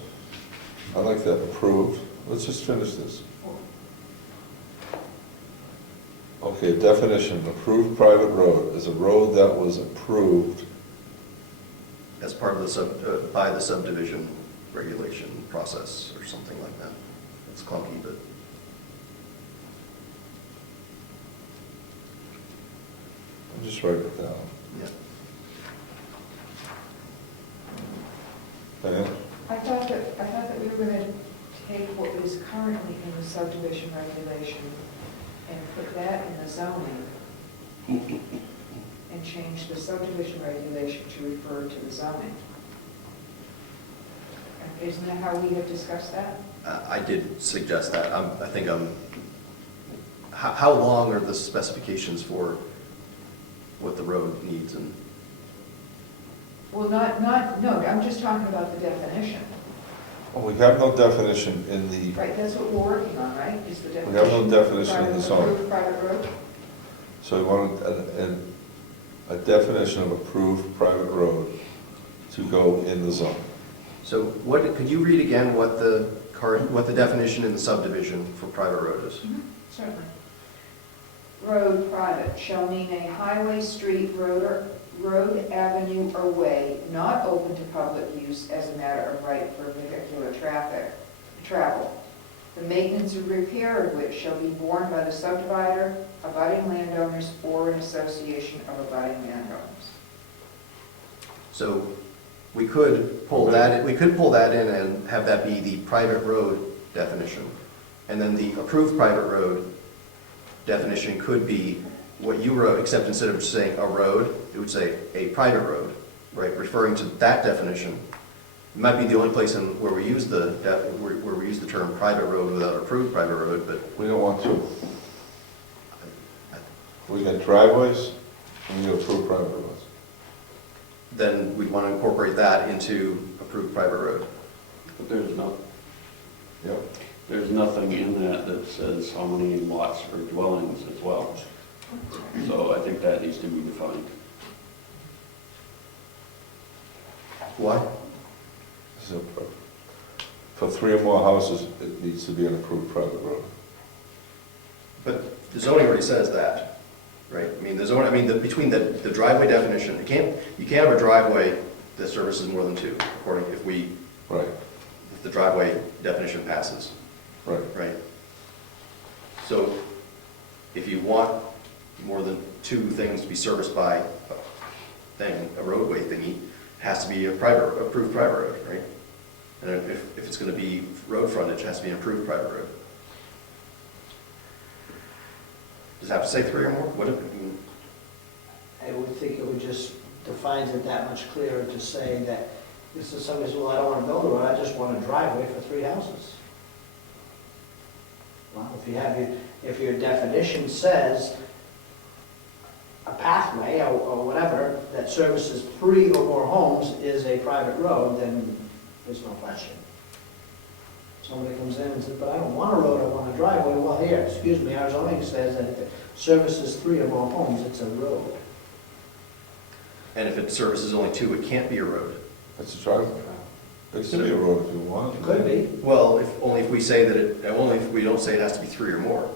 I like that, approved. Let's just finish this. Okay, definition, approved private road is a road that was approved. As part of the by the subdivision regulation process or something like that. It's clunky, but. I'll just write it down. Yeah. Diane? I thought that we were going to take what is currently in the subdivision regulation and put that in the zoning and change the subdivision regulation to refer to the zoning. And Isn't that how we have discussed that? I did suggest that. I think how long are the specifications for what the road needs and? Well, no, I'm just talking about the definition. Well, we have no definition in the, Right, that's what we're working on, right? Is the we definition. have no definition in the zone. Approved private road? So we want a definition of approved private road to go in the zone. So could you read again what the definition in the subdivision for private road is? Certainly. Road private shall mean a highway, street, road, avenue, or way not open to public use as a matter of right for vehicular travel. The maintenance or repair of which shall be borne by the subdivider, abutting landowners, or an association of abutting landowners. So we could pull that in and have that be the private road definition. And then the approved private road definition could be what you wrote, except instead of saying a road, it would say a private road, right? Referring to that definition. It might be the only place where we use the term private road without approved private road, but We don't want to. We got driveways, and we got approved private roads. then we'd want to incorporate that into approved private road. But there's no, Yep. there's nothing in that that says how many lots or dwellings as well. So I think that needs to be defined. Why? So for 3 or more houses, it needs to be an approved private road. But the zoning already says that, right? I mean, between the driveway definition, you can't have a driveway that services more than 2, Right, if the driveway definition passes, right. right? So if you want more than 2 things to be serviced by a roadway thingy, it has to be a approved private road, right? And if it's gonna be road frontage, it has to be an approved private road. Does it have to say 3 or more? What if, I would think it would just defines it that much clearer to say that this is somebody says, well, I don't want to build a road, I just want a driveway for 3 houses. Well, if your definition says a pathway or whatever that services 3 or more homes is a private road, then there's no question. Somebody comes in and says, but I don't want a road, I want a driveway. Well, here, excuse me, our zoning says that if it services 3 or more homes, it's a road. and if it services only 2, it can't be a road. That's a driveway. It could be a road if you want. It could be. Well, only if we don't say it has to be 3 or more.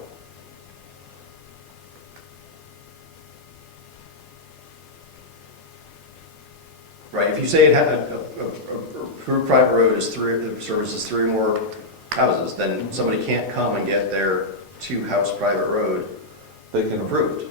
Right, if you say it had a approved private road is 3, services 3 or more houses, then somebody can't come and get their 2-house private road They can approved.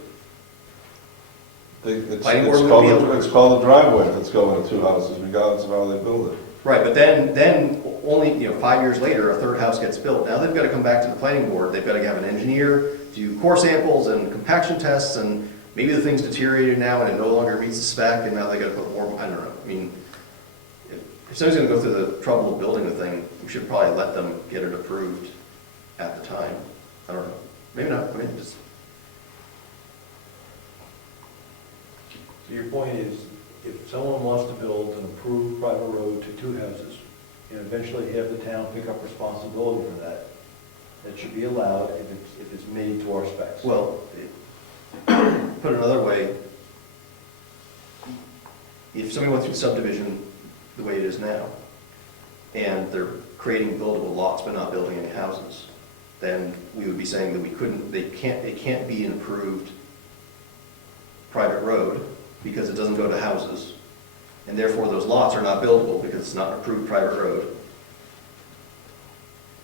It's Planning board would be able to- it's called a driveway if it's going to 2 houses, regardless of how they build it. Right, but then only, 5 years later, a 3rd house gets built. Now they've got to come back to the planning board, they've got to have an engineer, do core samples and compaction tests, and maybe the thing's deteriorated now and it no longer meets the spec, and now they got to put more, I don't know. I mean, if somebody's going to go through the trouble of building the thing, we should probably let them get it approved at the time. I don't know, maybe not, I mean, just. So your point is, if someone wants to build an approved private road to 2 houses, and eventually have the town pick up responsibility for that, that should be allowed if it's made to our specs. Well, put it another way, if somebody went through subdivision the way it is now, and they're creating buildable lots but not building any houses, then we would be saying that it can't be an approved private road because it doesn't go to houses, and therefore those lots are not buildable because it's not an approved private road.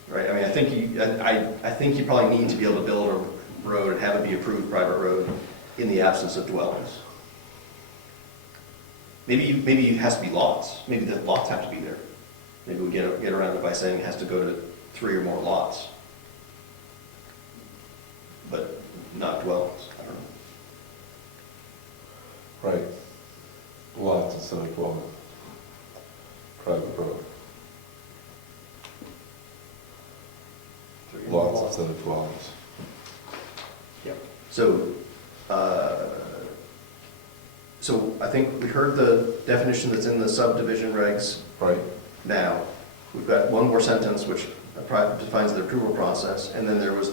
Right, I mean, I think you probably need to be able to build a road and have it be approved private road in the absence of dwellings. Maybe it has to be lots, maybe the lots have to be there. Maybe we get around it by saying it has to go to 3 or more lots. But not dwellings, I don't know. Right. Lots instead of dwelling. Private road. lots instead of dwellings. So, so I think we heard the definition that's in the subdivision regs Right. now. We've got one more sentence which defines the approval process, and then there was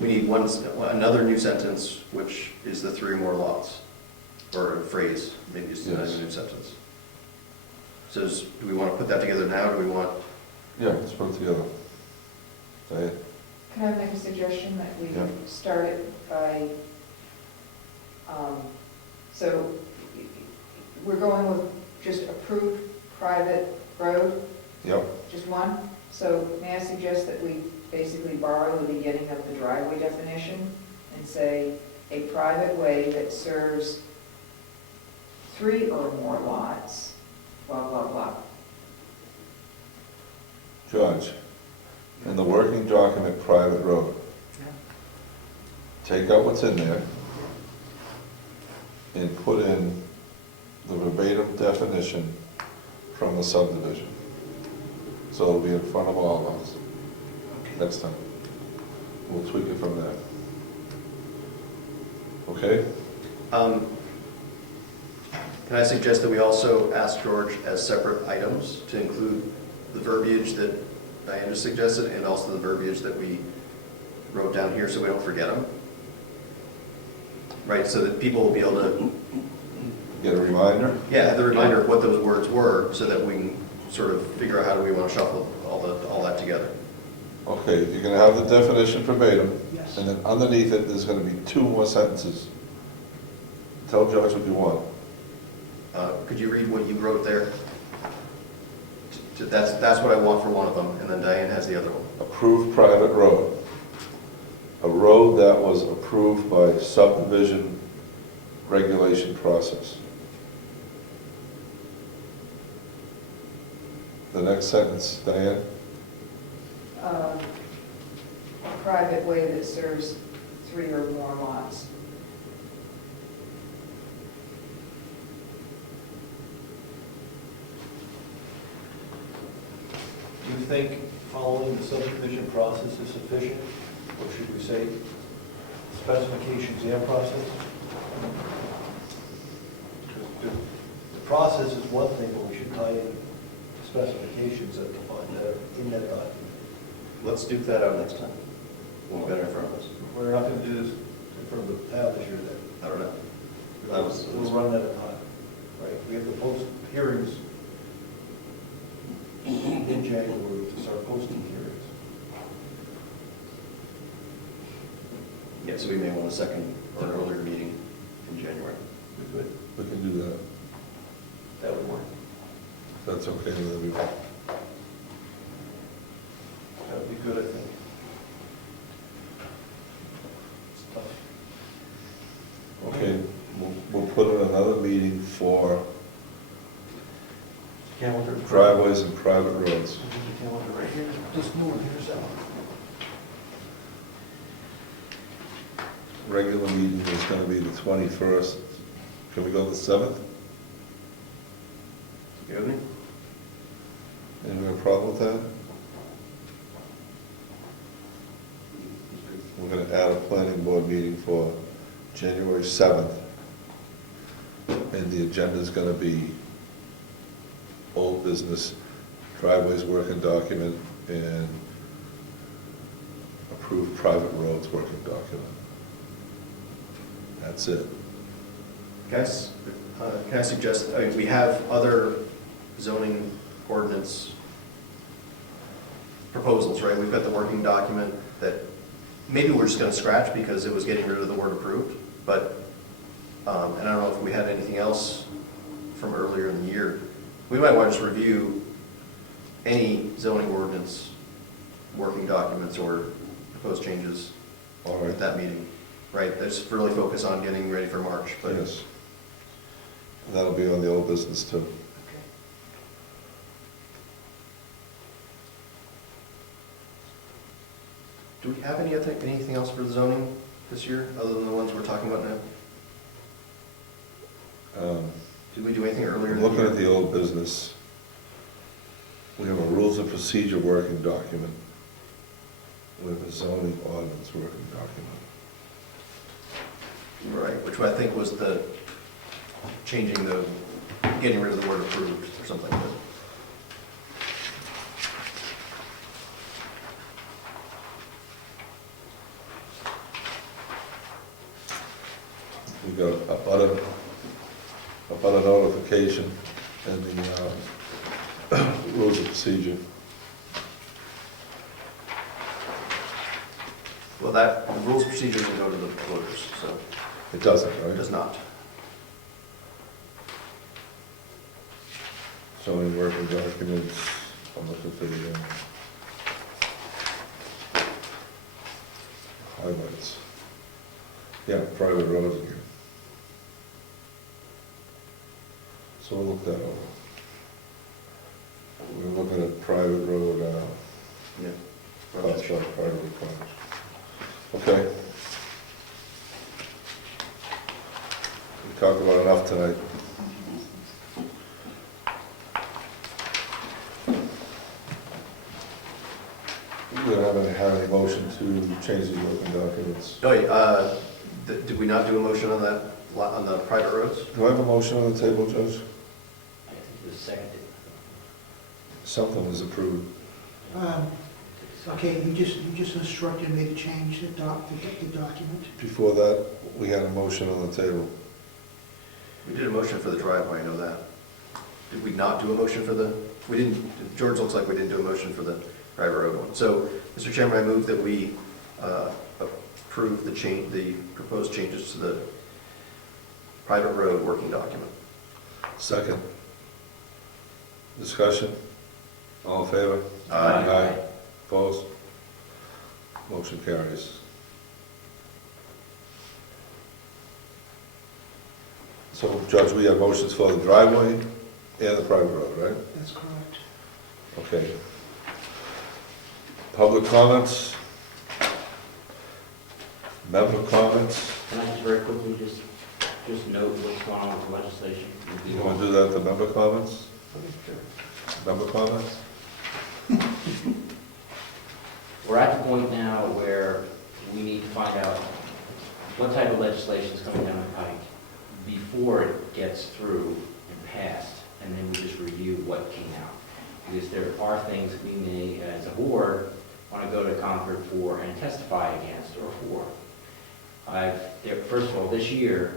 we need another new sentence, which is the 3 or more lots, or a phrase, maybe it's not a new sentence. So do we want to put that together now, or do we want? Yeah, let's put it together. Diane? Can I make a suggestion that we Yeah. start it by, so we're going with just approved private road, Yep, just one? So may I suggest that we basically borrow the beginning of the driveway definition and say a private way that serves 3 or more lots, blah, blah, blah. George, in the working document, private road, take out what's in there and put in the verbatim definition from the subdivision. So it'll be in front of all of us next time. We'll tweak it from there. Okay? Can I suggest that we also ask George as separate items to include the verbiage that Diane just suggested, and also the verbiage that we wrote down here so we don't forget them? Right, so that people will be able to, Get a reminder? have the reminder of what those words were, so that we can sort of figure out how do we want to shuffle all that together. Okay, you're gonna have the definition verbatim, Yes. and then underneath it, there's gonna be 2 more sentences. Tell George what you want. Could you read what you wrote there? That's what I want for one of them, and then Diane has the other one. Approved private road. A road that was approved by subdivision regulation process. The next sentence, Diane? A private way that serves 3 or more lots. Do you think following the subdivision process is sufficient? Or should we say specifications and process? The process is one thing, but we should tie in specifications that define that in that document. Let's duke that out next time. We'll get it in front of us. We're not going to do this in front of the town this year then. I don't know. We'll run out of time, right? We have to post hearings in January to start posting hearings. Yeah, so we may want a second or an earlier meeting in January. We could, We can do that. that would work. That's okay with everyone. That would be good, I think. It's tough. Okay, we'll put in another meeting for Calendar. driveways and private roads. The calendar right here. Just move it here, so. Regular meeting is gonna be the 21st. Can we go the 7th? You with me? Anyone have a problem with that? We're gonna add a planning board meeting for January 7th. And the agenda's gonna be old business, driveways working document, and approved private roads working document. That's it. Guys, can I suggest, I mean, we have other zoning ordinance proposals, right? We've got the working document that maybe we're just gonna scratch because it was getting rid of the word approved, but, and I don't know if we had anything else from earlier in the year. We might want to just review any zoning ordinance, working documents, or proposed changes All right. at that meeting, right? Let's really focus on getting ready for March, but. Yes. And that'll be on the old business too. Do we have anything else for the zoning this year, other than the ones we're talking about now? Did we do anything earlier in the Looking year? at the old business, we have a rules of procedure working document. with a zoning ordinance working document. Right, which I think was the, changing the, getting rid of the word approved or something. We got a butter notification and the rules of procedure. Well, that, the rules of procedure can go to the voters, so It doesn't, it right? does not. Zoning working documents, I'm looking for the highlights. Yeah, private roads again. So we'll look that over. We're looking at private road, Yeah. crosswalk, private road frontage. Okay. We talked about enough tonight. We don't have any motion to change the working documents. Oh, yeah, did we not do a motion on that, on the private roads? Do I have a motion on the table, Judge? I think it was seconded. Something was approved. Okay, you just instructed me to change the document. Before that, we had a motion on the table. We did a motion for the driveway, I know that. Did we not do a motion for the, we didn't, George looks like we didn't do a motion for the private road one. So, Mr. Chairman, I move that we approve the proposed changes to the private road working document. Second. Discussion? All in favor? Aye. Opposed? Motion carries. So, Judge, we have motions for the driveway and the private road, right? That's correct. Okay. Public comments? Member comments? Can I just very quickly just note what's going on with the legislation? You want to do that, the member comments? Member comments? We're at the point now where we need to find out what type of legislation is coming down the pike before it gets through and passed, and then we just review what came out. Because there are things we may, as a board, want to go to Concord for and testify against or for. First of all, this year,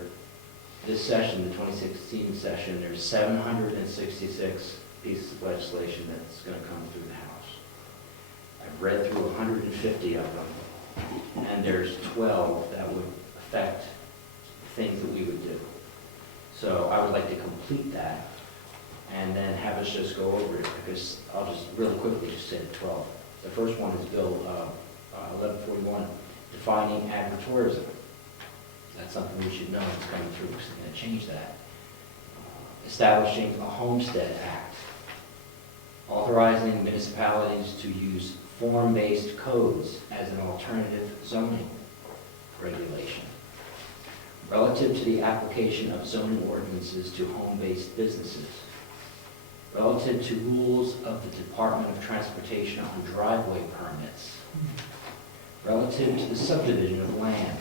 this session, the 2016 session, there's 766 pieces of legislation that's going to come through the House. I've read through 150 of them, and there's 12 that would affect things that we would do. So I would like to complete that and then have us just go over it, because I'll just really quickly just say the 12. The first one is Bill 1141, defining agritourism. That's something we should know is coming through, because they're going to change that. Establishing a Homestead Act, authorizing municipalities to use form-based codes as an alternative zoning regulation. Relative to the application of zoning ordinances to home-based businesses. Relative to rules of the Department of Transportation on driveway permits. Relative to the subdivision of land.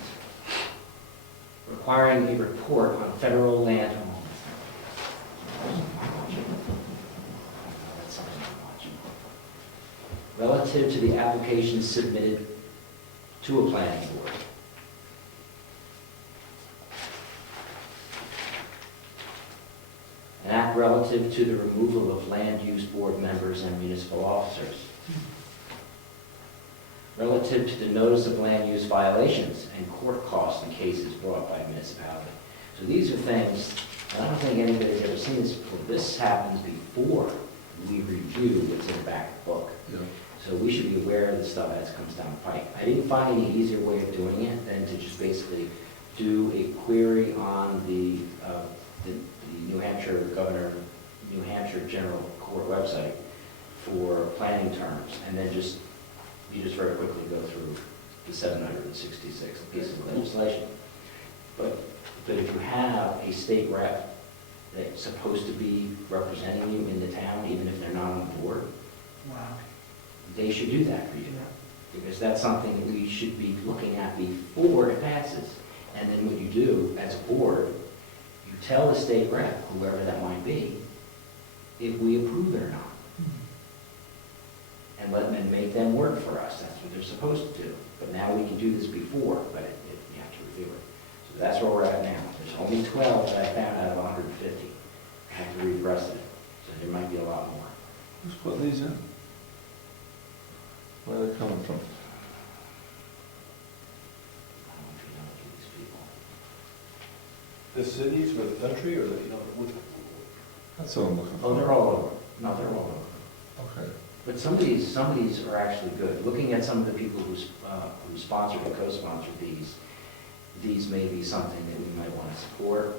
Requiring a report on federal land holdings. That's something I'm watching. Relative to the application submitted to a planning board. An act relative to the removal of land use board members and municipal officers. Relative to the notice of land use violations and court costs in cases brought by a municipality. So these are things, I don't think anybody's ever seen this before. This happens before we review what's in the back book. Yeah. So we should be aware of the stuff as it comes down the pike. I didn't find any easier way of doing it than to just basically do a query on the New Hampshire New Hampshire General Court website for planning terms, and then you just very quickly go through the 766 pieces of legislation. But if you have a state rep that's supposed to be representing you in the town, even if they're not on the board, Wow. they should do that for you. Because that's something that we should be looking at before it passes. And then what you do as a board, you tell the state rep, whoever that might be, if we approve it or not. And let them, and make them work for us. That's what they're supposed to do. But now we can do this before, but you have to review it. So that's where we're at now. There's only 12 that I found out of 150. I have to read the rest of it. So there might be a lot more. Who's putting these in? Where are they coming from? I don't know if you know these people. The cities or the country or the, you know, which? That's what I'm looking for. Oh, they're all over. No, they're all over. Okay. But some of these are actually good. Looking at some of the people who sponsored and co-sponsored these may be something that we might want to support.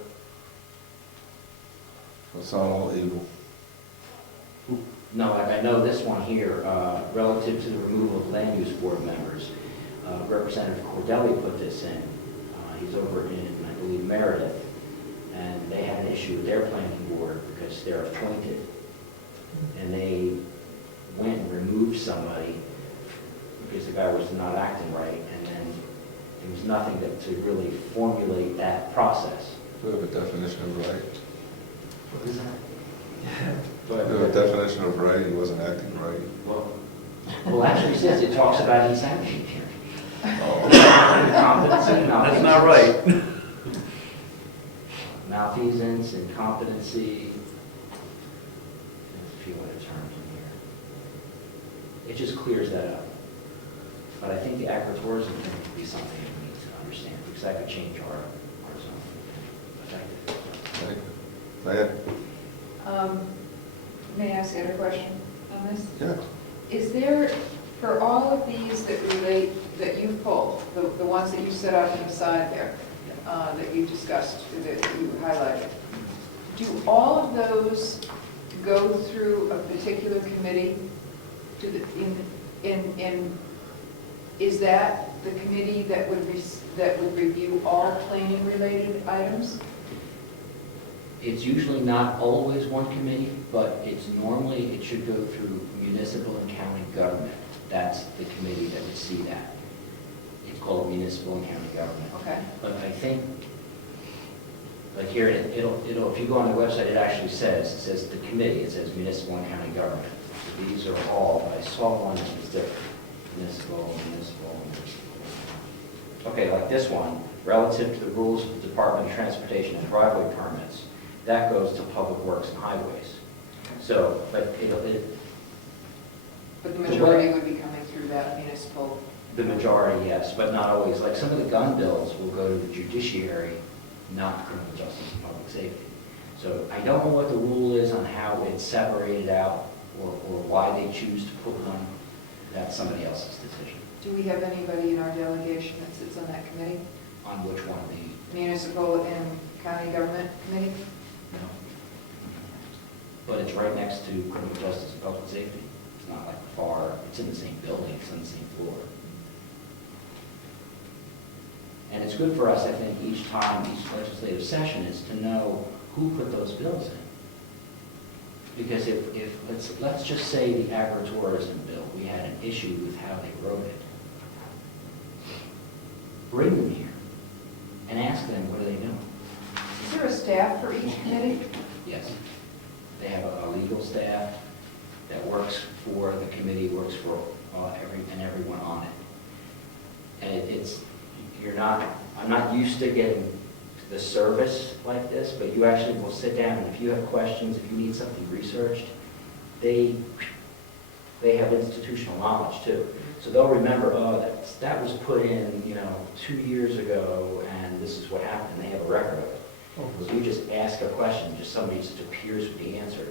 It's not all evil. No, I know this one here, relative to the removal of land use board members. Representative Cordelli put this in. He's over in, I believe, Meredith. And they had an issue with their planning board because they're appointed. And they went and removed somebody because the guy was not acting right. And then there was nothing to really formulate that process. We have a definition of right. What is that? We have a definition of right, he wasn't acting right. Well, actually, it says, it talks about he's acting here. Oh. Competency, That's not right. Malfeasance, incompetency. There's a few other terms in here. It just clears that up. But I think the agritourism thing would be something that we need to understand, because that could change our zone. Effective. Diane? May I ask Ed a question on this? Yeah. Is there, for all of these that relate, that you've pulled, the ones that you set out on the side there, that you discussed, that you highlighted, do all of those go through a particular committee? Is that the committee that would review all planning-related items? It's usually not always one committee, but it's normally, it should go through municipal and county government. That's the committee that would see that. It's called municipal and county government. Okay. But I think, like here, it'll, if you go on the website, it actually says the committee, it says municipal and county government. So these are all, I saw one that was different. Municipal. Okay, like this one, relative to the rules of the Department of Transportation and driveway permits, that goes to Public Works and Highways. So, but But the majority would be coming through that municipal. the majority, yes, but not always. Like some of the gun bills will go to the judiciary, not criminal justice and public safety. So I don't know what the rule is on how it's separated out or why they choose to put one. That's somebody else's decision. Do we have anybody in our delegation that sits on that committee? On which one the, Municipal and county government committee? no. But it's right next to criminal justice and public safety. It's not like far, it's in the same building, it's on the same floor. And it's good for us, I think, each time, each legislative session is to know who put those bills in. Because if let's just say the agritourism bill, we had an issue with how they wrote it. Bring them here and ask them, what do they know? Is there a staff for each committee? Yes. They have a legal staff that works for the committee, works for everyone on it. And I'm not used to getting the service like this, but you actually will sit down, and if you have questions, if you need something researched, they have institutional knowledge too. So they'll remember, oh, that was put in, 2 years ago, and this is what happened. They have a record of it. So you just ask a question, just somebody just appears with the answer.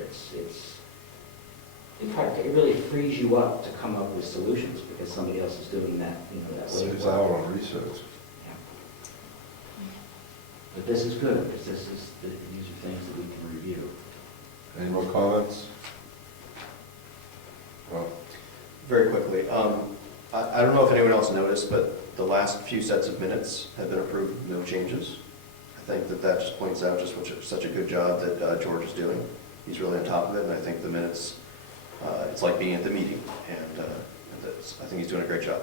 In fact, it really frees you up to come up with solutions because somebody else is doing that, that way. Saves out on research. Yeah. But this is good because these are things that we can review. Any more comments? Well, Very quickly, I don't know if anyone else noticed, but the last few sets of minutes have been approved, no changes. I think that just points out just such a good job that George is doing. He's really on top of it, and I think the minutes, it's like being at the meeting, and I think he's doing a great job.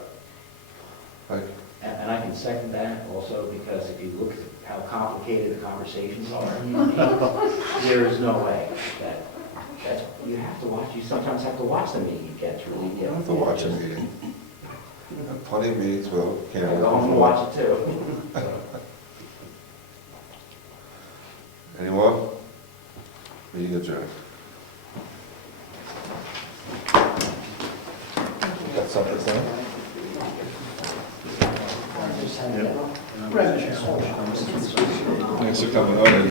Like, And I can second that also, because if you look at how complicated the conversations are, there is no way that's, you have to watch, you sometimes have to watch the meeting, it gets really. you don't have to watch a meeting. Have plenty of meetings without Yeah, cameras. go home and watch it too. So, Anyone? Meeting adjourned. Got something to say? President. Thanks for coming on.